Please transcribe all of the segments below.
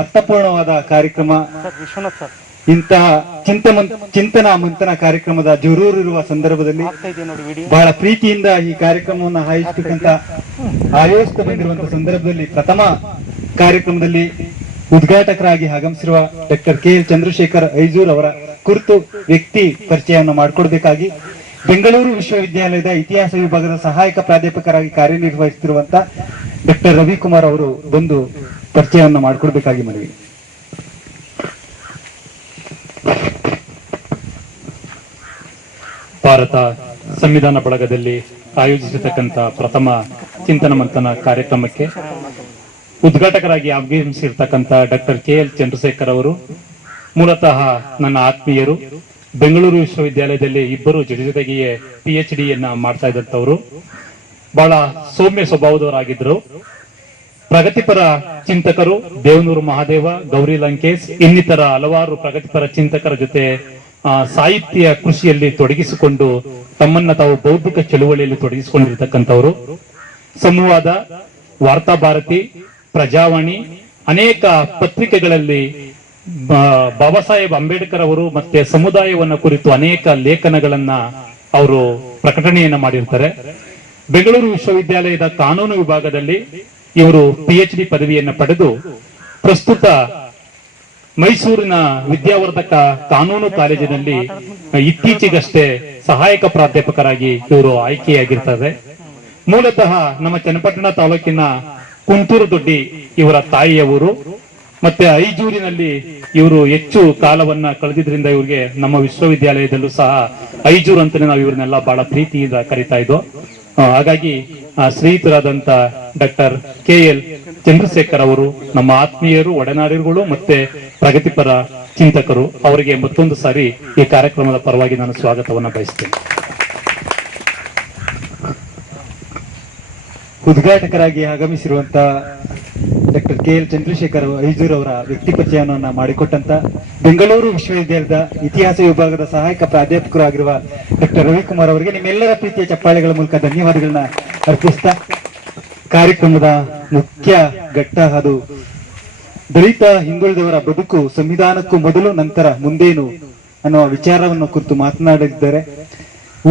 ಅರ್ಥಪೂರ್ಣವಾದ ಕಾರ್ಯಕ್ರಮ. ಇಂತಹ ಚಿಂತನ ಮಂಥನ ಕಾರ್ಯಕ್ರಮದ ಜರೂರಿರುವ ಸಂದರ್ಭದಲ್ಲಿ ಬಹಳ ಪ್ರೀತಿಯಿಂದ ಈ ಕಾರ್ಯಕ್ರಮವನ್ನು ಆಯೋಜಿಸ್ತಾ ಬಂದಿರುವಂತಹ ಸಂದರ್ಭದಲ್ಲಿ ಪ್ರಥಮ ಕಾರ್ಯಕ್ರಮದಲ್ಲಿ ಉದ್ಘಾಟಕರಾಗಿ ಆಗಮಿಸಿರುವ ಡಾಕ್ಟರ್ KL ಚಂದ್ರಶೇಖರ್ ಐಜೂರ್ ಅವರ ಕುರಿತು ವ್ಯಕ್ತಿ ಪರಿಚಯವನ್ನು ಮಾಡಿಕೊಡ್ಬೇಕಾಗಿ ಬೆಂಗಳೂರು ವಿಶ್ವವಿದ್ಯಾಲಯದ ಇತಿಹಾಸ ವಿಭಾಗದ ಸಹಾಯಕ ಪ್ರಾಧ್ಯಾಪಕರಾಗಿ ಕಾರ್ಯನಿರ್ವಹಿಸುತ್ತಿರುವಂತಹ ಡಾಕ್ಟರ್ ರವಿಕುಮಾರ್ ಅವರು ಬಂದು ಪರಿಚಯವನ್ನು ಮಾಡಿಕೊಡ್ಬೇಕಾಗಿ ಮನವಿ. ಭಾರತ ಸಂವಿಧಾನ ಬಳಗದಲ್ಲಿ ಆಯೋಜಿಸಿರ್ತಕ್ಕಂಥ ಪ್ರಥಮ ಚಿಂತನ ಮಂಥನ ಕಾರ್ಯಕ್ರಮಕ್ಕೆ ಉದ್ಘಾಟಕರಾಗಿ ಆಗಮಿಸಿರ್ತಕ್ಕಂಥ ಡಾಕ್ಟರ್ KL ಚಂದ್ರಶೇಖರ್ ಅವರು ಮೂಲತಃ ನನ್ನ ಆತ್ಮೀಯರು. ಬೆಂಗಳೂರು ವಿಶ್ವವಿದ್ಯಾಲಯದಲ್ಲಿ ಇಬ್ಬರು ಜೊತೆಗೆ PhD ಮಾಡ್ತಾ ಇದ್ದಂಥವರು. ಬಹಳ ಸೌಮ್ಯ ಸ್ವಭಾವದವರಾಗಿದ್ದರು. ಪ್ರಗತಿಪರ ಚಿಂತಕರು ದೇವನೂರು ಮಹಾದೇವ, ಗೌರಿ ಲಂಕೇಶ್ ಇನ್ನಿತರ ಹಲವಾರು ಪ್ರಗತಿಪರ ಚಿಂತಕರ ಜೊತೆ ಸಾಹಿತ್ಯ ಕೃಷಿಯಲ್ಲಿ ತೊಡಗಿಸಿಕೊಂಡು ತಮ್ಮನ್ನ ತಾವು ಬೌದ್ಧಿಕ ಚಳುವಳಿಯಲ್ಲಿ ತೊಡಗಿಸಿಕೊಂಡಿರ್ತಕ್ಕಂಥವರು. ಸಂವಾದ, ವಾರ್ತಾ ಭಾರತಿ, ಪ್ರಜಾವಾಣಿ ಅನೇಕ ಪತ್ರಿಕೆಗಳಲ್ಲಿ ಬಾಬಾ ಸಾಹೇಬ್ ಅಂಬೇಡ್ಕರ್ ಅವರು ಮತ್ತೆ ಸಮುದಾಯವನ್ನ ಕುರಿತು ಅನೇಕ ಲೇಖನಗಳನ್ನ ಅವರು ಪ್ರಕಟಣೆಯನ್ನ ಮಾಡಿರ್ತಾರೆ. ಬೆಂಗಳೂರು ವಿಶ್ವವಿದ್ಯಾಲಯದ ಕಾನೂನು ವಿಭಾಗದಲ್ಲಿ ಇವರು PhD ಪದವಿಯನ್ನ ಪಡೆದು ಪ್ರಸ್ತುತ ಮೈಸೂರಿನ ವಿದ್ಯಾವರ್ಧಕ ಕಾನೂನು ಕಾಲೇಜಿನಲ್ಲಿ ಇತ್ತೀಚೆಗಷ್ಟೇ ಸಹಾಯಕ ಪ್ರಾಧ್ಯಾಪಕರಾಗಿ ಇವರು ಆಯ್ಕೆಯಾಗಿರ್ತಾರೆ. ಮೂಲತಃ ನಮ್ಮ ಚನ್ನಪಟ್ಟಣ ತಾಲೂಕಿನ ಕುಂತೂರು ದೊಡ್ಡಿ ಇವರ ತಾಯಿಯ ಊರು. ಮತ್ತೆ ಐಜೂರಿನಲ್ಲಿ ಇವರು ಹೆಚ್ಚು ಕಾಲವನ್ನ ಕಳೆದಿದ್ರಿಂದ ಇವರಿಗೆ ನಮ್ಮ ವಿಶ್ವವಿದ್ಯಾಲಯದಲ್ಲೂ ಸಹ ಐಜೂರು ಅಂತಲೇ ನಾವು ಇವ್ರನ್ನೆಲ್ಲ ಬಹಳ ಪ್ರೀತಿಯಿಂದ ಕರಿತಾ ಇದ್ವು. ಹಾಗಾಗಿ ಶ್ರೀಯುತರಾದಂತ ಡಾಕ್ಟರ್ KL ಚಂದ್ರಶೇಖರ್ ಅವರು ನಮ್ಮ ಆತ್ಮೀಯರು, ಒಡನಾಡಿಗಳು ಮತ್ತೆ ಪ್ರಗತಿಪರ ಚಿಂತಕರು. ಅವರಿಗೆ ಮತ್ತೊಂದು ಸಾರಿ ಈ ಕಾರ್ಯಕ್ರಮದ ಪರವಾಗಿ ನಾನು ಸ್ವಾಗತವನ್ನ ಬಯಸ್ತೇನೆ. ಉದ್ಘಾಟಕರಾಗಿ ಆಗಮಿಸಿರುವಂತಹ ಡಾಕ್ಟರ್ KL ಚಂದ್ರಶೇಖರ್ ಐಜೂರ್ ಅವರ ವ್ಯಕ್ತಿ ಪರಿಚಯವನ್ನು ಮಾಡಿಕೊಟ್ಟಂತ ಬೆಂಗಳೂರು ವಿಶ್ವವಿದ್ಯಾಲಯದ ಇತಿಹಾಸ ವಿಭಾಗದ ಸಹಾಯಕ ಪ್ರಾಧ್ಯಾಪಕರು ಆಗಿರುವ ಡಾಕ್ಟರ್ ರವಿಕುಮಾರ್ ಅವರಿಗೆ ನಿಮ್ಮೆಲ್ಲರ ಪ್ರೀತಿಯ ಚಪ್ಪಾಳೆಗಳ ಮೂಲಕ ಧನ್ಯವಾದಗಳನ್ನ ಅರ್ಪಿಸ್ತಾ ಕಾರ್ಯಕ್ರಮದ ಮುಖ್ಯ ಘಟ್ಟ ಅದು ದಲಿತ ಹಿಂದುಳಿದವರ ಬದುಕು ಸಂವಿಧಾನಕ್ಕೂ ಮೊದಲು ನಂತರ ಮುಂದೇನು ಅನ್ನುವ ವಿಚಾರವನ್ನು ಕುರಿತು ಮಾತನಾಡಲಿದ್ದಾರೆ.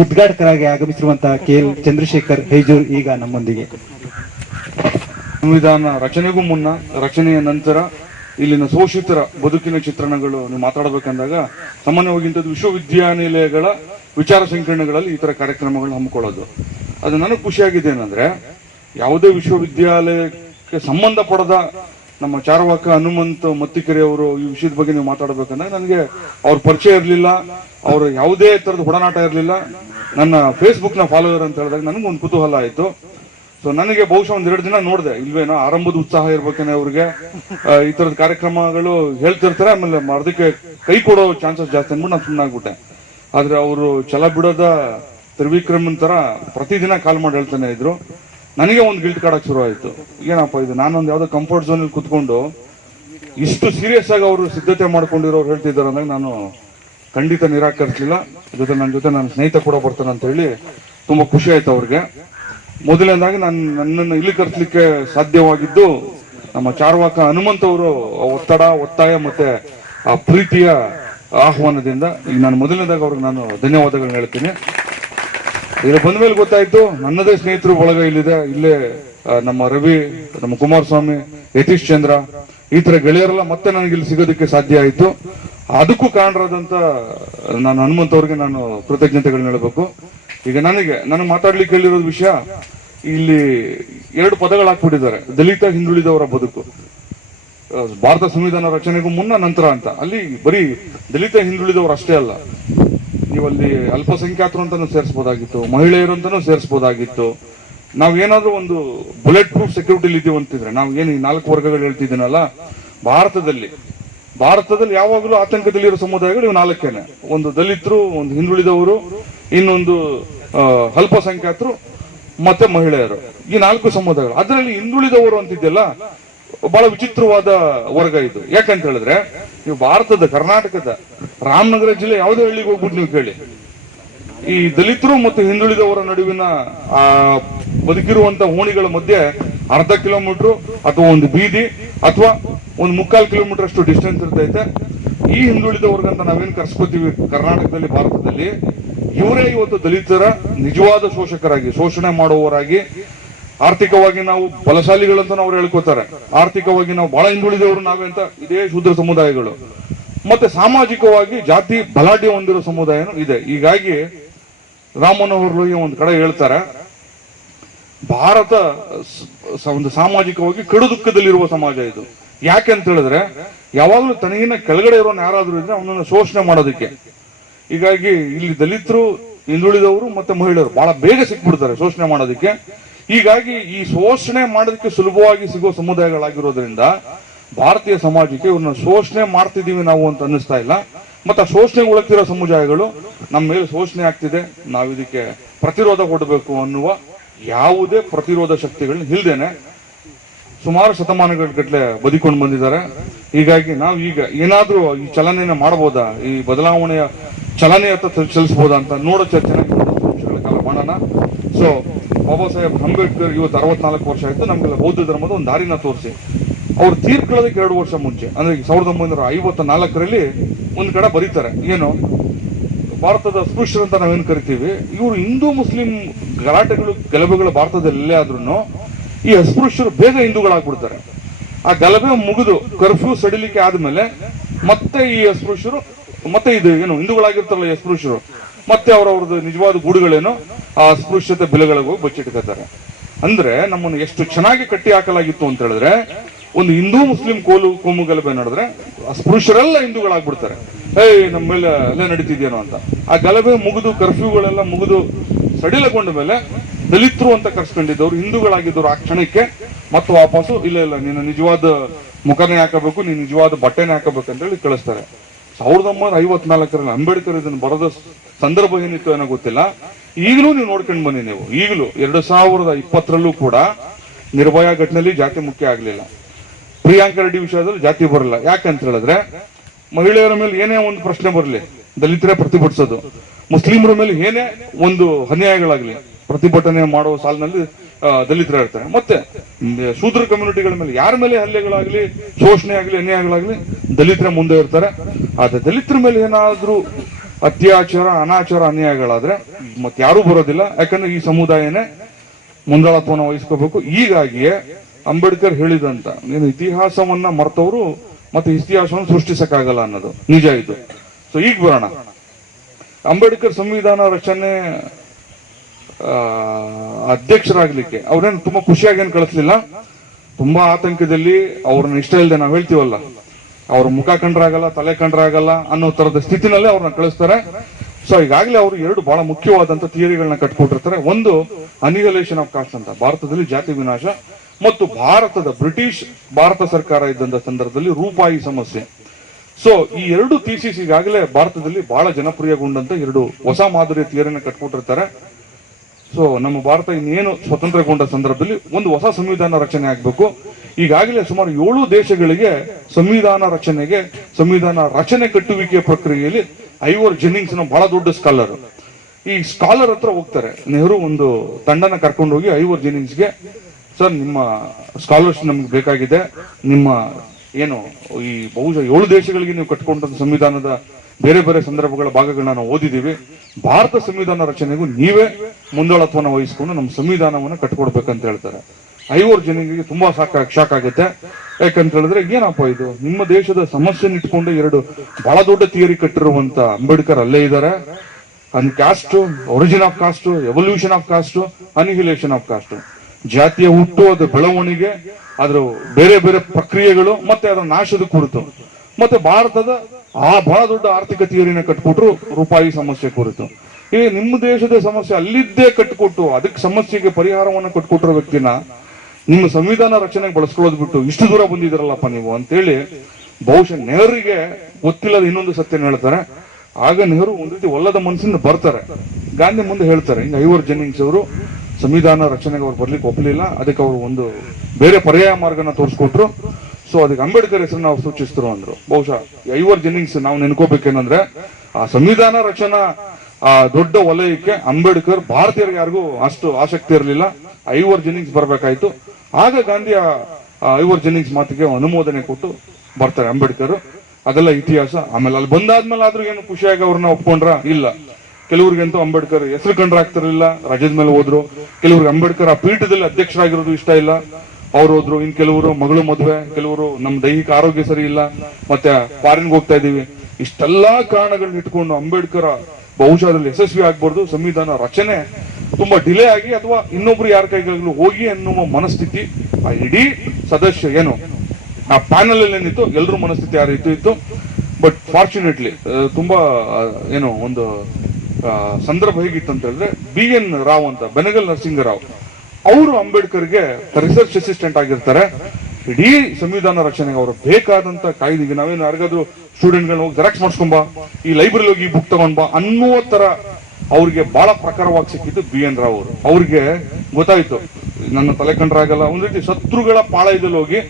ಉದ್ಘಾಟಕರಾಗಿ ಆಗಮಿಸಿರುವಂತಹ KL ಚಂದ್ರಶೇಖರ್ ಐಜೂರ್ ಈಗ ನಮ್ಮೊಂದಿಗೆ. ಸಂವಿಧಾನ ರಚನೆಗೂ ಮುನ್ನ, ರಚನೆಯ ನಂತರ ಇಲ್ಲಿನ ಶೋಷಿತರ ಬದುಕಿನ ಚಿತ್ರಣಗಳು ನೀವು ಮಾತಾಡಬೇಕಂದಾಗ ಸಾಮಾನ್ಯವಾಗಿ ಇಂಥದ್ದು ವಿಶ್ವವಿದ್ಯಾನಿಲಯಗಳ ವಿಚಾರ ಸಂಕಿರಣಗಳಲ್ಲಿ ಈ ತರ ಕಾರ್ಯಕ್ರಮಗಳು ಹಮ್ಮಿಕೊಳ್ಳೋದು. ಅದು ನನಗೆ ಖುಷಿಯಾಗಿದೆ ಏನಂದ್ರೆ, ಯಾವುದೇ ವಿಶ್ವವಿದ್ಯಾಲಯಕ್ಕೆ ಸಂಬಂಧಪಡದ ನಮ್ಮ ಚಾರ್ವಾಕ ಹನುಮಂತ ಮತ್ತಿಕೆರೆ ಅವರು ಈ ವಿಷಯದ ಬಗ್ಗೆ ನೀವು ಮಾತಾಡಬೇಕಂದ್ರೆ ನನಗೆ ಅವ್ರ ಪರಿಚಯ ಇರಲಿಲ್ಲ, ಅವ್ರ ಯಾವುದೇ ತರದ ಒಡನಾಟ ಇರಲಿಲ್ಲ. ನನ್ನ ಫೇಸ್ಬುಕ್ ನ ಫಾಲೋವರ್ ಅಂತ ಹೇಳಿದಾಗ ನನಗೆ ಒಂದು ಕುತೂಹಲ ಆಯ್ತು. ಸೊ ನನಗೆ ಬಹುಶಃ ಒಂದೆರಡು ದಿನ ನೋಡಿದೆ, ಇಲ್ವೇನೋ ಆರಂಭದ ಉತ್ಸಾಹ ಇರ್ಬೇಕೇನೆ ಅವ್ರಿಗೆ, ಈ ತರದ ಕಾರ್ಯಕ್ರಮಗಳು ಹೇಳ್ತಿರ್ತಾರೆ, ಆಮೇಲೆ ಅದಕ್ಕೆ ಕೈ ಕೊಡೋ ಚಾನ್ಸಸ್ ಜಾಸ್ತಿ ಅಂದ್ಬಿಟ್ಟು ನಾನು ಸುಮ್ಮನಾಗ್ಬಿಟ್ಟೆ. ಆದ್ರೆ ಅವರು ಛಲ ಬಿಡೋದ ತ್ರಿವಿಕ್ರಮನ್ ತರ ಪ್ರತಿದಿನ ಕಾಲ್ ಮಾಡಿ ಹೇಳ್ತಾನೆ ಇದ್ರು. ನನಗೆ ಒಂದು ಗಿಲ್ಟ್ ಕಾಡಕ್ ಶುರು ಆಯ್ತು. ಏನಪ್ಪ ಇದು, ನಾನೊಂದು ಯಾವ್ದೋ ಕಂಫರ್ಟ್ ಝೋನ್ ಅಲ್ಲಿ ಕುತ್ಕೊಂಡು ಇಷ್ಟು ಸೀರಿಯಸ್ ಆಗಿ ಅವರು ಸಿದ್ಧತೆ ಮಾಡ್ಕೊಂಡಿರೋರು ಹೇಳ್ತಿದ್ದಾರೆ ಅಂದಾಗ ನಾನು ಖಂಡಿತ ನಿರಾಕರಿಸಲಿಲ್ಲ. ನನ್ನ ಜೊತೆ ನನ್ನ ಸ್ನೇಹಿತ ಕೂಡ ಬರ್ತಾನೆ ಅಂತ ಹೇಳಿ ತುಂಬಾ ಖುಷಿ ಆಯ್ತು ಅವ್ರಿಗೆ. ಮೊದಲನೇದಾಗಿ ನನ್ನನ್ನು ಇಲ್ಲಿ ಕರೆಸಲಿಕ್ಕೆ ಸಾಧ್ಯವಾಗಿದ್ದು ನಮ್ಮ ಚಾರ್ವಾಕ ಹನುಮಂತ್ ಅವರು ಒತ್ತಡ, ಒತ್ತಾಯ ಮತ್ತೆ ಆ ಪ್ರೀತಿಯ ಆಹ್ವಾನದಿಂದ ಈಗ ನಾನು ಮೊದಲನೇದಾಗಿ ಅವ್ರಿಗೆ ನಾನು ಧನ್ಯವಾದಗಳನ್ನ ಹೇಳ್ತೀನಿ. ಇಲ್ಲಿ ಬಂದ ಮೇಲೆ ಗೊತ್ತಾಯ್ತು ನನ್ನದೇ ಸ್ನೇಹಿತರು ಬಳಗ ಇಲ್ಲಿದೆ. ಇಲ್ಲೇ ನಮ್ಮ ರವಿ, ನಮ್ಮ ಕುಮಾರಸ್ವಾಮಿ, ಯತೀಶ್ ಚಂದ್ರ ಈ ತರ ಗೆಳೆಯರೆಲ್ಲ ಮತ್ತೆ ನನಗೆ ಇಲ್ಲಿ ಸಿಗೋದಕ್ಕೆ ಸಾಧ್ಯ ಆಯ್ತು. ಅದಕ್ಕೂ ಕಾರಣರಾದಂತ ನಾನು ಹನುಮಂತ್ ಅವ್ರಿಗೆ ನಾನು ಕೃತಜ್ಞತೆಗಳನ್ನ ಹೇಳಬೇಕು. ಈಗ ನನಗೆ ಮಾತಾಡ್ಲಿಕ್ಕೆ ಹೇಳಿರೋದು ವಿಷಯ, ಇಲ್ಲಿ ಎರಡು ಪದಗಳು ಹಾಕ್ಬಿಟ್ಟಿದ್ದಾರೆ, ದಲಿತ ಹಿಂದುಳಿದವರ ಬದುಕು. ಭಾರತ ಸಂವಿಧಾನ ರಚನೆಗೂ ಮುನ್ನ ನಂತರ ಅಂತ. ಅಲ್ಲಿ ಬರೀ ದಲಿತ ಹಿಂದುಳಿದವರು ಅಷ್ಟೇ ಅಲ್ಲ, ನೀವಲ್ಲಿ ಅಲ್ಪಸಂಖ್ಯಾತರು ಅಂತಾನು ಸೇರಿಸಬಹುದಾಗಿತ್ತು, ಮಹಿಳೆಯರು ಅಂತಾನು ಸೇರಿಸಬಹುದಾಗಿತ್ತು. ನಾವೇನಾದ್ರೂ ಒಂದು ಬುಲೆಟ್ ಪ್ರೂಫ್ ಸೆಕ್ಯೂರಿಟಿ ಇದೀವಿ ಅಂತಿದ್ರೆ, ನಾವು ಏನು ಈ 4 ವರ್ಗಗಳು ಹೇಳ್ತಿದ್ದೀನಲ್ಲ, ಭಾರತದಲ್ಲಿ ಯಾವಾಗಲೂ ಆತಂಕದಲ್ಲಿರೋ ಸಮುದಾಯಗಳು ಇವು 4. ಒಂದು ದಲಿತರು, ಒಂದು ಹಿಂದುಳಿದವರು, ಇನ್ನೊಂದು ಅಲ್ಪಸಂಖ್ಯಾತರು ಮತ್ತೆ ಮಹಿಳೆಯರು. ಈ 4 ಸಮುದಾಯಗಳು. ಅದರಲ್ಲಿ ಹಿಂದುಳಿದವರು ಅಂತಿದ್ದೆಲ್ಲ ಬಹಳ ವಿಚಿತ್ರವಾದ ವರ್ಗ ಇದು. ಯಾಕಂತ ಹೇಳಿದ್ರೆ, ನೀವು ಭಾರತದ ಕರ್ನಾಟಕದ ರಾಮನಗರ ಜಿಲ್ಲೆ ಯಾವುದೇ ಹಳ್ಳಿಗೆ ಹೋಗ್ಬಿಟ್ಟು ನೀವು ಕೇಳಿ, ಈ ದಲಿತರು ಮತ್ತು ಹಿಂದುಳಿದವರ ನಡುವಿನ ಆ ಬದುಕಿರುವಂತ ಓಣಿಗಳ ಮಧ್ಯೆ ಅರ್ಧ ಕಿಲೋಮೀಟರ್ ಅಥವಾ ಒಂದು ಬೀದಿ ಅಥವಾ ಒಂದು 3/4 ಕಿಲೋಮೀಟರ್ ಅಷ್ಟು ಡಿಸ್ಟೆನ್ಸ್ ಇರ್ತೈತೆ. ಈ ಹಿಂದುಳಿದ ವರ್ಗ ಅಂತ ನಾವೇನ್ ಕರ್ಸ್ಕೊತೀವಿ ಕರ್ನಾಟಕದಲ್ಲಿ, ಭಾರತದಲ್ಲಿ, ಇವರೇ ಇವತ್ತು ದಲಿತರ ನಿಜವಾದ ಶೋಷಕರಾಗಿ, ಶೋಷಣೆ ಮಾಡುವವರಾಗಿ, ಆರ್ಥಿಕವಾಗಿ ನಾವು ಬಲಶಾಲಿಗಳಂತ ಅವ್ರು ಹೇಳ್ಕೊತಾರೆ, ಆರ್ಥಿಕವಾಗಿ ನಾವು ಬಹಳ ಹಿಂದುಳಿದವರು ನಾವೇ ಅಂತ ಇದೇ ಶೂದ್ರ ಸಮುದಾಯಗಳು, ಮತ್ತೆ ಸಾಮಾಜಿಕವಾಗಿ ಜಾತಿ ಬಲಾಢ್ಯ ಹೊಂದಿರೋ ಸಮುದಾಯನೂ ಇದೆ. ಹೀಗಾಗಿ ರಾಮ್ ಮನೋಹರ್ ಲೋಹಿಯಾ ಒಂದು ಕಡೆ ಹೇಳ್ತಾರೆ, ಭಾರತ ಒಂದು ಸಾಮಾಜಿಕವಾಗಿ ಕಡು ದುಃಖದಲ್ಲಿರುವ ಸಮಾಜ ಇದು. ಯಾಕೆ ಅಂತ ಹೇಳಿದ್ರೆ ಯಾವಾಗಲೂ ತನಗಿನ ಕೆಳಗಡೆ ಇರೋನ್ ಯಾರಾದ್ರೂ ಇದ್ರೆ ಅವನನ್ನು ಶೋಷಣೆ ಮಾಡೋದಕ್ಕೆ. ಹೀಗಾಗಿ ಇಲ್ಲಿ ದಲಿತರು, ಹಿಂದುಳಿದವರು ಮತ್ತೆ ಮಹಿಳೆಯರು ಬಹಳ ಬೇಗ ಸಿಕ್ಬಿಡ್ತಾರೆ ಶೋಷಣೆ ಮಾಡೋದಕ್ಕೆ. ಹೀಗಾಗಿ ಈ ಶೋಷಣೆ ಮಾಡೋದಕ್ಕೆ ಸುಲಭವಾಗಿ ಸಿಗೋ ಸಮುದಾಯಗಳಾಗಿರೋದ್ರಿಂದ ಭಾರತೀಯ ಸಮಾಜಕ್ಕೆ ಇವ್ರನ್ನ ಶೋಷಣೆ ಮಾಡ್ತಿದೀವಿ ನಾವು ಅಂತ ಅನ್ನಿಸ್ತಾ ಇಲ್ಲ. ಮತ್ತೆ ಆ ಶೋಷಣೆಗೆ ಒಳಗ್ತಿರೋ ಸಮುದಾಯಗಳು ನಮ್ಮ ಮೇಲೆ ಶೋಷಣೆ ಆಗ್ತಿದೆ, ನಾವು ಇದಕ್ಕೆ ಪ್ರತಿರೋಧ ಕೊಡಬೇಕು ಅನ್ನುವ ಯಾವುದೇ ಪ್ರತಿರೋಧ ಶಕ್ತಿಗಳನ್ನ ಇಲ್ದೇನೆ ಸುಮಾರು ಶತಮಾನಗಳ ಗಟ್ಟಲೆ ಬದುಕೊಂಡು ಬಂದಿದ್ದಾರೆ. ಹೀಗಾಗಿ ನಾವು ಈಗ ಏನಾದ್ರೂ ಈ ಚಲನೆಯನ್ನ ಮಾಡಬಹುದಾ, ಈ ಬದಲಾವಣೆಯ ಚಲನೆಯತ್ತ ಚಲಿಸಬಹುದಾ ಅಂತ ನೋಡೋ ಚರ್ಚೆನ ನಿಮಿಷಗಳ ಕಾಲ ಮಾಡೋಣ. ಸೊ ಬಾಬಾ ಸಾಹೇಬ್ ಅಂಬೇಡ್ಕರ್ ಇವತ್ತು 64 ವರ್ಷ ಆಯ್ತು. ನಮ್ಗೆಲ್ಲ ಬೌದ್ಧ ಧರ್ಮದ ಒಂದು ದಾರಿನ ತೋರಿಸಿ. ಅವ್ರು ತೀರ್ಕೊಳ್ಳೋದಕ್ಕೆ 2 ವರ್ಷ ಮುಂಚೆ ಅಂದ್ರೆ 1954ರಲ್ಲಿ ಒಂದ್ ಕಡೆ ಬರೀತಾರೆ, ಏನು ಭಾರತದ ಅಸ್ಪೃಶ್ಯರು ಅಂತ ನಾವೇನ್ ಕರಿತೀವಿ, ಇವರು ಹಿಂದೂ ಮುಸ್ಲಿಂ ಗಲಾಟೆಗಳು ಗಲಭೆಗಳು ಭಾರತದಲ್ಲೇ ಆದ್ರೂ ಈ ಅಸ್ಪೃಶ್ಯರು ಬೇಗ ಹಿಂದೂಗಳಾಗ್ಬಿಡ್ತಾರೆ. ಆ ಗಲಭೆ ಮುಗಿದು ಕರ್ಫ್ಯೂ ಸಡಿಲಿಕ್ಕೆ ಆದ್ಮೇಲೆ ಮತ್ತೆ ಈ ಅಸ್ಪೃಶ್ಯರು ಮತ್ತೆ ಇದು ಏನು ಹಿಂದೂಗಳಾಗಿರ್ತಾರಲ್ಲ ಈ ಅಸ್ಪೃಶ್ಯರು ಮತ್ತೆ ಅವ್ರವ್ರದ್ದು ನಿಜವಾದ ಗೂಡುಗಳೇನು ಆ ಅಸ್ಪೃಶ್ಯತೆ ಬೆಲೆಗಳಿಗೆ ಹೋಗಿ ಬಚ್ಚಿಟ್ಕೋತಾರೆ. ಅಂದ್ರೆ ನಮ್ಮನ್ನು ಎಷ್ಟು ಚೆನ್ನಾಗಿ ಕಟ್ಟಿ ಹಾಕಲಾಗಿತ್ತು ಅಂತ ಹೇಳಿದ್ರೆ, ಒಂದು ಹಿಂದೂ ಮುಸ್ಲಿಂ ಕೋಮು ಗಲಭೆ ನಡೆದ್ರೆ ಅಸ್ಪೃಶ್ಯರೆಲ್ಲ ಹಿಂದೂಗಳಾಗ್ಬಿಡ್ತಾರೆ, ನಮ್ಮ ಮೇಲೆ ಅಲ್ಲೇ ನಡೀತಿದ್ಯೇನೋ ಅಂತ. ಆ ಗಲಭೆ ಮುಗಿದು ಕರ್ಫ್ಯೂಗಳೆಲ್ಲ ಮುಗಿದು ಸಡಿಲಗೊಂಡ ಮೇಲೆ ದಲಿತರು ಅಂತ ಕರ್ಸ್ಕೊಂಡಿದ್ದವ್ರು ಹಿಂದೂಗಳಾಗಿದ್ದವ್ರು ಆ ಕ್ಷಣಕ್ಕೆ ಮತ್ತು ವಾಪಸ್ಸು ಇಲ್ಲ ನೀನು ನಿಜವಾದ ಮುಖನೇ ಹಾಕಬೇಕು, ನೀನು ನಿಜವಾದ ಬಟ್ಟೆನೇ ಹಾಕಬೇಕು ಅಂತ ಹೇಳಿ ಕಳಿಸ್ತಾರೆ. 1954ರಲ್ಲಿ ಅಂಬೇಡ್ಕರ್ ಇದನ್ನು ಬರೆದ ಸಂದರ್ಭ ಏನಿತ್ತು ಏನೋ ಗೊತ್ತಿಲ್ಲ. ಈಗಲೂ ನೀವು ನೋಡ್ಕೊಂಡು ಬನ್ನಿ, ನೀವು ಈಗಲೂ 2020ರಲ್ಲೂ ಕೂಡ ನಿರ್ಭಯ ಘಟನೆಯಲ್ಲಿ ಜಾತಿ ಮುಖ್ಯ ಆಗ್ಲಿಲ್ಲ, ಪ್ರಿಯಾಂಕಾ ರೆಡ್ಡಿ ವಿಷಯದಲ್ಲಿ ಜಾತಿ ಬರಲ್ಲ. ಯಾಕಂತ ಹೇಳಿದ್ರೆ ಮಹಿಳೆಯರ ಮೇಲೆ ಏನೇ ಒಂದು ಪ್ರಶ್ನೆ ಬರಲಿ ದಲಿತರೇ ಪ್ರತಿಭಟಿಸೋದು, ಮುಸ್ಲಿಮರ ಮೇಲೆ ಏನೇ ಒಂದು ಅನ್ಯಾಯಗಳಾಗ್ಲಿ ಪ್ರತಿಭಟನೆ ಮಾಡುವ ಸಾಲಿನಲ್ಲಿ ದಲಿತರು ಇರ್ತಾರೆ. ಮತ್ತೆ ಶೂದ್ರ ಕಮ್ಯುನಿಟಿಗಳ ಮೇಲೆ ಯಾರ ಮೇಲೆ ಹಲ್ಲೆಗಳಾಗ್ಲಿ, ಶೋಷಣೆ ಆಗ್ಲಿ, ಅನ್ಯಾಯಗಳಾಗ್ಲಿ ದಲಿತರ ಮುಂದೆ ಇರ್ತಾರೆ. ಆದ್ರೆ ದಲಿತರ ಮೇಲೆ ಏನಾದ್ರೂ ಅತ್ಯಾಚಾರ, ಅನಾಚಾರ, ಅನ್ಯಾಯಗಳಾದ್ರೆ ಮತ್ತೆ ಯಾರೂ ಬರೋದಿಲ್ಲ. ಯಾಕಂದ್ರೆ ಈ ಸಮುದಾಯನೇ ಮುಂದಾಳತ್ವವನ್ನು ವಹಿಸ್ಕೋಬೇಕು. ಹೀಗಾಗಿಯೇ ಅಂಬೇಡ್ಕರ್ ಹೇಳಿದಂತ ನೀನು ಇತಿಹಾಸವನ್ನ ಮರ್ತವರು ಮತ್ತೆ ಇತಿಹಾಸವನ್ನು ಸೃಷ್ಟಿಸಕ್ಕಾಗಲ್ಲ ಅನ್ನೋದು ನಿಜ ಇದು. ಸೊ ಈಗ ಬರೋಣ, ಅಂಬೇಡ್ಕರ್ ಸಂವಿಧಾನ ರಚನೆ ಅಧ್ಯಕ್ಷರಾಗ್ಲಿಕ್ಕೆ ಅವ್ರೇನು ತುಂಬಾ ಖುಷಿಯಾಗಿ ಏನ್ ಕಳಿಸ್ಲಿಲ್ಲ, ತುಂಬಾ ಆತಂಕದಲ್ಲಿ ಅವ್ರನ್ನ ಇಷ್ಟ ಇಲ್ಲದೆ ನಾವ್ ಹೇಳ್ತೀವಲ್ಲ, ಅವ್ರ ಮುಖ ಕಂಡ್ರಾಗಲ್ಲ, ತಲೆ ಕಂಡ್ರಾಗಲ್ಲ ಅನ್ನೋ ತರದ ಸ್ಥಿತಿನಲ್ಲೇ ಅವ್ರನ್ನ ಕಳಿಸ್ತಾರೆ. ಸೊ ಈಗಾಗಲೇ ಅವರು 2 ಬಹಳ ಮುಖ್ಯವಾದಂತ ಥಿಯರಿಗಳನ್ನ ಕಟ್ಕೊಟ್ಟಿರ್ತಾರೆ. ಒಂದು ಅನಿಗಲೇಷನ್ ಆಫ್ ಕಾಸ್ಟ್ ಅಂತ, ಭಾರತದಲ್ಲಿ ಜಾತಿ ವಿನಾಶ, ಮತ್ತು ಬ್ರಿಟಿಷ್ ಭಾರತ ಸರ್ಕಾರ ಇದ್ದಂತ ಸಂದರ್ಭದಲ್ಲಿ ರೂಪಾಯಿ ಸಮಸ್ಯೆ. ಸೊ ಈ 2 ಥೀಸಿಸ್ ಈಗಾಗಲೇ ಭಾರತದಲ್ಲಿ ಬಹಳ ಜನಪ್ರಿಯಗೊಂಡಂತ 2 ಹೊಸ ಮಾದರಿಯ ಥಿಯರಿನ ಕಟ್ಕೊಟ್ಟಿರ್ತಾರೆ. ಸೊ ನಮ್ಮ ಭಾರತ ಇನ್ನೇನು ಸ್ವತಂತ್ರಗೊಂಡ ಸಂದರ್ಭದಲ್ಲಿ ಒಂದು ಹೊಸ ಸಂವಿಧಾನ ರಚನೆ ಆಗ್ಬೇಕು. ಈಗಾಗಲೇ ಸುಮಾರು 7 ದೇಶಗಳಿಗೆ ಸಂವಿಧಾನ ರಚನೆ ಕಟ್ಟುವಿಕೆಯ ಪ್ರಕ್ರಿಯೆಯಲ್ಲಿ ಐವರ್ ಜೆನ್ನಿಂಗ್ಸ್ ಬಹಳ ದೊಡ್ಡ ಸ್ಕಾಲರ್, ಈ ಸ್ಕಾಲರ್ ಹತ್ರ ಹೋಗ್ತಾರೆ. ನೆಹರು ಒಂದು ತಂಡನ ಕರ್ಕೊಂಡು ಹೋಗಿ ಐವರ್ ಜೆನ್ನಿಂಗ್ಸ್ಗೆ, ಸರ್ ನಿಮ್ಮ ಸ್ಕಾಲರ್ಶಿಪ್ ನಮ್ಗೆ ಬೇಕಾಗಿದೆ, ನಿಮ್ಮ ಏನು ಈ ಬಹುಶಃ 7 ದೇಶಗಳಿಗೆ ನೀವು ಕಟ್ಕೊಂಡ ಸಂವಿಧಾನದ ಬೇರೆ ಬೇರೆ ಸಂದರ್ಭಗಳ ಭಾಗಗಳನ್ನ ನಾವು ಓದಿದೀವಿ, ಭಾರತ ಸಂವಿಧಾನ ರಚನೆಗೂ ನೀವೇ ಮುಂದಾಳತ್ವವನ್ನು ವಹಿಸಿಕೊಂಡು ನಮ್ಮ ಸಂವಿಧಾನವನ್ನ ಕಟ್ಕೊಡ್ಬೇಕಂತ ಹೇಳ್ತಾರೆ. ಐವರ್ ಜನಿಗೆ ತುಂಬಾ ಶಾಕ್ ಆಗುತ್ತೆ. ಯಾಕಂತ ಹೇಳಿದ್ರೆ ಏನಪ್ಪ ಇದು, ನಿಮ್ಮ ದೇಶದ ಸಮಸ್ಯೆನ ಇಟ್ಕೊಂಡು 2 ಬಹಳ ದೊಡ್ಡ ಥಿಯರಿ ಕಟ್ಟಿರುವಂತ ಅಂಬೇಡ್ಕರ್ ಅಲ್ಲೇ ಇದ್ದಾರೆ. Caste, origin of cost, evolution of cost, annihilation of cost, ಜಾತಿಯ ಹುಟ್ಟು, ಅದರ ಬೆಳವಣಿಗೆ, ಅದರ ಬೇರೆ ಬೇರೆ ಪ್ರಕ್ರಿಯೆಗಳು, ಮತ್ತೆ ಅದರ ನಾಶದ ಕುರಿತು, ಮತ್ತೆ ಭಾರತದ ಬಹಳ ದೊಡ್ಡ ಆರ್ಥಿಕ ಥಿಯರಿನ ಕಟ್ಕೊಟ್ರು ರೂಪಾಯಿ ಸಮಸ್ಯೆ ಕುರಿತು. ನಿಮ್ಮ ದೇಶದ ಸಮಸ್ಯೆ ಅಲ್ಲಿದ್ದೇ ಕಟ್ಟಿಕೊಟ್ಟು ಅದಕ್ಕೆ ಸಮಸ್ಯೆಗೆ ಪರಿಹಾರವನ್ನು ಕಟ್ಕೊಟ್ಟಿರೋ ವ್ಯಕ್ತಿನ ನಿಮ್ಮ ಸಂವಿಧಾನ ರಚನೆಗೆ ಬಳಸ್ಕೊಳ್ಳೋದು ಬಿಟ್ಟು ಇಷ್ಟು ದೂರ ಬಂದಿದ್ದೀರಲ್ಲಪ್ಪ ನೀವು ಅಂತೇಳಿ ಬಹುಶಃ ನೆಹರಿಗೆ ಗೊತ್ತಿಲ್ಲದ ಇನ್ನೊಂದು ಸತ್ಯನ ಹೇಳ್ತಾರೆ. ಆಗ ನೆಹರು ಒಂದ್ ರೀತಿ ಒಲ್ಲದ ಮನಸ್ಸಿಂದ ಬರ್ತಾರೆ, ಗಾಂಧಿ ಮುಂದೆ ಹೇಳ್ತಾರೆ, ಹಿಂಗ ಐವರ್ ಜೆನ್ನಿಂಗ್ಸ್ ಅವರು ಸಂವಿಧಾನ ರಚನೆಗೆ ಅವ್ರು ಬರ್ಲಿಕ್ಕೆ ಒಪ್ಪಲಿಲ್ಲ, ಅದಕ್ಕೆ ಅವರು ಒಂದು ಬೇರೆ ಪರ್ಯಾಯ ಮಾರ್ಗನ ತೋರಿಸ್ಕೊಟ್ರು. ಸೊ ಅದಕ್ಕೆ ಅಂಬೇಡ್ಕರ್ ಹೆಸರು ನಾವು ಸೂಚಿಸ್ತರು ಅಂದ್ರು. ಬಹುಶಃ ಐವರ್ ಜೆನ್ನಿಂಗ್ಸ್ ನಾವು ನೆನ್ಕೋಬೇಕೇನಂದ್ರೆ ಆ ಸಂವಿಧಾನ ರಚನಾ ಆ ದೊಡ್ಡ ವಲಯಕ್ಕೆ ಅಂಬೇಡ್ಕರ್ ಭಾರತೀಯರಿಗೆ ಯಾರಿಗೂ ಅಷ್ಟು ಆಸಕ್ತಿ ಇರಲಿಲ್ಲ. Ivor Jennings ಬರ್ಬೇಕಾಯ್ತು. ಆಗ ಗಾಂಧಿ ಐವರ್ ಜೆನ್ನಿಂಗ್ಸ್ ಮಾತಿಗೆ ಅನುಮೋದನೆ ಕೊಟ್ಟು ಬರ್ತಾರೆ ಅಂಬೇಡ್ಕರ್. ಅದೆಲ್ಲ ಇತಿಹಾಸ. ಆಮೇಲೆ ಅಲ್ಲಿ ಬಂದಾದ್ಮೇಲೆ ಆದ್ರೂ ಏನು ಖುಷಿಯಾಗಿ ಅವ್ರನ್ನ ಒಪ್ಕೊಂಡ್ರ? ಇಲ್ಲ. ಕೆಲವ್ರಿಗಂತೂ ಅಂಬೇಡ್ಕರ್ ಹೆಸರು ಕಂಡ್ರೆ ಆಗ್ತಿರ್ಲಿಲ್ಲ, ರಜದ ಮೇಲೆ ಹೋದ್ರು. ಕೆಲವ್ರಿಗೆ ಅಂಬೇಡ್ಕರ್ ಆ ಪೀಠದಲ್ಲಿ ಅಧ್ಯಕ್ಷರಾಗಿರೋದು ಇಷ್ಟ ಇಲ್ಲ, ಅವ್ರು ಹೋದ್ರು. ಇನ್ ಕೆಲವರು ಮಗಳು ಮದುವೆ, ಕೆಲವರು ನಮ್ ದೈಹಿಕ ಆರೋಗ್ಯ ಸರಿ ಇಲ್ಲ, ಮತ್ತೆ ಫಾರಿನ್ಗೆ ಹೋಗ್ತಾ ಇದೀವಿ. ಇಷ್ಟೆಲ್ಲಾ ಕಾರಣಗಳನ್ನ ಇಟ್ಕೊಂಡು ಅಂಬೇಡ್ಕರ್ ಬಹುಶಃ ಅದ್ರಲ್ಲಿ ಯಶಸ್ವಿ ಆಗ್ಬಾರ್ದು, ಸಂವಿಧಾನ ರಚನೆ ತುಂಬಾ ಡಿಲೇ ಆಗಿ ಅಥವಾ ಇನ್ನೊಬ್ರು ಯಾರ ಕೈಗಾಗ್ಲೂ ಹೋಗಿ ಅನ್ನುವ ಮನಸ್ಥಿತಿ ಆ ಇಡೀ ಸದಸ್ಯ ಏನು ಆ ಪ್ಯಾನಲ್ ಅಲ್ಲಿ ಏನಿತ್ತು ಎಲ್ಲರೂ ಮನಸ್ಥಿತಿ ಆ ರೀತಿ ಇತ್ತು. ಬಟ್ ಫಾರ್ಚುನೇಟ್ಲಿ ತುಂಬಾ ಏನು ಒಂದು ಸಂದರ್ಭ ಹೇಗಿತ್ತು ಅಂತ ಹೇಳಿದ್ರೆ, BN ರಾವ್ ಅಂತ, ಬೆನಗಲ್ ನರಸಿಂಗರಾವ್, ಅವರು ಅಂಬೇಡ್ಕರ್ಗೆ ರಿಸರ್ಚ್ ಅಸಿಸ್ಟೆಂಟ್ ಆಗಿರ್ತಾರೆ. ಇಡೀ ಸಂವಿಧಾನ ರಚನೆಗೆ ಅವರು ಬೇಕಾದಂತ ಕಾಯ್ದೆಗೆ ನಾವೇನು ಯಾರಿಗಾದ್ರೂ ಸ್ಟೂಡೆಂಟ್ಗಳನ್ನ ಹೋಗಿ ಜೆರಾಕ್ಸ್ ಮಾಡಿಸ್ಕೊಂಬ, ಈ ಲೈಬ್ರರಿ ಹೋಗಿ ಬುಕ್ ತಗೊಂಡ್ಬಾ ಅನ್ನುವ ತರ ಅವ್ರಿಗೆ ಬಹಳ ಪ್ರಕಾರವಾಗಿ ಸಿಕ್ಕಿದ್ದು BN ರಾವ್ ಅವರು. ಅವ್ರಿಗೆ ಗೊತ್ತಾಯ್ತು ನನ್ನ ತಲೆ ಕಂಡ್ರಾಗಲ್ಲ, ಒಂದ್ ರೀತಿ ಶತ್ರುಗಳ ಪಾಳಯದಲ್ಲಿ ಹೋಗಿ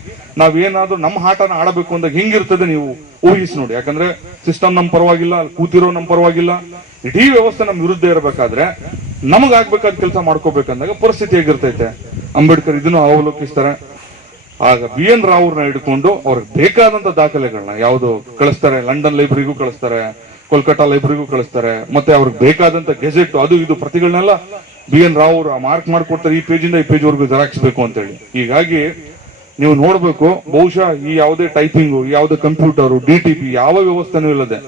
ನಾವೇನಾದ್ರೂ ನಮ್ಮ ಆಟನ ಆಡಬೇಕು ಅಂದಾಗ ಹೆಂಗಿರ್ತದೆ ನೀವು ಊಹಿಸಿ ನೋಡಿ. ಯಾಕಂದ್ರೆ ಸಿಸ್ಟಮ್ ನಮ್ ಪರವಾಗಿಲ್ಲ, ಕೂತಿರೋ ನಮ್ ಪರವಾಗಿಲ್ಲ, ಇಡೀ ವ್ಯವಸ್ಥೆ ನಮ್ ವಿರುದ್ಧ ಇರಬೇಕಾದ್ರೆ ನಮಗಾಗ್ಬೇಕಾದ ಕೆಲಸ ಮಾಡ್ಕೋಬೇಕಂದಾಗ ಪರಿಸ್ಥಿತಿ ಹೇಗಿರ್ತೈತೆ. ಅಂಬೇಡ್ಕರ್ ಇದನ್ನು ಅವಲೋಕಿಸ್ತಾರೆ. ಆಗ BN ರಾವ್ ಅವ್ರನ್ನ ಹಿಡ್ಕೊಂಡು ಅವ್ರಿಗೆ ಬೇಕಾದಂತ ದಾಖಲೆಗಳನ್ನ ಯಾವ್ದು ಕಳಿಸ್ತಾರೆ, ಲಂಡನ್ ಲೈಬ್ರರಿಗೂ ಕಳಿಸ್ತಾರೆ, ಕೋಲ್ಕತ್ತಾ ಲೈಬ್ರರಿಗೂ ಕಳಿಸ್ತಾರೆ, ಮತ್ತೆ ಅವ್ರಿಗೆ ಬೇಕಾದಂತ ಗೆಜೆಟ್ ಅದು ಇದು ಪ್ರತಿಗಳನ್ನೆಲ್ಲ BN ರಾವ್ ಅವರು ಮಾರ್ಕ್ ಮಾಡ್ಕೊಡ್ತಾರೆ, ಈ ಪೇಜಿಂದ ಈ ಪೇಜ್ ವರೆಗೂ ಜೆರಾಕ್ಸ್ಬೇಕು ಅಂತೇಳಿ. ಹೀಗಾಗಿ ನೀವು ನೋಡ್ಬೇಕು, ಬಹುಶಃ ಈ ಯಾವುದೇ ಟೈಪಿಂಗು, ಯಾವುದೇ ಕಂಪ್ಯೂಟರ್, DTP ಯಾವ ವ್ಯವಸ್ಥೆನೂ ಇಲ್ಲದೆ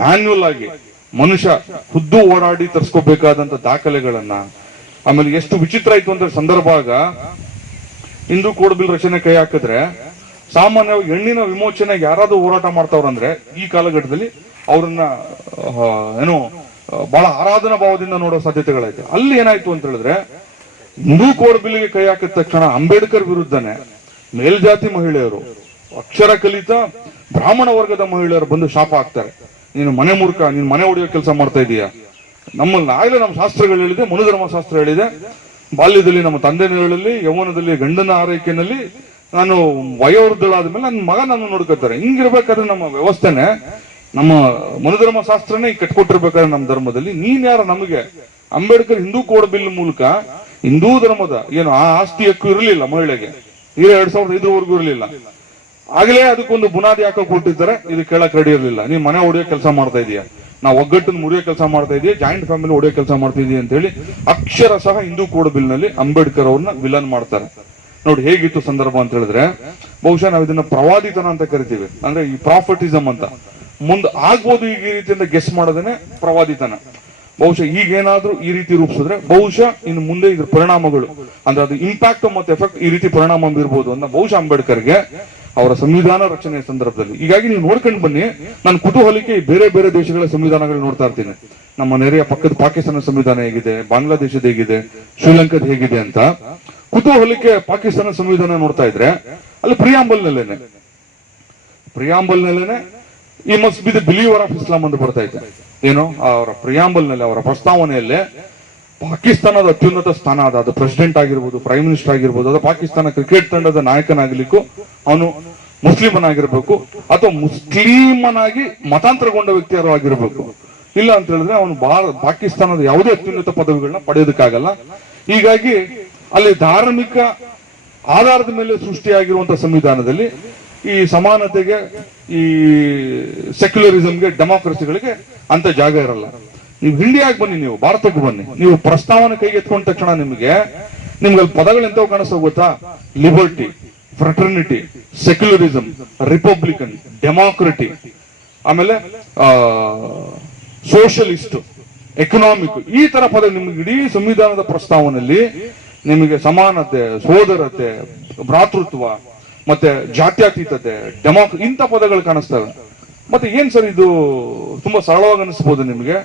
ಮ್ಯಾನ್ಯುಯಲ್ ಆಗಿ ಮನುಷ್ಯ ಖುದ್ದು ಓಡಾಡಿ ತರಿಸ್ಕೋಬೇಕಾದಂತ ದಾಖಲೆಗಳನ್ನ. ಆಮೇಲೆ ಎಷ್ಟು ವಿಚಿತ್ರ ಆಯ್ತು ಅಂತ ಸಂದರ್ಭ, ಆಗ ಹಿಂದೂ ಕೋಡ್ ಬಿಲ್ ರಚನೆ ಕೈ ಹಾಕಿದ್ರೆ ಸಾಮಾನ್ಯವಾಗಿ ಹೆಣ್ಣಿನ ವಿಮೋಚನೆಗೆ ಯಾರಾದ್ರೂ ಹೋರಾಟ ಮಾಡ್ತಾವ್ರಂದ್ರೆ ಈ ಕಾಲಘಟ್ಟದಲ್ಲಿ ಅವ್ರನ್ನ ಏನು ಬಹಳ ಆರಾಧನಾ ಭಾವದಿಂದ ನೋಡೋ ಸಾಧ್ಯತೆಗಳೈತೆ. ಅಲ್ಲಿ ಏನಾಯ್ತು ಅಂತ ಹೇಳಿದ್ರೆ, ಹಿಂದೂ ಕೋಡ್ ಬಿಲ್ಗೆ ಕೈ ಹಾಕಿದ ತಕ್ಷಣ ಅಂಬೇಡ್ಕರ್ ವಿರುದ್ಧನೇ ಮೇಲ್ಜಾತಿ ಮಹಿಳೆಯರು, ಅಕ್ಷರ ಕಲಿತ ಬ್ರಾಹ್ಮಣ ವರ್ಗದ ಮಹಿಳೆಯರು ಬಂದು ಶಾಪ ಹಾಕ್ತಾರೆ. ನೀನು ಮನೆ ಮೂರ್ಖ, ನೀನು ಮನೆ ಹೊಡೆಯೋ ಕೆಲಸ ಮಾಡ್ತಾ ಇದೀಯಾ. ನಮ್ಮಲ್ಲಿ ಆಗ್ಲೇ ನಮ್ಮ ಶಾಸ್ತ್ರಗಳು ಹೇಳಿದೆ, ಮನುಧರ್ಮ ಶಾಸ್ತ್ರ ಹೇಳಿದೆ, ಬಾಲ್ಯದಲ್ಲಿ ನಮ್ಮ ತಂದೆನ ಹೇಳಲಿ, ಯೌವನದಲ್ಲಿ ಗಂಡನ ಆರೈಕೆನಲ್ಲಿ ನಾನು ವಯೋವೃದ್ಧಳಾದ ಮೇಲೆ ನನ್ನ ಮಗ ನಾನು ನೋಡ್ಕೊತಾರೆ. ಹಿಂಗಿರ್ಬೇಕಾದ್ರೆ ನಮ್ಮ ವ್ಯವಸ್ಥೆನೆ, ನಮ್ಮ ಮನುಧರ್ಮ ಶಾಸ್ತ್ರನೇ ಕಟ್ಕೊಟ್ಟಿರ್ಬೇಕಾದ್ರೆ ನಮ್ಮ ಧರ್ಮದಲ್ಲಿ ನೀನ್ ಯಾರ ನಮಗೆ? ಅಂಬೇಡ್ಕರ್ ಹಿಂದೂ ಕೋಡ್ ಬಿಲ್ ಮೂಲಕ ಹಿಂದೂ ಧರ್ಮದ ಏನು ಆ ಆಸ್ತಿ ಹಕ್ಕು ಇರಲಿಲ್ಲ ಮಹಿಳೆಗೆ, 2005 ಇರಲಿಲ್ಲ. ಆಗ್ಲೇ ಅದಕ್ಕೊಂದು ಬುನಾದಿ ಹಾಕೋ ಕೊಟ್ಟಿದ್ದಾರೆ, ಇದು ಕೇಳಕ್ ರೆಡಿ ಇರಲಿಲ್ಲ. ನೀವ್ ಮನೆ ಹೊಡೆಯೋ ಕೆಲಸ ಮಾಡ್ತಾ ಇದೀಯಾ, ನಾವು ಒಗ್ಗಟ್ಟನ್ನು ಮುರಿಯೋ ಕೆಲಸ ಮಾಡ್ತಾ ಇದೀಯ, ಜಾಯಿಂಟ್ ಫ್ಯಾಮಿಲಿ ಹೊಡೆಯೋ ಕೆಲಸ ಮಾಡ್ತಾ ಇದೀಯ ಅಂತ ಹೇಳಿ ಅಕ್ಷರ ಸಹ ಹಿಂದೂ ಕೋಡ್ ಬಿಲ್ ನಲ್ಲಿ ಅಂಬೇಡ್ಕರ್ ಅವ್ರನ್ನ ವಿಲನ್ ಮಾಡ್ತಾರೆ. ನೋಡಿ ಹೇಗಿತ್ತು ಸಂದರ್ಭ ಅಂತ ಹೇಳಿದ್ರೆ, ಬಹುಶಃ ನಾವು ಇದನ್ನ ಪ್ರವಾದಿತನ ಅಂತ ಕರಿತೀವಿ, ಅಂದ್ರೆ ಈ ಪ್ರಾಫಿಟಿಸಮ್ ಅಂತ. ಮುಂದೆ ಆಗ್ಬೋದು ಈಗ ಈ ರೀತಿಯಿಂದ ಗೆಸ್ ಮಾಡೋದೇನೆ ಪ್ರವಾದಿತನ. ಬಹುಶಃ ಈಗೇನಾದ್ರೂ ಈ ರೀತಿ ರೂಪಿಸಿದ್ರೆ ಬಹುಶಃ ಇನ್ನು ಮುಂದೆ ಇದ್ರ ಪರಿಣಾಮಗಳು ಅಂದ್ರೆ ಅದು ಇಂಪ್ಯಾಕ್ಟ್ ಮತ್ತೆ ಎಫೆಕ್ಟ್ ಈ ರೀತಿ ಪರಿಣಾಮ ಬೀರ್ಬೋದು ಅಂತ ಬಹುಶಃ ಅಂಬೇಡ್ಕರ್ಗೆ ಅವರ ಸಂವಿಧಾನ ರಚನೆಯ ಸಂದರ್ಭದಲ್ಲಿ. ಹೀಗಾಗಿ ನೀವು ನೋಡ್ಕೊಂಡು ಬನ್ನಿ, ನಾನು ಕುತೂಹಲಕ್ಕೆ ಬೇರೆ ಬೇರೆ ದೇಶಗಳ ಸಂವಿಧಾನಗಳು ನೋಡ್ತಾ ಇರ್ತೀನಿ. ನಮ್ಮ ನೆರೆಯ ಪಕ್ಕದ ಪಾಕಿಸ್ತಾನ ಸಂವಿಧಾನ ಹೇಗಿದೆ, ಬಾಂಗ್ಲಾದೇಶದ ಹೇಗಿದೆ, ಶ್ರೀಲಂಕಾದ ಹೇಗಿದೆ ಅಂತ ಕುತೂಹಲಕ್ಕೆ ಪಾಕಿಸ್ತಾನ ಸಂವಿಧಾನ ನೋಡ್ತಾ ಇದ್ರೆ ಅಲ್ಲಿ ಪ್ರಿಯಾಂಬಲ್ ನಲ್ಲೇನೆ ಈ must be the believer of ಇಸ್ಲಾಂ ಅಂತ ಬರ್ತಾ ಇದೆ. ಏನೋ ಅವರ ಪ್ರಿಯಾಂಬಲ್ ನಲ್ಲಿ, ಅವರ ಪ್ರಸ್ತಾವನೆಯಲ್ಲೇ ಪಾಕಿಸ್ತಾನದ ಅತ್ಯುನ್ನತ ಸ್ಥಾನ ಅದು ಪ್ರೆಸಿಡೆಂಟ್ ಆಗಿರ್ಬೋದು, ಪ್ರೈಮ್ ಮಿನಿಸ್ಟರ್ ಆಗಿರ್ಬೋದು, ಅದು ಪಾಕಿಸ್ತಾನ ಕ್ರಿಕೆಟ್ ತಂಡದ ನಾಯಕನಾಗ್ಲಿಕ್ಕೂ ಅವನು ಮುಸ್ಲಿಮನಾಗಿರ್ಬೇಕು ಅಥವಾ ಮುಸ್ಲಿಮನಾಗಿ ಮತಾಂತರಗೊಂಡ ವ್ಯಕ್ತಿ ಯಾರು ಆಗಿರ್ಬೇಕು. ಇಲ್ಲ ಅಂತ ಹೇಳಿದ್ರೆ ಅವನು ಪಾಕಿಸ್ತಾನದ ಯಾವುದೇ ಅತ್ಯುನ್ನತ ಪದವಿಗಳನ್ನ ಪಡೆಯೋದಕ್ಕಾಗಲ್ಲ. ಹೀಗಾಗಿ ಅಲ್ಲಿ ಧಾರ್ಮಿಕ ಆಧಾರದ ಮೇಲೆ ಸೃಷ್ಟಿಯಾಗಿರುವಂತಹ ಸಂವಿಧಾನದಲ್ಲಿ ಈ ಸಮಾನತೆಗೆ, ಈ ಸೆಕ್ಯುಲರಿಸಂಗೆ, ಡೆಮಾಕ್ರಸಿಗಳಿಗೆ ಅಂತ ಜಾಗ ಇರಲ್ಲ. ನೀವು ಇಂಡಿಯಾಗೆ ಬನ್ನಿ, ನೀವು ಭಾರತಕ್ಕೆ ಬನ್ನಿ, ನೀವು ಪ್ರಸ್ತಾವನೆ ಕೈಗೆ ಎತ್ಕೊಂಡ ತಕ್ಷಣ ನಿಮ್ಗೆ ಅಲ್ಲಿ ಪದಗಳು ಎಂತವು ಕಾಣಿಸ್ತಾವ ಗೊತ್ತಾ? Liberty, fraternity, secularism, Republican, democratic, ಆಮೇಲೆ ಸೋಷಲಿಸ್ಟ್, ಎಕನಾಮಿಕ್, ಈ ತರ ಪದ ನಿಮ್ಗೆ ಇಡೀ ಸಂವಿಧಾನದ ಪ್ರಸ್ತಾವನೆಯಲ್ಲಿ ನಿಮಗೆ ಸಮಾನತೆ, ಸೋದರತೆ, ಭ್ರಾತೃತ್ವ, ಮತ್ತೆ ಜಾತ್ಯತೀತತೆ, ಇಂಥ ಪದಗಳು ಕಾಣಿಸ್ತವೆ. ಮತ್ತೆ ಏನ್ ಸರ್ ಇದು ತುಂಬಾ ಸರಳವಾಗಿ ಅನಿಸ್ಬೋದು ನಿಮಗೆ.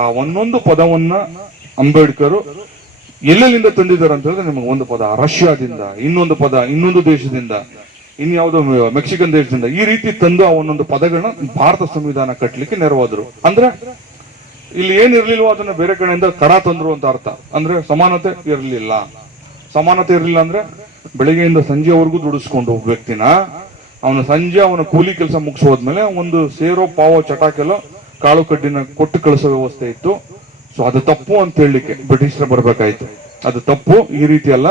ಆ ಒಂದೊಂದು ಪದವನ್ನ ಅಂಬೇಡ್ಕರ್ ಎಲ್ಲೆಲ್ಲಿಂದ ತಂದಿದ್ದಾರೆ ಅಂತ ಹೇಳಿದ್ರೆ ನಿಮಗೆ ಒಂದು ಪದ ರಷ್ಯಾದಿಂದ, ಇನ್ನೊಂದು ಪದ ಇನ್ನೊಂದು ದೇಶದಿಂದ, ಇನ್ಯಾವುದೋ ಮೆಕ್ಸಿಕನ್ ದೇಶದಿಂದ, ಈ ರೀತಿ ತಂದು ಆ ಒಂದೊಂದು ಪದಗಳನ್ನ ಭಾರತ ಸಂವಿಧಾನ ಕಟ್ಟಲಿಕ್ಕೆ ನೆರವಾದ್ರು. ಅಂದ್ರೆ ಇಲ್ಲಿ ಏನಿರ್ಲಿಲ್ವೋ ಅದನ್ನ ಬೇರೆ ಕಡೆಯಿಂದ ಕಡ ತಂದ್ರು ಅಂತ ಅರ್ಥ. ಅಂದ್ರೆ ಸಮಾನತೆ ಇರಲಿಲ್ಲ. ಸಮಾನತೆ ಇರಲಿಲ್ಲ ಅಂದ್ರೆ ಬೆಳಿಗ್ಗೆಯಿಂದ ಸಂಜೆವರೆಗೂ ದುಡಿಸ್ಕೊಂಡು ಒಬ್ಬ ವ್ಯಕ್ತಿನ ಸಂಜೆ ಅವನ ಕೂಲಿ ಕೆಲಸ ಮುಗಿಸೋದ್ಮೇಲೆ ಒಂದು ಸೇರೋ ಪಾವೋ ಚಟಾಕೆಲ್ಲ ಕಾಳು ಕಡ್ಡಿನ ಕೊಟ್ಟು ಕಳಿಸೋ ವ್ಯವಸ್ಥೆ ಇತ್ತು. ಸೊ ಅದು ತಪ್ಪು ಅಂತ ಹೇಳಲಿಕ್ಕೆ ಬ್ರಿಟಿಷರ ಬರ್ಬೇಕಾಯ್ತು. ಅದು ತಪ್ಪು, ಈ ರೀತಿ ಅಲ್ಲ.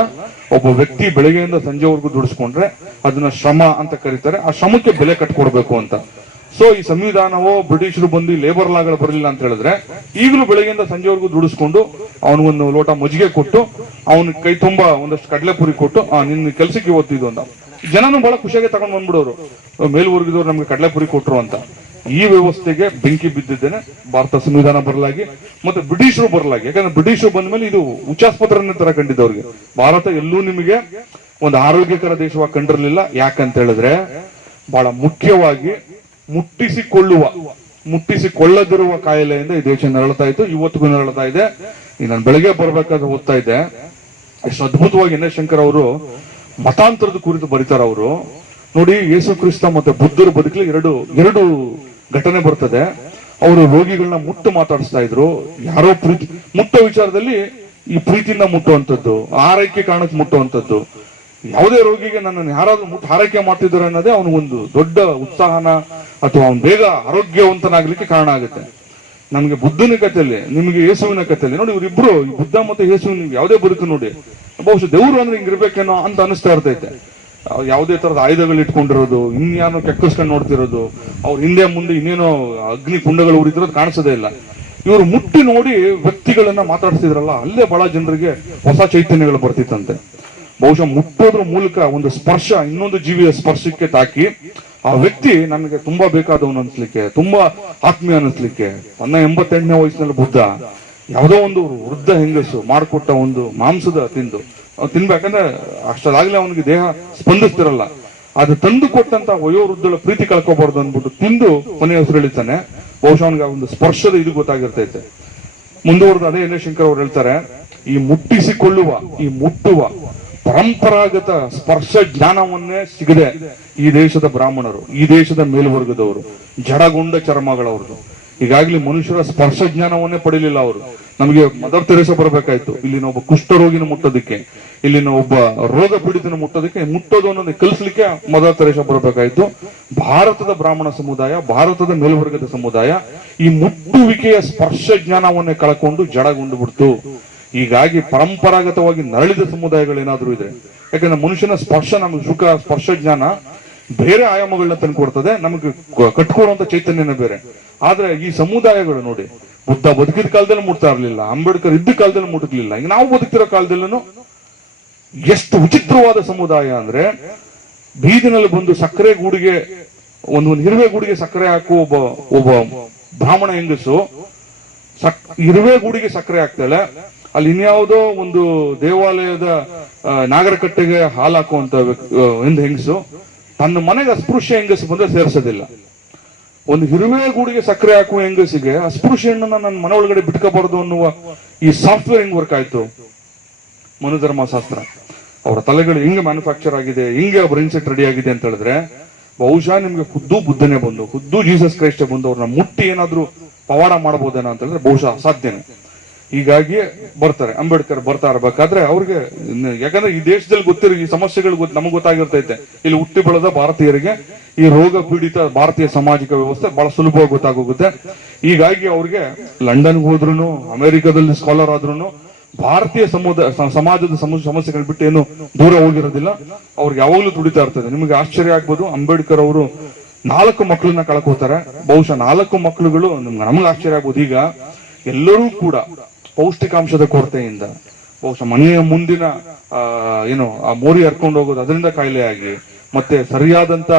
ಒಬ್ಬ ವ್ಯಕ್ತಿ ಬೆಳಗ್ಗೆಯಿಂದ ಸಂಜೆವರೆಗೂ ದುಡಿಸ್ಕೊಂಡ್ರೆ ಅದನ್ನ ಶ್ರಮ ಅಂತ ಕರೀತಾರೆ. ಆ ಶ್ರಮಕ್ಕೆ ಬೆಲೆ ಕಟ್ಕೊಡ್ಬೇಕು ಅಂತ. ಸೊ ಈ ಸಂವಿಧಾನವೋ ಬ್ರಿಟಿಷರು ಬಂದು ಲೇಬರ್ ಲಾಗಳು ಬರಲಿಲ್ಲ ಅಂತ ಹೇಳಿದ್ರೆ ಈಗಲೂ ಬೆಳಗ್ಗೆಯಿಂದ ಸಂಜೆವರೆಗೂ ದುಡಿಸ್ಕೊಂಡು ಅವನಿಗೊಂದು ಲೋಟ ಮಜ್ಜಿಗೆ ಕೊಟ್ಟು ಅವನ ಕೈ ತುಂಬಾ ಒಂದಷ್ಟು ಕಡಲೆಪುರಿ ಕೊಟ್ಟು ನಿನ್ನ ಕೆಲ್ಸಕ್ಕೆ ಇವತ್ತಿದ್ದು ಅಂತ ಜನನು ಬಹಳ ಖುಷಿಯಾಗಿ ತಗೊಂಡ್ ಬಂದ್ಬಿಡೋರು. ಮೇಲ್ವರ್ಗದವ್ರು ನಮ್ಗೆ ಕಡಲೆಪುರಿ ಕೊಟ್ರು ಅಂತ. ಈ ವ್ಯವಸ್ಥೆಗೆ ಬೆಂಕಿ ಬಿದ್ದಿದ್ದೇನೆ ಭಾರತ ಸಂವಿಧಾನ ಬರಲಾಗಿ ಮತ್ತೆ ಬ್ರಿಟಿಷರು ಬರಲಾಗಿ. ಯಾಕಂದ್ರೆ ಬ್ರಿಟಿಷರು ಬಂದ ಮೇಲೆ ಇದು ಉಚ್ಚಾಸ್ಪತ್ರನ್ನ ತರ ಕಂಡಿದ್ದವ್ರಿಗೆ. ಭಾರತ ಎಲ್ಲೂ ನಿಮಗೆ ಒಂದು ಆರೋಗ್ಯಕರ ದೇಶವಾಗಿ ಕಂಡಿರ್ಲಿಲ್ಲ. ಯಾಕಂತ ಹೇಳಿದ್ರೆ ಬಹಳ ಮುಖ್ಯವಾಗಿ ಮುಟ್ಟಿಸಿಕೊಳ್ಳದಿರುವ ಕಾಯಿಲೆಯಿಂದ ಈ ದೇಶ ನರಳ್ತಾ ಇತ್ತು, ಇವತ್ತಿಗೂ ನರಳ್ತಾ ಇದೆ. ಈಗ ನಾನು ಬೆಳಗ್ಗೆ ಬರ್ಬೇಕಾದ್ರೆ ಓದ್ತಾ ಇದ್ದೆ, ಎಷ್ಟು ಅದ್ಭುತವಾಗಿ ಎನ್ ಎಸ್ ಶಂಕರ್ ಅವರು ಮತಾಂತರದ ಕುರಿತು ಬರೀತಾರ. ಅವರು ನೋಡಿ, ಯೇಸು ಕ್ರಿಸ್ತ ಮತ್ತೆ ಬುದ್ಧರ ಬದುಕಲಿ ಎರಡು ಘಟನೆ ಬರ್ತದೆ. ಅವರು ರೋಗಿಗಳನ್ನ ಮುಟ್ಟು ಮಾತಾಡಿಸ್ತಾ ಇದ್ರು. ಯಾರೋ ಪ್ರೀತಿ ಮುಟ್ಟೋ ವಿಚಾರದಲ್ಲಿ ಈ ಪ್ರೀತಿಯಿಂದ ಮುಟ್ಟುವಂಥದ್ದು, ಆರೈಕೆ ಕಾರಣಕ್ಕೆ ಮುಟ್ಟುವಂಥದ್ದು. ಯಾವುದೇ ರೋಗಿಗೆ ನನ್ನನ್ನು ಯಾರಾದ್ರೂ ಮುಟ್ಟು ಆರೈಕೆ ಮಾಡ್ತಿದ್ದಾರೆ ಅನ್ನೋದೇ ಅವನಿಗೊಂದು ದೊಡ್ಡ ಉತ್ಸಾಹನ ಅಥವಾ ಅವನು ಬೇಗ ಆರೋಗ್ಯವಂತನಾಗ್ಲಿಕ್ಕೆ ಕಾರಣ ಆಗುತ್ತೆ. ನಮ್ಗೆ ಬುದ್ಧನ ಕಥೆಯಲ್ಲಿ, ನಿಮಗೆ ಯೇಸುವಿನ ಕಥೆಯಲ್ಲಿ ನೋಡಿ, ಇವರಿಬ್ರು ಬುದ್ಧ ಮತ್ತೆ ಯೇಸುವಿನ ಯಾವುದೇ ಬದುಕು ನೋಡಿ, ಬಹುಶಃ ದೇವ್ರು ಅಂದ್ರೆ ಹಿಂಗಿರ್ಬೇಕೇನೋ ಅಂತ ಅನಿಸ್ತಾ ಇರ್ತೈತೆ. ಯಾವುದೇ ತರದ ಆಯುಧಗಳು ಇಟ್ಕೊಂಡಿರೋದು, ಇನ್ಯಾನೋ ಕೆಕ್ಕಸ್ಕೊಂಡು ನೋಡ್ತಿರೋದು, ಅವ್ರ ಹಿಂದೆ ಮುಂದೆ ಇನ್ನೇನೋ ಅಗ್ನಿ ಕುಂಡಗಳು ಉರಿತಿರೋದು ಕಾಣಿಸೋದೇ ಇಲ್ಲ. ಇವರು ಮುಟ್ಟಿ ನೋಡಿ ವ್ಯಕ್ತಿಗಳನ್ನ ಮಾತಾಡ್ತಿದ್ರಲ್ಲ, ಅಲ್ಲೇ ಬಹಳ ಜನರಿಗೆ ಹೊಸ ಚೈತನ್ಯಗಳು ಬರ್ತಿತ್ತಂತೆ. ಬಹುಶಃ ಮುಟ್ಟೋದ್ರ ಮೂಲಕ ಒಂದು ಸ್ಪರ್ಶ, ಇನ್ನೊಂದು ಜೀವಿಯ ಸ್ಪರ್ಶಕ್ಕೆ ತಾಕಿ ಆ ವ್ಯಕ್ತಿ ನನಗೆ ತುಂಬಾ ಬೇಕಾದವನು ಅನ್ಸ್ಲಿಕ್ಕೆ, ತುಂಬಾ ಆತ್ಮೀಯ ಅನಿಸ್ಲಿಕ್ಕೆ. ತನ್ನ 88ನೇ ವಯಸ್ಸಿನಲ್ಲಿ ಬುದ್ಧ ಯಾವುದೋ ಒಂದು ವೃದ್ಧ ಹೆಂಗಸು ಮಾಡಿಕೊಟ್ಟ ಒಂದು ಮಾಂಸದ ತಿನ್ಬೇಕಂದ್ರೆ ಅಷ್ಟದಾಗ್ಲೇ ಅವನಿಗೆ ದೇಹ ಸ್ಪಂದಿಸ್ತಿರಲ್ಲ. ಅದು ತಂದು ಕೊಟ್ಟಂತ ವಯೋವೃದ್ಧಳ ಪ್ರೀತಿ ಕಳ್ಕೋಬಾರ್ದು ಅಂದ್ಬಿಟ್ಟು ತಿಂದು ಕೊನೆ ಹೆಸರು ಹೇಳಿತಾನೆ. ಬಹುಶಃ ಅವನಿಗೆ ಒಂದು ಸ್ಪರ್ಶದ ಇದು ಗೊತ್ತಾಗಿರ್ತೈತೆ. ಮುಂದುವರೆದು ಅದೇ ಎನ್ ಎಸ್ ಶಂಕರ್ ಅವ್ರು ಹೇಳ್ತಾರೆ, ಈ ಮುಟ್ಟುವ ಪರಂಪರಾಗತ ಸ್ಪರ್ಶ ಜ್ಞಾನವನ್ನೇ ಸಿಗದೆ ಈ ದೇಶದ ಬ್ರಾಹ್ಮಣರು, ಈ ದೇಶದ ಮೇಲ್ವರ್ಗದವರು, ಜಡಗೊಂಡ ಚರ್ಮಗಳವ್ರದ್ದು. ಈಗಾಗಲೇ ಮನುಷ್ಯರ ಸ್ಪರ್ಶ ಜ್ಞಾನವನ್ನೇ ಪಡೀಲಿಲ್ಲ ಅವರು. ನಮಗೆ ಮದರ್ ತೆರೇಸಾ ಬರಬೇಕಾಯ್ತು ಇಲ್ಲಿನ ಒಬ್ಬ ಕುಷ್ಠರೋಗಿನ ಮುಟ್ಟೋದಕ್ಕೆ, ಇಲ್ಲಿನ ಒಬ್ಬ ರೋಗ ಪೀಡಿತನ ಮುಟ್ಟೋದು ಅನ್ನೋದನ್ನ ಕಲಿಸ್ಲಿಕ್ಕೆ ಮದರ್ ತೆರೇಸಾ ಬರಬೇಕಾಯ್ತು. ಭಾರತದ ಬ್ರಾಹ್ಮಣ ಸಮುದಾಯ, ಭಾರತದ ಮೇಲ್ವರ್ಗದ ಸಮುದಾಯ ಈ ಮುಟ್ಟುವಿಕೆಯ ಸ್ಪರ್ಶ ಜ್ಞಾನವನ್ನೇ ಕಳ್ಕೊಂಡು ಜಡಗೊಂಡು ಬಿಡ್ತು. ಹೀಗಾಗಿ ಪರಂಪರಾಗತವಾಗಿ ನರಳಿದ ಸಮುದಾಯಗಳೇನಾದ್ರೂ ಇದೆ. ಯಾಕಂದ್ರೆ ಮನುಷ್ಯನ ಸ್ಪರ್ಶ, ನಮಗೆ ಸುಖ ಸ್ಪರ್ಶ ಜ್ಞಾನ ಬೇರೆ ಆಯಾಮಗಳನ್ನ ತಂದುಕೊಡ್ತದೆ, ನಮಗೆ ಕಟ್ಕೊಡುವಂತ ಚೈತನ್ಯನ ಬೇರೆ. ಆದ್ರೆ ಈ ಸಮುದಾಯಗಳು ನೋಡಿ, ಬುದ್ಧ ಬದುಕಿದ ಕಾಲದಲ್ಲಿ ಮುಟ್ತಾ ಇರ್ಲಿಲ್ಲ, ಅಂಬೇಡ್ಕರ್ ಇದ್ದ ಕಾಲದಲ್ಲಿ ಮುಟ್ಟಲಿಲ್ಲ. ಈಗ ನಾವು ಬದುಕ್ತಿರೋ ಕಾಲದಲ್ಲೂ ಎಷ್ಟು ವಿಚಿತ್ರವಾದ ಸಮುದಾಯ ಅಂದ್ರೆ, ಬೀದಿನಲ್ಲಿ ಬಂದು ಸಕ್ಕರೆ ಗೂಡಿಗೆ ಒಂದು ಇರುವೆ ಗೂಡಿಗೆ ಸಕ್ಕರೆ ಹಾಕುವ ಒಬ್ಬ ಬ್ರಾಹ್ಮಣ ಹೆಂಗಸು ಇರುವೆ ಗೂಡಿಗೆ ಸಕ್ಕರೆ ಹಾಕ್ತಾಳೆ. ಅಲ್ಲಿ ಇನ್ಯಾವುದೋ ಒಂದು ದೇವಾಲಯದ ನಾಗರಕಟ್ಟೆಗೆ ಹಾಲು ಹಾಕುವಂತ ಒಂದು ಹೆಂಗಸು ತನ್ನ ಮನೆಗೆ ಅಸ್ಪೃಶ್ಯ ಹೆಂಗಸು ಬಂದ್ರೆ ಸೇರಿಸೋದಿಲ್ಲ. ಒಂದು ಇರುವೆ ಗೂಡಿಗೆ ಸಕ್ಕರೆ ಹಾಕುವ ಹೆಂಗಸಿಗೆ ಅಸ್ಪೃಶ್ಯ ಹೆಣ್ಣನ್ನ ನನ್ನ ಮನೆ ಒಳಗಡೆ ಬಿಟ್ಕೋಬಾರ್ದು ಅನ್ನುವ ಈ ಸಾಫ್ಟ್ವೇರ್ ಹೆಂಗ್ ವರ್ಕ್ ಆಯ್ತು? ಮನುಧರ್ಮಶಾಸ್ತ್ರ ಅವರ ತಲೆಗಳು ಹಿಂಗೆ ಮ್ಯಾನುಫ್ಯಾಕ್ಚರ್ ಆಗಿದೆ, ಹಿಂಗೆ ಬ್ರೈನ್ ಸೆಟ್ ರೆಡಿ ಆಗಿದೆ ಅಂತ ಹೇಳಿದ್ರೆ, ಬಹುಶಃ ನಿಮ್ಗೆ ಖುದ್ದು ಬುದ್ಧನೇ ಬಂದು, ಖುದ್ದು ಜೀಸಸ್ ಕ್ರೈಸ್ಟ್ ಬಂದು ಅವ್ರನ್ನ ಮುಟ್ಟಿ ಏನಾದ್ರೂ ಪವಾಡ ಮಾಡಬಹುದೇನೋ ಅಂತ ಹೇಳಿದ್ರೆ ಬಹುಶಃ ಅಸಾಧ್ಯನೇ. ಹೀಗಾಗಿ ಬರ್ತಾರೆ, ಅಂಬೇಡ್ಕರ್ ಬರ್ತಾ ಇರ್ಬೇಕಾದ್ರೆ ಅವ್ರಿಗೆ, ಯಾಕಂದ್ರೆ ಈ ದೇಶದಲ್ಲಿ ಗೊತ್ತಿರೋ ಈ ಸಮಸ್ಯೆಗಳು ನಮಗೆ ಗೊತ್ತಾಗಿರ್ತೈತೆ. ಇಲ್ಲಿ ಹುಟ್ಟಿ ಬೆಳೆದ ಭಾರತೀಯರಿಗೆ ಈ ರೋಗ ಪೀಡಿತ ಭಾರತೀಯ ಸಾಮಾಜಿಕ ವ್ಯವಸ್ಥೆ ಬಹಳ ಸುಲಭವಾಗಿ ಗೊತ್ತಾಗೋಗುತ್ತೆ. ಹೀಗಾಗಿ ಅವ್ರಿಗೆ ಲಂಡನ್ಗೆ ಹೋದ್ರು, ಅಮೆರಿಕದಲ್ಲಿ ಸ್ಕಾಲರ್ ಆದ್ರೂ ಭಾರತೀಯ ಸಮಾಜದ ಸಮಸ್ಯೆಗಳು ಬಿಟ್ಟು ಏನು ದೂರ ಹೋಗಿರೋದಿಲ್ಲ. ಅವ್ರಿಗೆ ಯಾವಾಗ್ಲೂ ದುಡಿತಾ ಇರ್ತದೆ. ನಿಮಗೆ ಆಶ್ಚರ್ಯ ಆಗ್ಬೋದು, ಅಂಬೇಡ್ಕರ್ ಅವರು 4 ಮಕ್ಕಳನ್ನ ಕಳ್ಕೋತಾರೆ. ಬಹುಶಃ 4 ಮಕ್ಕಳುಗಳು ನಮ್ಗೆ ಆಶ್ಚರ್ಯ ಆಗ್ಬೋದು. ಈಗ ಎಲ್ಲರೂ ಕೂಡ ಪೌಷ್ಟಿಕಾಂಶದ ಕೊರತೆಯಿಂದ, ಬಹುಶಃ ಮನೆಯ ಮುಂದಿನ ಆ ಮೋರಿ ಹರ್ಕೊಂಡು ಹೋಗೋದು, ಅದರಿಂದ ಕಾಯಿಲೆ ಆಗಿ, ಮತ್ತೆ ಸರಿಯಾದಂತ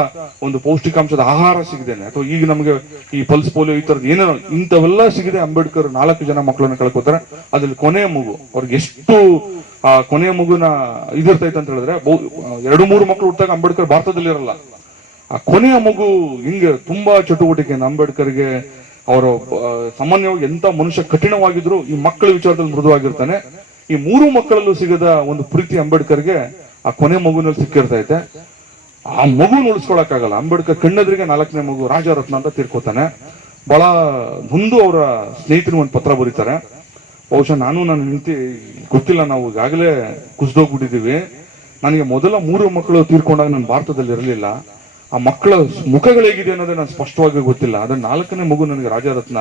ಒಂದು ಪೌಷ್ಟಿಕಾಂಶದ ಆಹಾರ ಸಿಗದೇನೆ, ಅಥವಾ ಈಗ ನಮಗೆ ಈ ಪಲ್ಸ್ ಪೋಲಿಯೋ ಈ ತರದ್ ಏನೋ ಇಂಥವೆಲ್ಲ ಸಿಗದೆ ಅಂಬೇಡ್ಕರ್ 4 ಜನ ಮಕ್ಕಳನ್ನ ಕಳ್ಕೋತಾರೆ. ಅದ್ರಲ್ಲಿ ಕೊನೆಯ ಮಗು, ಅವ್ರಿಗೆ ಎಷ್ಟು ಆ ಕೊನೆಯ ಮಗುನ ಇದಿರ್ತೈತೆ ಅಂತ ಹೇಳಿದ್ರೆ, 2-3 ಮಕ್ಕಳು ಹುಟ್ಟಾಗ ಅಂಬೇಡ್ಕರ್ ಭಾರತದಲ್ಲಿ ಇರಲ್ಲ. ಆ ಕೊನೆಯ ಮಗು ಹಿಂಗೆ ತುಂಬಾ ಚಟುವಟಿಕೆಯನ್ನು ಅಂಬೇಡ್ಕರ್ಗೆ, ಅವರ ಸಾಮಾನ್ಯವಾಗಿ ಎಂತ ಮನುಷ್ಯ ಕಠಿಣವಾಗಿದ್ರು ಈ ಮಕ್ಕಳ ವಿಚಾರದಲ್ಲಿ ಮೃದುವಾಗಿರ್ತಾನೆ. ಈ 3 ಮಕ್ಕಳಲ್ಲೂ ಸಿಗದ ಒಂದು ಪ್ರೀತಿ ಅಂಬೇಡ್ಕರ್ಗೆ ಆ ಕೊನೆ ಮಗುನಲ್ಲಿ ಸಿಕ್ಕಿರ್ತೈತೆ. ಆ ಮಗುನ ಉಳಿಸ್ಕೊಳಕ್ಕಾಗಲ್ಲ. ಅಂಬೇಡ್ಕರ್ ಕಣ್ಣೆದ್ರಿಗೆ 4ನೇ ಮಗು ರಾಜರತ್ನ ಅಂತ ತೀರ್ಕೋತಾನೆ. ಬಹಳ ಮುಂದೆ ಅವರ ಸ್ನೇಹಿತರು ಒಂದು ಪತ್ರ ಬರೀತಾರೆ. ಬಹುಶಃ ನನ್ನ ಹೆಂಡತಿ ಗೊತ್ತಿಲ್ಲ, ನಾವು ಈಗಾಗಲೇ ಕುಸಿದೋಗ್ಬಿಟ್ಟಿದೀವಿ. ನನಗೆ ಮೊದಲ 3 ಮಕ್ಕಳು ತೀರ್ಕೊಂಡಾಗ ನಾನು ಭಾರತದಲ್ಲಿ ಇರಲಿಲ್ಲ. ಆ ಮಕ್ಕಳ ಮುಖಗಳು ಹೇಗಿದೆ ಅನ್ನೋದೇ ನಾನು ಸ್ಪಷ್ಟವಾಗಿ ಗೊತ್ತಿಲ್ಲ. ಅದ್ರ 4ನೇ ಮಗು ನನಗೆ ರಾಜರತ್ನ.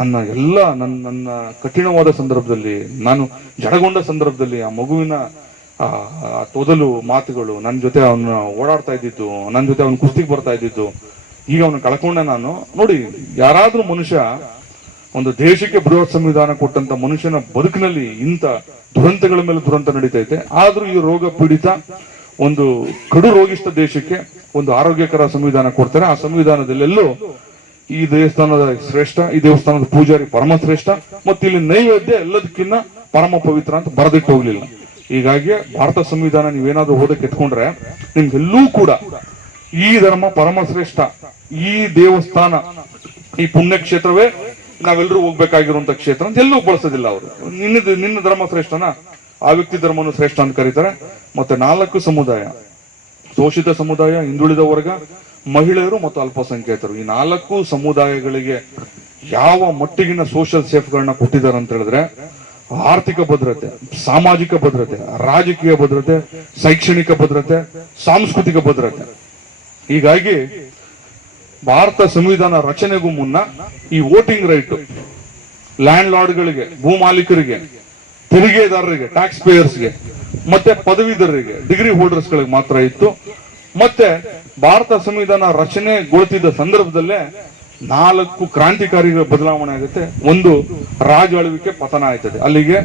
ನನ್ನ ಕಠಿಣವಾದ ಸಂದರ್ಭದಲ್ಲಿ, ನಾನು ಜಡಗೊಂಡ ಸಂದರ್ಭದಲ್ಲಿ ಆ ಮಗುವಿನ ಆ ತೊದಲು ಮಾತುಗಳು, ನನ್ನ ಜೊತೆ ಅವನು ಓಡಾಡ್ತಾ ಇದ್ದಿದ್ದು, ನನ್ನ ಜೊತೆ ಅವನು ಕುಸ್ತಿಗೆ ಬರ್ತಾ ಇದ್ದಿದ್ದು, ಈಗ ಅವನು ಕಳ್ಕೊಂಡೆ ನಾನು. ನೋಡಿ, ಯಾರಾದ್ರೂ ಮನುಷ್ಯ ಒಂದು ದೇಶಕ್ಕೆ ಬೃಹತ್ ಸಂವಿಧಾನ ಕೊಟ್ಟಂತ ಮನುಷ್ಯನ ಬದುಕಿನಲ್ಲಿ ಇಂಥ ದುರಂತಗಳ ಮೇಲೆ ದುರಂತ ನಡೀತೈತೆ. ಆದ್ರೂ ಈ ರೋಗ ಪೀಡಿತ ಒಂದು ಕಡು ರೋಗಿಷ್ಠ ದೇಶಕ್ಕೆ ಒಂದು ಆರೋಗ್ಯಕರ ಸಂವಿಧಾನ ಕೊಡ್ತಾರೆ. ಆ ಸಂವಿಧಾನದಲ್ಲೆಲ್ಲೂ ಈ ದೇವಸ್ಥಾನದ ಶ್ರೇಷ್ಠ, ಈ ದೇವಸ್ಥಾನದ ಪೂಜಾರಿ ಪರಮ ಶ್ರೇಷ್ಠ, ಮತ್ತು ಇಲ್ಲಿ ನೈವೇದ್ಯ ಎಲ್ಲದಕ್ಕಿಂತ ಪರಮ ಪವಿತ್ರ ಅಂತ ಬರೆದಿಟ್ಟು ಹೋಗ್ಲಿಲ್ಲ. ಹೀಗಾಗಿ ಭಾರತ ಸಂವಿಧಾನ ನೀವೇನಾದ್ರೂ ಓದಕ್ಕೆ ಎತ್ಕೊಂಡ್ರೆ ನಿಮ್ಗೆಲ್ಲೂ ಕೂಡ ಈ ಧರ್ಮ ಪರಮ ಶ್ರೇಷ್ಠ, ಈ ದೇವಸ್ಥಾನ, ಈ ಪುಣ್ಯಕ್ಷೇತ್ರವೇ ನಾವೆಲ್ಲರೂ ಹೋಗ್ಬೇಕಾಗಿರುವಂತ ಕ್ಷೇತ್ರ ಅಂತ ಎಲ್ಲೂ ಬಳಸೋದಿಲ್ಲ ಅವರು. ನಿನ್ನ ಧರ್ಮ ಶ್ರೇಷ್ಠನ, ಆ ವ್ಯಕ್ತಿ ಧರ್ಮನು ಶ್ರೇಷ್ಠ ಅಂತ ಕರೀತಾರೆ. ಮತ್ತೆ 4 ಸಮುದಾಯ, ಶೋಷಿತ ಸಮುದಾಯ, ಹಿಂದುಳಿದ ವರ್ಗ, ಮಹಿಳೆಯರು ಮತ್ತು ಅಲ್ಪಸಂಖ್ಯಾತರು, ಈ 4 ಸಮುದಾಯಗಳಿಗೆ ಯಾವ ಮಟ್ಟಿಗಿನ ಸೋಷಿಯಲ್ ಸೇಫ್ ಗಳನ್ನ ಕೊಟ್ಟಿದ್ದಾರೆ ಅಂತ ಹೇಳಿದ್ರೆ, ಆರ್ಥಿಕ ಭದ್ರತೆ, ಸಾಮಾಜಿಕ ಭದ್ರತೆ, ರಾಜಕೀಯ ಭದ್ರತೆ, ಶೈಕ್ಷಣಿಕ ಭದ್ರತೆ, ಸಾಂಸ್ಕೃತಿಕ ಭದ್ರತೆ. ಹೀಗಾಗಿ ಭಾರತ ಸಂವಿಧಾನ ರಚನೆಗೂ ಮುನ್ನ ಈ ವೋಟಿಂಗ್ ರೈಟ್ ಲ್ಯಾಂಡ್ ಲಾರ್ಡ್ಗಳಿಗೆ, ಭೂ ಮಾಲೀಕರಿಗೆ, ತೆರಿಗೆದಾರರಿಗೆ, ಟ್ಯಾಕ್ಸ್ ಪೇಯರ್ಸ್ಗೆ, ಮತ್ತೆ ಪದವೀಧರರಿಗೆ, ಡಿಗ್ರಿ ಹೋಲ್ಡರ್ಸ್ ಗಳಿಗೆ ಮಾತ್ರ ಇತ್ತು. ಮತ್ತೆ ಭಾರತ ಸಂವಿಧಾನ ರಚನೆಗೊಳ್ತಿದ್ದ ಸಂದರ್ಭದಲ್ಲೇ 4 ಕ್ರಾಂತಿಕಾರಿಗಳ ಬದಲಾವಣೆ ಆಗುತ್ತೆ. ಒಂದು, ರಾಜ ಆಳ್ವಿಕೆ ಪತನ ಆಯ್ತದೆ. ಅಲ್ಲಿಗೆ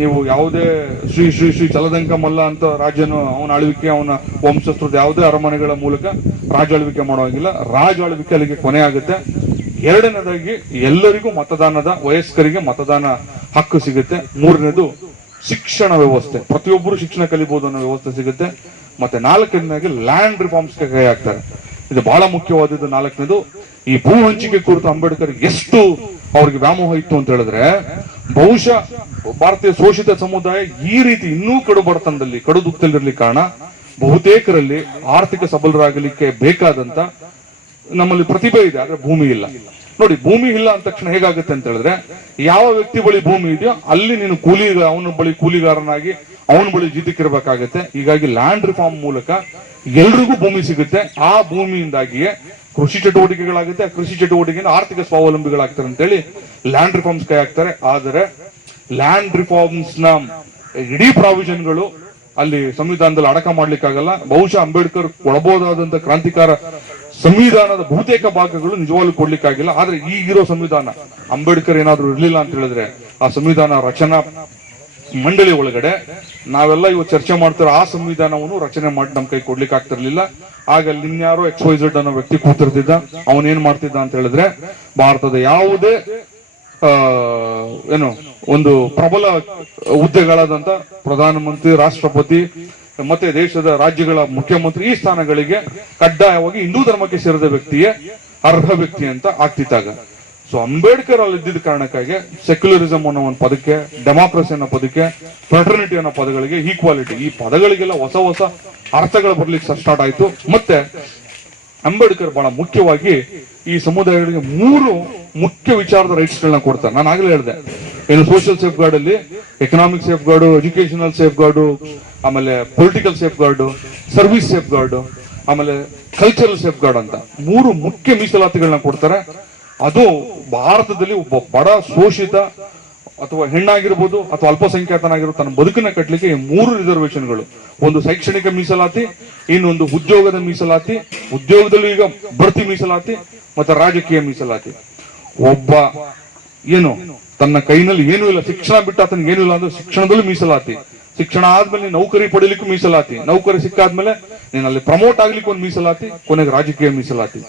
ನೀವು ಯಾವುದೇ ಶ್ರೀ ಶ್ರೀ ಶ್ರೀ ಚಲದಂಕ ಮಲ್ಲ ಅಂತ ರಾಜ್ಯನು ಅವನ ಆಳ್ವಿಕೆ, ಅವನ ವಂಶಸ್ಥರದ ಯಾವುದೇ ಅರಮನೆಗಳ ಮೂಲಕ ರಾಜ ಆಳ್ವಿಕೆ ಮಾಡುವಾಗಿಲ್ಲ. ರಾಜ ಆಳ್ವಿಕೆ ಅಲ್ಲಿಗೆ ಕೊನೆ ಆಗುತ್ತೆ. ಎರಡನೇದಾಗಿ ಎಲ್ಲರಿಗೂ ಮತದಾನದ, ವಯಸ್ಕರಿಗೆ ಮತದಾನ ಹಕ್ಕು ಸಿಗುತ್ತೆ. ಮೂರನೇದು, ಶಿಕ್ಷಣ ವ್ಯವಸ್ಥೆ, ಪ್ರತಿಯೊಬ್ಬರು ಶಿಕ್ಷಣ ಕಲಿಬಹುದು ಅನ್ನೋ ವ್ಯವಸ್ಥೆ ಸಿಗುತ್ತೆ. ಮತ್ತೆ 4ನೇದಾಗಿ ಲ್ಯಾಂಡ್ ರಿಫಾರ್ಮ್ಸ್ಗೆ ಕೈ ಹಾಕ್ತಾರೆ. ಇದು ಬಹಳ ಮುಖ್ಯವಾದದ್ದು. 4ನೇದು, ಈ ಭೂ ಹಂಚಿಕೆ ಕುರಿತು ಅಂಬೇಡ್ಕರ್ ಎಷ್ಟು ಅವ್ರಿಗೆ ವ್ಯಾಮೋಹ ಇತ್ತು ಅಂತ ಹೇಳಿದ್ರೆ, ಬಹುಶಃ ಭಾರತೀಯ ಶೋಷಿತ ಸಮುದಾಯ ಈ ರೀತಿ ಇನ್ನೂ ಕಡು ಬಡತನದಲ್ಲಿ, ಕಡು ದುಃಖದಲ್ಲಿರ್ಲಿಕ್ಕೆ ಕಾರಣ ಬಹುತೇಕರಲ್ಲಿ ಆರ್ಥಿಕ ಸಬಲರಾಗಲಿಕ್ಕೆ ಬೇಕಾದಂತ ನಮ್ಮಲ್ಲಿ ಪ್ರತಿಭೆ ಇದೆ, ಆದ್ರೆ ಭೂಮಿ ಇಲ್ಲ. ನೋಡಿ, ಭೂಮಿ ಇಲ್ಲ ಅಂದ ತಕ್ಷಣ ಹೇಗಾಗುತ್ತೆ ಅಂತ ಹೇಳಿದ್ರೆ, ಯಾವ ವ್ಯಕ್ತಿ ಬಳಿ ಭೂಮಿ ಇದೆಯೋ ಅಲ್ಲಿ ನೀನು ಅವನ ಬಳಿ ಕೂಲಿಗಾರನಾಗಿ ಅವನ ಬಳಿ ಜೀತಕ್ಕಿರ್ಬೇಕಾಗತ್ತೆ. ಹೀಗಾಗಿ ಲ್ಯಾಂಡ್ ರಿಫಾರ್ಮ್ ಮೂಲಕ ಎಲ್ರಿಗೂ ಭೂಮಿ ಸಿಗುತ್ತೆ. ಆ ಭೂಮಿಯಿಂದಾಗಿಯೇ ಕೃಷಿ ಚಟುವಟಿಕೆಗಳಾಗುತ್ತೆ. ಆ ಕೃಷಿ ಚಟುವಟಿಕೆಯಿಂದ ಆರ್ಥಿಕ ಸ್ವಾವಲಂಬಿಗಳಾಗ್ತಾರೆ ಅಂತೇಳಿ ಲ್ಯಾಂಡ್ ರಿಫಾರ್ಮ್ಸ್ ಕೈ ಹಾಕ್ತಾರೆ. ಆದರೆ ಲ್ಯಾಂಡ್ ರಿಫಾರ್ಮ್ಸ್ ನ ಇಡೀ ಪ್ರಾವಿಷನ್ಗಳು ಅಲ್ಲಿ ಸಂವಿಧಾನದಲ್ಲಿ ಅಡಕ ಮಾಡ್ಲಿಕ್ಕಾಗಲ್ಲ. ಬಹುಶಃ ಅಂಬೇಡ್ಕರ್ ಕೊಡಬಹುದಾದಂತ ಕ್ರಾಂತಿಕಾರ ಸಂವಿಧಾನದ ಬಹುತೇಕ ಭಾಗಗಳು ನಿಜವಾಗ್ಲೂ ಕೊಡ್ಲಿಕ್ಕಾಗಿಲ್ಲ. ಆದ್ರೆ ಈಗಿರೋ ಸಂವಿಧಾನ, ಅಂಬೇಡ್ಕರ್ ಏನಾದ್ರೂ ಇರ್ಲಿಲ್ಲ ಅಂತ ಹೇಳಿದ್ರೆ, ಆ ಸಂವಿಧಾನ ರಚನಾ ಮಂಡಳಿ ಒಳಗಡೆ ನಾವೆಲ್ಲ ಇವತ್ತು ಚರ್ಚೆ ಮಾಡ್ತಾರೆ, ಆ ಸಂವಿಧಾನವನ್ನು ರಚನೆ ಮಾಡಿ ನಮ್ ಕೈ ಕೊಡ್ಲಿಕ್ಕೆ ಆಗ್ತಿರ್ಲಿಲ್ಲ. ಆಗ ಅಲ್ಲಿ ಇನ್ಯಾರೋ XYZ ಅನ್ನೋ ವ್ಯಕ್ತಿ ಕೂತಿರ್ತಿದ್ದ. ಅವನೇನ್ ಮಾಡ್ತಿದ್ದ ಅಂತ ಹೇಳಿದ್ರೆ, ಭಾರತದ ಯಾವುದೇ ಒಂದು ಪ್ರಬಲ ಹುದ್ದೆಗಳಾದಂತ ಪ್ರಧಾನಮಂತ್ರಿ, ರಾಷ್ಟ್ರಪತಿ, ಮತ್ತೆ ದೇಶದ ರಾಜ್ಯಗಳ ಮುಖ್ಯಮಂತ್ರಿ, ಈ ಸ್ಥಾನಗಳಿಗೆ ಕಡ್ಡಾಯವಾಗಿ ಹಿಂದೂ ಧರ್ಮಕ್ಕೆ ಸೇರಿದ ವ್ಯಕ್ತಿಯೇ ಅರ್ಹ ವ್ಯಕ್ತಿ ಅಂತ ಆಗ್ತಿದ್ದಾಗ, ಸೊ ಅಂಬೇಡ್ಕರ್ ಅಲ್ಲಿ ಇದ್ದಿದ್ದ ಕಾರಣಕ್ಕಾಗಿ ಸೆಕ್ಯುಲರಿಸಂ ಅನ್ನೋ ಒಂದು ಪದಕ್ಕೆ, ಡೆಮಾಕ್ರಸಿ ಅನ್ನೋ ಪದಕ್ಕೆ, ಫ್ರೆಟರ್ನಿಟಿ ಅನ್ನೋ ಪದಗಳಿಗೆ, ಈಕ್ವಾಲಿಟಿ, ಈ ಪದಗಳಿಗೆಲ್ಲ ಹೊಸ ಹೊಸ ಅರ್ಥಗಳು ಬರ್ಲಿಕ್ಕೆ ಸ್ಟಾರ್ಟ್ ಆಯ್ತು. ಮತ್ತೆ ಅಂಬೇಡ್ಕರ್ ಬಹಳ ಮುಖ್ಯವಾಗಿ ಈ ಸಮುದಾಯಗಳಿಗೆ 3 ಮುಖ್ಯ ವಿಚಾರದ ರೈಟ್ಸ್ ಗಳನ್ನ ಕೊಡ್ತಾರೆ. ನಾನು ಆಗ್ಲೇ ಹೇಳಿದೆ, ಏನು ಸೋಷಿಯಲ್ ಸೇಫ್ ಗಾರ್ಡ್ ಅಲ್ಲಿ economic safeguard, educational safeguard, ಆಮೇಲೆ political safeguard, service safeguard, ಆಮೇಲೆ ಕಲ್ಚರಲ್ ಸೇಫ್ ಗಾರ್ಡ್ ಅಂತ 3 ಮುಖ್ಯ ಮೀಸಲಾತಿಗಳನ್ನ ಕೊಡ್ತಾರೆ. ಅದು ಭಾರತದಲ್ಲಿ ಒಬ್ಬ ಬಡ ಶೋಷಿತ ಅಥವಾ ಹೆಣ್ಣಾಗಿರ್ಬೋದು ಅಥವಾ ಅಲ್ಪಸಂಖ್ಯಾತನಾಗಿರ್ಬೋದು ತನ್ನ ಬದುಕನ್ನ ಕಟ್ಟಲಿಕ್ಕೆ 3 ರಿಸರ್ವೇಶನ್ಗಳು. ಒಂದು ಶೈಕ್ಷಣಿಕ ಮೀಸಲಾತಿ, ಇನ್ನೊಂದು ಉದ್ಯೋಗದ ಮೀಸಲಾತಿ, ಉದ್ಯೋಗದಲ್ಲೂ ಈಗ ಬಡ್ತಿ ಮೀಸಲಾತಿ, ಮತ್ತೆ ರಾಜಕೀಯ ಮೀಸಲಾತಿ. ಒಬ್ಬ ಏನು ತನ್ನ ಕೈನಲ್ಲಿ ಏನೂ ಇಲ್ಲ, ಶಿಕ್ಷಣ ಬಿಟ್ಟು ಆತನಿಗೆ ಏನೂ ಇಲ್ಲ ಅಂದ್ರೆ ಶಿಕ್ಷಣದಲ್ಲೂ ಮೀಸಲಾತಿ, ಶಿಕ್ಷಣ ಆದ್ಮೇಲೆ ನೌಕರಿ ಪಡಿಲಿಕ್ಕೂ ಮೀಸಲಾತಿ, ನೌಕರಿ ಸಿಕ್ಕಾದ್ಮೇಲೆ ನೀನ್ ಅಲ್ಲಿ ಪ್ರಮೋಟ್ ಆಗ್ಲಿಕ್ಕೆ ಒಂದು ಮೀಸಲಾತಿ, ಕೊನೆಗೆ ರಾಜಕೀಯ ಮೀಸಲಾತಿ.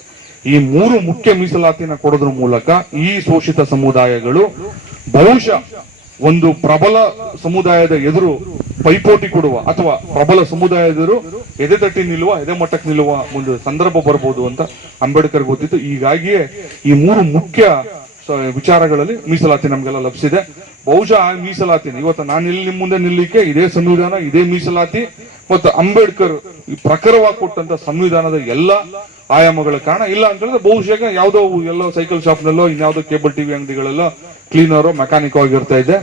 ಈ 3 ಮುಖ್ಯ ಮೀಸಲಾತಿನ ಕೊಡೋದ್ರ ಮೂಲಕ ಈ ಶೋಷಿತ ಸಮುದಾಯಗಳು ಬಹುಶಃ ಒಂದು ಪ್ರಬಲ ಸಮುದಾಯದ ಎದುರು ಪೈಪೋಟಿ ಕೊಡುವ ಅಥವಾ ಪ್ರಬಲ ಸಮುದಾಯದರು ಎದೆ ತಟ್ಟಿ ನಿಲ್ಲುವ, ಎದೆ ಮಟ್ಟಕ್ಕೆ ನಿಲ್ಲುವ ಒಂದು ಸಂದರ್ಭ ಬರ್ಬೋದು ಅಂತ ಅಂಬೇಡ್ಕರ್ ಗೊತ್ತಿತ್ತು. ಹೀಗಾಗಿಯೇ ಈ 3 ಮುಖ್ಯ ವಿಚಾರಗಳಲ್ಲಿ ಮೀಸಲಾತಿ ನಮ್ಗೆಲ್ಲ ಲಭಿಸಿದೆ. ಬಹುಶಃ ಆ ಮೀಸಲಾತಿನ ಇವತ್ತು ನಾನು ಇಲ್ಲಿ ನಿಮ್ಮ ಮುಂದೆ ನಿಲ್ಲಿಕ್ಕೆ ಇದೇ ಸಂವಿಧಾನ, ಇದೇ ಮೀಸಲಾತಿ ಮತ್ತು ಅಂಬೇಡ್ಕರ್ ಈ ಪ್ರಖರವಾಗಿ ಕೊಟ್ಟಂತ ಸಂವಿಧಾನದ ಎಲ್ಲ ಆಯಾಮಗಳ ಕಾರಣ. ಇಲ್ಲ ಅಂತ ಹೇಳಿದ್ರೆ ಬಹುಶಃ ಯಾವ್ದೋ ಎಲ್ಲೋ ಸೈಕಲ್ ಶಾಪ್ ನಲ್ಲೋ ಇನ್ಯಾವುದೋ ಕೇಬಲ್ ಟಿವಿ ಅಂಗಡಿಗಳೆಲ್ಲೋ ಕ್ಲೀನರೋ ಮೆಕ್ಯಾನಿಕ್ ಆಗಿರ್ತಾ ಇದೆ.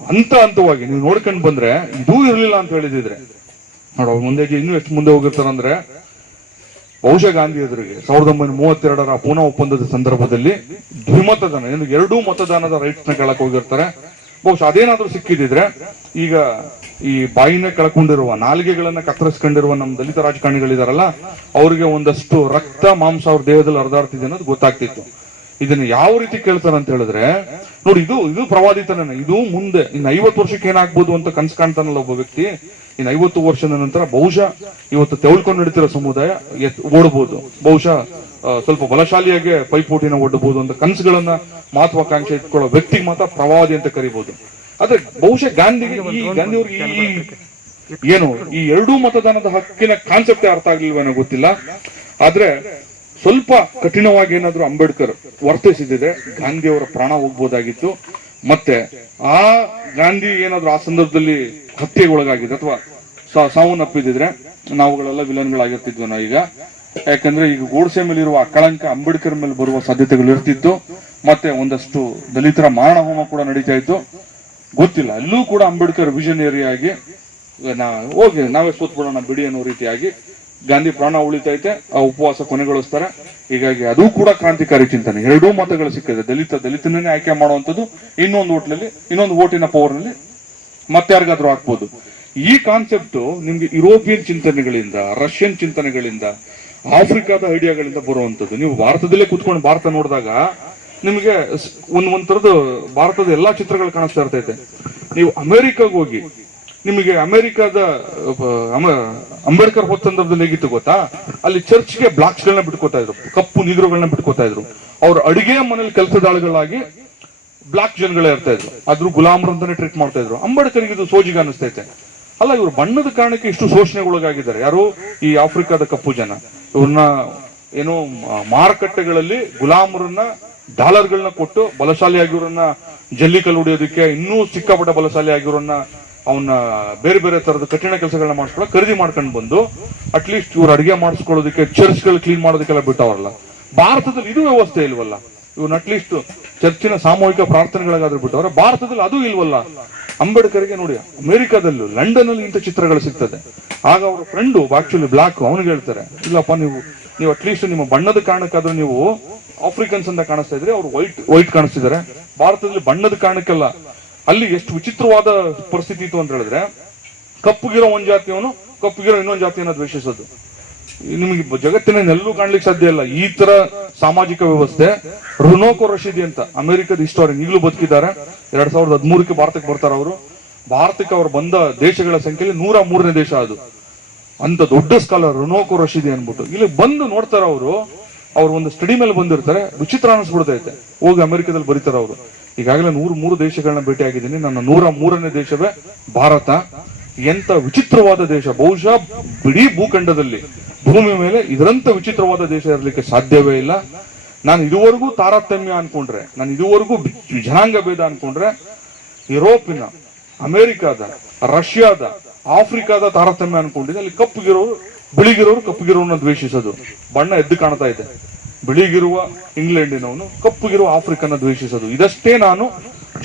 ಹಂತವಾಗಿ ನೀವು ನೋಡ್ಕೊಂಡು ಬಂದ್ರೆ ಇದೂ ಇರ್ಲಿಲ್ಲ ಅಂತ ಹೇಳಿದಿದ್ರೆ ನೋಡೋ ಮುಂದೆ ಇನ್ನೂ ಎಷ್ಟು ಮುಂದೆ ಹೋಗಿರ್ತಾರಂದ್ರೆ, ಬಹುಶಃ ಗಾಂಧಿ ಎದುರಿಗೆ 1932 ಪೂನಾ ಒಪ್ಪಂದದ ಸಂದರ್ಭದಲ್ಲಿ ದ್ವಿಮತದಾನ, ಏನು ಎರಡೂ ಮತದಾನದ ರೈಟ್ಸ್ ನ ಕೆಳಕ್ ಹೋಗಿರ್ತಾರೆ. ಬಹುಶಃ ಅದೇನಾದ್ರೂ ಸಿಕ್ಕಿದ್ರೆ ಈಗ ಈ ಬಾಯಿನ ಕಳ್ಕೊಂಡಿರುವ, ನಾಲಿಗೆಗಳನ್ನ ಕತ್ತರಿಸ್ಕೊಂಡಿರುವ ನಮ್ಮ ದಲಿತ ರಾಜಕಾರಣಿಗಳಿದಾರಲ್ಲ, ಅವ್ರಿಗೆ ಒಂದಷ್ಟು ರಕ್ತ ಮಾಂಸ ಅವ್ರ ದೇಹದಲ್ಲಿ ಹರಿದಾಡ್ತಿದೆ ಅನ್ನೋದು ಗೊತ್ತಾಗ್ತಿತ್ತು. ಇದನ್ನ ಯಾವ ರೀತಿ ಕೇಳ್ತಾರೆ ಅಂತ ಹೇಳಿದ್ರೆ, ನೋಡಿ ಇದು ಪ್ರವಾದಿತನ, ಇದು ಮುಂದೆ ಇನ್ನು 50 ವರ್ಷಕ್ಕೆ ಏನಾಗ್ಬೋದು ಅಂತ ಕನ್ಸು ಕಾಣ್ತಾನಲ್ಲ ಒಬ್ಬ ವ್ಯಕ್ತಿ. ಇನ್ನು 50 ವರ್ಷದ ನಂತರ ಬಹುಶಃ ಇವತ್ತು ತೆವಳ್ಕೊಂಡು ನಡೀತಿರೋ ಸಮುದಾಯ ಓಡಬಹುದು, ಬಹುಶಃ ಸ್ವಲ್ಪ ಬಲಶಾಲಿಯಾಗಿ ಪೈಪೋಟಿನ ಒಡ್ಡಬಹುದು ಅಂತ ಕನಸುಗಳನ್ನ ಮಹತ್ವಾಕಾಂಕ್ಷೆ ಇಟ್ಕೊಳ್ಳೋ ವ್ಯಕ್ತಿಗೆ ಮಾತ್ರ ಪ್ರವಾದಿ ಅಂತ ಕರಿಬಹುದು. ಆದ್ರೆ ಬಹುಶಃ ಗಾಂಧಿಯವ್ರಿಗೆ ಏನು ಈ ಎರಡೂ ಮತದಾನದ ಹಕ್ಕಿನ ಕಾನ್ಸೆಪ್ಟೇ ಅರ್ಥ ಆಗ್ಲಿಲ್ವೇನೋ ಗೊತ್ತಿಲ್ಲ. ಆದ್ರೆ ಸ್ವಲ್ಪ ಕಠಿಣವಾಗಿ ಏನಾದ್ರು ಅಂಬೇಡ್ಕರ್ ವರ್ತಿಸಿದ್ರೆ ಗಾಂಧಿಯವರ ಪ್ರಾಣ ಹೋಗ್ಬೋದಾಗಿತ್ತು. ಮತ್ತೆ ಆ ಗಾಂಧಿ ಏನಾದ್ರು ಆ ಸಂದರ್ಭದಲ್ಲಿ ಹತ್ಯೆಗೆ ಒಳಗಾಗಿದ್ರೆ ಅಥವಾ ಸಾವನ್ನಪ್ಪಿದ್ರೆ ನಾವುಗಳೆಲ್ಲ ವಿಲನ್ಗಳಾಗಿರ್ತಿದ್ವಿ ನಾವು ಈಗ. ಯಾಕಂದ್ರೆ ಈಗ ಗೋಡ್ಸೆ ಮೇಲೆ ಇರುವ ಕಳಂಕ ಅಂಬೇಡ್ಕರ್ ಮೇಲೆ ಬರುವ ಸಾಧ್ಯತೆಗಳು ಇರ್ತಿತ್ತು. ಮತ್ತೆ ಒಂದಷ್ಟು ದಲಿತರ ಮಾರಣ ಹೋಮ ಕೂಡ ನಡೀತಾ ಇತ್ತು. ಗೊತ್ತಿಲ್ಲ, ಅಲ್ಲೂ ಕೂಡ ಅಂಬೇಡ್ಕರ್ ವಿಷನರಿ ಆಗಿ ಹೋಗಿ ನಾವೇ ಸೋತ್ಬಿಡೋಣ ಬಿಡಿ ಅನ್ನೋ ರೀತಿಯಾಗಿ ಗಾಂಧಿ ಪ್ರಾಣ ಉಳಿತೈತೆ, ಆ ಉಪವಾಸ ಕೊನೆಗೊಳಿಸ್ತಾರೆ. ಹೀಗಾಗಿ ಅದು ಕೂಡ ಕ್ರಾಂತಿಕಾರಿ ಚಿಂತನೆ. ಎರಡೂ ಮತಗಳು ಸಿಕ್ಕಿದೆ, ದಲಿತನೇ ಆಯ್ಕೆ ಮಾಡುವಂಥದ್ದು, ಇನ್ನೊಂದು ಓಟಿನ ಪವರ್ ನಲ್ಲಿ ಮತ್ತೆ ಯಾರಿಗಾದ್ರೂ ಹಾಕ್ಬೋದು. ಈ ಕಾನ್ಸೆಪ್ಟ್ ನಿಮ್ಗೆ ಯುರೋಪಿಯನ್ ಚಿಂತನೆಗಳಿಂದ, ರಷ್ಯನ್ ಚಿಂತನೆಗಳಿಂದ, ಆಫ್ರಿಕಾದ ಐಡಿಯಾಗಳಿಂದ ಬರುವಂತದ್ದು. ನೀವು ಭಾರತದಲ್ಲೇ ಕುತ್ಕೊಂಡು ಭಾರತ ನೋಡಿದಾಗ ನಿಮಗೆ ಒಂಥರದ್ದು ಭಾರತದ ಎಲ್ಲಾ ಚಿತ್ರಗಳು ಕಾಣಿಸ್ತಾ ಇರ್ತೈತೆ. ನೀವು ಅಮೆರಿಕಾಗ ಹೋಗಿ, ನಿಮಗೆ ಅಮೆರಿಕಾದ ಅಂಬೇಡ್ಕರ್ ಹೋದ ಸಂದರ್ಭದಲ್ಲಿ ಹೇಗಿತ್ತು ಗೊತ್ತಾ? ಅಲ್ಲಿ ಚರ್ಚ್ಗೆ ಬ್ಲಾಕ್ಸ್ ಗಳನ್ನ ಬಿಟ್ಕೋತಾ ಇದ್ರು, ಕಪ್ಪು ನಿಗ್ರುಗಳನ್ನ ಬಿಟ್ಕೋತಾ ಇದ್ರು. ಅವ್ರ ಅಡಿಗೆ ಮನೇಲಿ ಕೆಲಸದಾಳುಗಳಾಗಿ ಬ್ಲಾಕ್ ಜನಗಳೇ ಇರ್ತಾ ಇದ್ರು, ಆದ್ರೂ ಗುಲಾಮರು ಅಂತಾನೆ ಟ್ರೀಟ್ ಮಾಡ್ತಾ ಇದ್ರು. ಅಂಬೇಡ್ಕರ್ಗೆ ಇದು ಸೋಜಿಗೆ ಅನಿಸ್ತೈತೆ. ಅಲ್ಲ, ಇವ್ರು ಬಣ್ಣದ ಕಾರಣಕ್ಕೆ ಇಷ್ಟು ಶೋಷಣೆಗೊಳಗಾಗಿದ್ದಾರೆ. ಯಾರು? ಈ ಆಫ್ರಿಕಾದ ಕಪ್ಪು ಜನ. ಇವ್ರನ್ನ ಏನೋ ಮಾರುಕಟ್ಟೆಗಳಲ್ಲಿ ಗುಲಾಮರನ್ನ ಡಾಲರ್ಗಳನ್ನ ಕೊಟ್ಟು ಬಲಶಾಲಿ ಆಗಿರೋರನ್ನ ಜಲ್ಲಿಕಲ್ಲು ಹೊಡಿಯೋದಕ್ಕೆ, ಇನ್ನೂ ಸಿಕ್ಕಾಪಟ್ಟ ಬಲಶಾಲಿ ಆಗಿರೋರನ್ನ ಅವನ್ನ ಬೇರೆ ಬೇರೆ ತರದ ಕಠಿಣ ಕೆಲಸಗಳನ್ನ ಮಾಡಿಸ್ಕೊಳ್ಳೋ ಖರೀದಿ ಮಾಡ್ಕೊಂಡು ಬಂದು ಅಟ್ಲೀಸ್ಟ್ ಇವ್ರು ಅಡಿಗೆ ಮಾಡಿಸ್ಕೊಳ್ಳೋದಕ್ಕೆ, ಚರ್ಚ್ಗಳು ಕ್ಲೀನ್ ಮಾಡೋದಕ್ಕೆಲ್ಲ ಬಿಟ್ಟವರಲ್ಲ. ಭಾರತದಲ್ಲಿ ಇದು ವ್ಯವಸ್ಥೆ ಇಲ್ವಲ್ಲ. ಇವ್ನ ಅಟ್ಲೀಸ್ಟ್ ಚರ್ಚಿನ ಸಾಮೂಹಿಕ ಪ್ರಾರ್ಥನೆಗಳಿಗಾದ್ರೂ ಬಿಟ್ಟವ್ರೆ. ಭಾರತದಲ್ಲಿ ಅದು ಇಲ್ವಲ್ಲ. ಅಂಬೇಡ್ಕರ್ಗೆ ನೋಡಿ, ಅಮೆರಿಕಾದಲ್ಲೂ ಲಂಡನ್ ಅಲ್ಲಿ ಇಂಥ ಚಿತ್ರಗಳು ಸಿಗ್ತದೆ. ಆಗ ಅವ್ರ ಫ್ರೆಂಡು ಆಕ್ಚುಲಿ ಬ್ಲಾಕ್, ಅವನಿಗೆ ಹೇಳ್ತಾರೆ, ಇಲ್ಲಪ್ಪ ನೀವು ಅಟ್ಲೀಸ್ಟ್ ನಿಮ್ಮ ಬಣ್ಣದ ಕಾರಣಕ್ಕಾದ್ರೂ ನೀವು ಆಫ್ರಿಕನ್ಸ್ ಅಂತ ಕಾಣಿಸ್ತಾ ಇದ್ರೆ, ಅವ್ರು ವೈಟ್ ಕಾಣಿಸ್ತಿದ್ದಾರೆ. ಭಾರತದಲ್ಲಿ ಬಣ್ಣದ ಕಾರಣಕ್ಕೆಲ್ಲ ಅಲ್ಲಿ ಎಷ್ಟು ವಿಚಿತ್ರವಾದ ಪರಿಸ್ಥಿತಿ ಇತ್ತು ಅಂತ ಹೇಳಿದ್ರೆ, ಕಪ್ಪುಗಿರೋ ಒಂದ್ ಜಾತಿಯವನು ಕಪ್ಪುಗಿರೋ ಇನ್ನೊಂದು ಜಾತಿಯನ್ನ ದ್ವೇಷಿಸೋದು ನಿಮಗೆ ಜಗತ್ತಿನೆಲ್ಲೂ ಕಾಣ್ಲಿಕ್ಕೆ ಸಾಧ್ಯ ಇಲ್ಲ. ಈ ತರ ಸಾಮಾಜಿಕ ವ್ಯವಸ್ಥೆ. ರುನೋಕೋ ರಶೀದಿ ಅಂತ ಅಮೆರಿಕದ ಹಿಸ್ಟೋರಿಯನ್ ಈಗಲೂ ಬದುಕಿದ್ದಾರೆ. 2013ಕ್ಕೆ ಭಾರತಕ್ಕೆ ಬರ್ತಾರೆ ಅವರು. ಭಾರತಕ್ಕೆ ಅವರು ಬಂದ ದೇಶಗಳ ಸಂಖ್ಯೆಯಲ್ಲಿ 103ನೇ ದೇಶ ಅದು. ಅಂತ ದೊಡ್ಡ ಸ್ಕಾಲರ್ ರುನೋಕೋ ರಶೀದಿ ಅನ್ಬಿಟ್ಟು ಇಲ್ಲಿ ಬಂದು ನೋಡ್ತಾರ ಅವರು. ಅವ್ರು ಒಂದು ಸ್ಟಡಿ ಮೇಲೆ ಬಂದಿರ್ತಾರೆ, ವಿಚಿತ್ರ ಅನಿಸ್ಬಿಡ್ತೈತೆ. ಹೋಗಿ ಅಮೆರಿಕದಲ್ಲಿ ಬರೀತಾರೆ ಅವರು. ಈಗಾಗಲೇ 103 ದೇಶಗಳನ್ನ ಭೇಟಿ ಆಗಿದ್ದೀನಿ, ನನ್ನ 103ನೇ ದೇಶವೇ ಭಾರತ. ಎಂತ ವಿಚಿತ್ರವಾದ ದೇಶ. ಬಹುಶಃ ಇಡೀ ಭೂಖಂಡದಲ್ಲಿ, ಭೂಮಿ ಮೇಲೆ ಇದರಂತ ವಿಚಿತ್ರವಾದ ದೇಶ ಇರಲಿಕ್ಕೆ ಸಾಧ್ಯವೇ ಇಲ್ಲ. ನಾನು ಇದುವರೆಗೂ ತಾರತಮ್ಯ ಅನ್ಕೊಂಡ್ರೆ, ನಾನು ಇದುವರೆಗೂ ಜನಾಂಗ ಭೇದ ಅನ್ಕೊಂಡ್ರೆ, ಯುರೋಪಿನ, ಅಮೆರಿಕಾದ, ರಷ್ಯಾದ, ಆಫ್ರಿಕಾದ ತಾರತಮ್ಯ ಅನ್ಕೊಂಡಿದ್ದೆ. ಅಲ್ಲಿ ಕಪ್ಪುಗಿರೋರು ಬಿಳಿಗಿರೋರು ಕಪ್ಪುಗಿರೋರನ್ನ ದ್ವೇಷಿಸೋದು. ಬಣ್ಣ ಎದ್ದು ಕಾಣ್ತಾ ಇದೆ. ಬಿಳಿಗಿರುವ ಇಂಗ್ಲೆಂಡಿನವನು ಕಪ್ಪುಗಿರುವ ಆಫ್ರಿಕನ್ನ ದ್ವೇಷಿಸೋದು. ಇದಷ್ಟೇ ನಾನು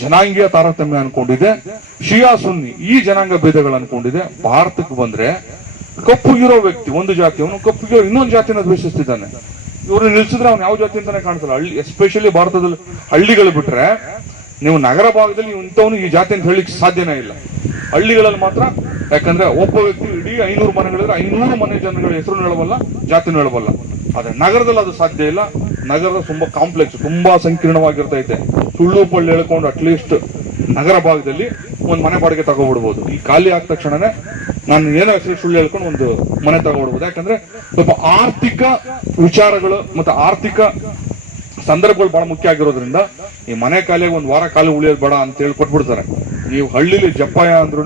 ಜನಾಂಗೀಯ ತಾರತಮ್ಯ ಅನ್ಕೊಂಡಿದ್ದೆ. ಶಿಯಾ ಸುನ್ನಿ ಈ ಜನಾಂಗ ಭೇದಗಳು ಅನ್ಕೊಂಡಿದ್ದೆ. ಭಾರತಕ್ಕೆ ಬಂದ್ರೆ ಕಪ್ಪುಗಿರೋ ವ್ಯಕ್ತಿ ಒಂದು ಜಾತಿಯವನು ಕಪ್ಪುಗಿರೋ ಇನ್ನೊಂದು ಜಾತಿನ ದ್ವೇಷಿಸ್ತಿದ್ದಾನೆ. ಇವ್ರನ್ನ ನಿಲ್ಸಿದ್ರೆ ಅವ್ನು ಯಾವ ಜಾತಿ ಅಂತಾನೆ ಕಾಣಿಸಲ್ಲ. ಎಸ್ಪೆಷಲಿ ಭಾರತದಲ್ಲಿ ಹಳ್ಳಿಗಳು ಬಿಟ್ರೆ, ನೀವು ನಗರ ಭಾಗದಲ್ಲಿ ಇಂಥವನು ಈ ಜಾತಿ ಅಂತ ಹೇಳಿಕ್ ಸಾಧ್ಯನೇ ಇಲ್ಲ. ಹಳ್ಳಿಗಳಲ್ಲಿ ಮಾತ್ರ. ಯಾಕಂದ್ರೆ ಒಬ್ಬ ವ್ಯಕ್ತಿ ಇಡೀ 500 ಮನೆಗಳಿದ್ರೆ 500 ಮನೆ ಜನಗಳ ಹೆಸರು ಹೇಳಬಲ್ಲ, ಜಾತಿನೂ ಹೇಳಬಲ್ಲ. ಆದ್ರೆ ನಗರದಲ್ಲಿ ಅದು ಸಾಧ್ಯ ಇಲ್ಲ. ನಗರದ ತುಂಬಾ ಕಾಂಪ್ಲೆಕ್ಸ್, ತುಂಬಾ ಸಂಕೀರ್ಣವಾಗಿರ್ತೈತೆ. ಸುಳ್ಳು ಪಳ್ಳು ಹೇಳ್ಕೊಂಡು ಅಟ್ಲೀಸ್ಟ್ ನಗರ ಭಾಗದಲ್ಲಿ ಒಂದ್ ಮನೆ ಬಾಡಿಗೆ ತಗೋಬಿಡ್ಬೋದು. ಈ ಖಾಲಿ ಆದ ತಕ್ಷಣನೇ ನಾನು ಏನೋ ಹೆಸರು ಸುಳ್ಳು ಹೇಳ್ಕೊಂಡು ಒಂದು ಮನೆ ತಗೋಬಿಡ್ಬೋದು. ಯಾಕಂದ್ರೆ ಸ್ವಲ್ಪ ಆರ್ಥಿಕ ವಿಚಾರಗಳು ಮತ್ತೆ ಆರ್ಥಿಕ ಸಂದರ್ಭಗಳು ಬಹಳ ಮುಖ್ಯ ಆಗಿರೋದ್ರಿಂದ ಈ ಮನೆ ಖಾಲಿಯಾಗಿ ಒಂದ್ ವಾರ ಖಾಲಿ ಉಳಿಯೋದು ಬೇಡ ಅಂತ ಹೇಳಿ ಕೊಟ್ಬಿಡ್ತಾರೆ. ನೀವು ಹಳ್ಳಿಲಿ ಜಪ್ಪಾಯ ಅಂದ್ರೂ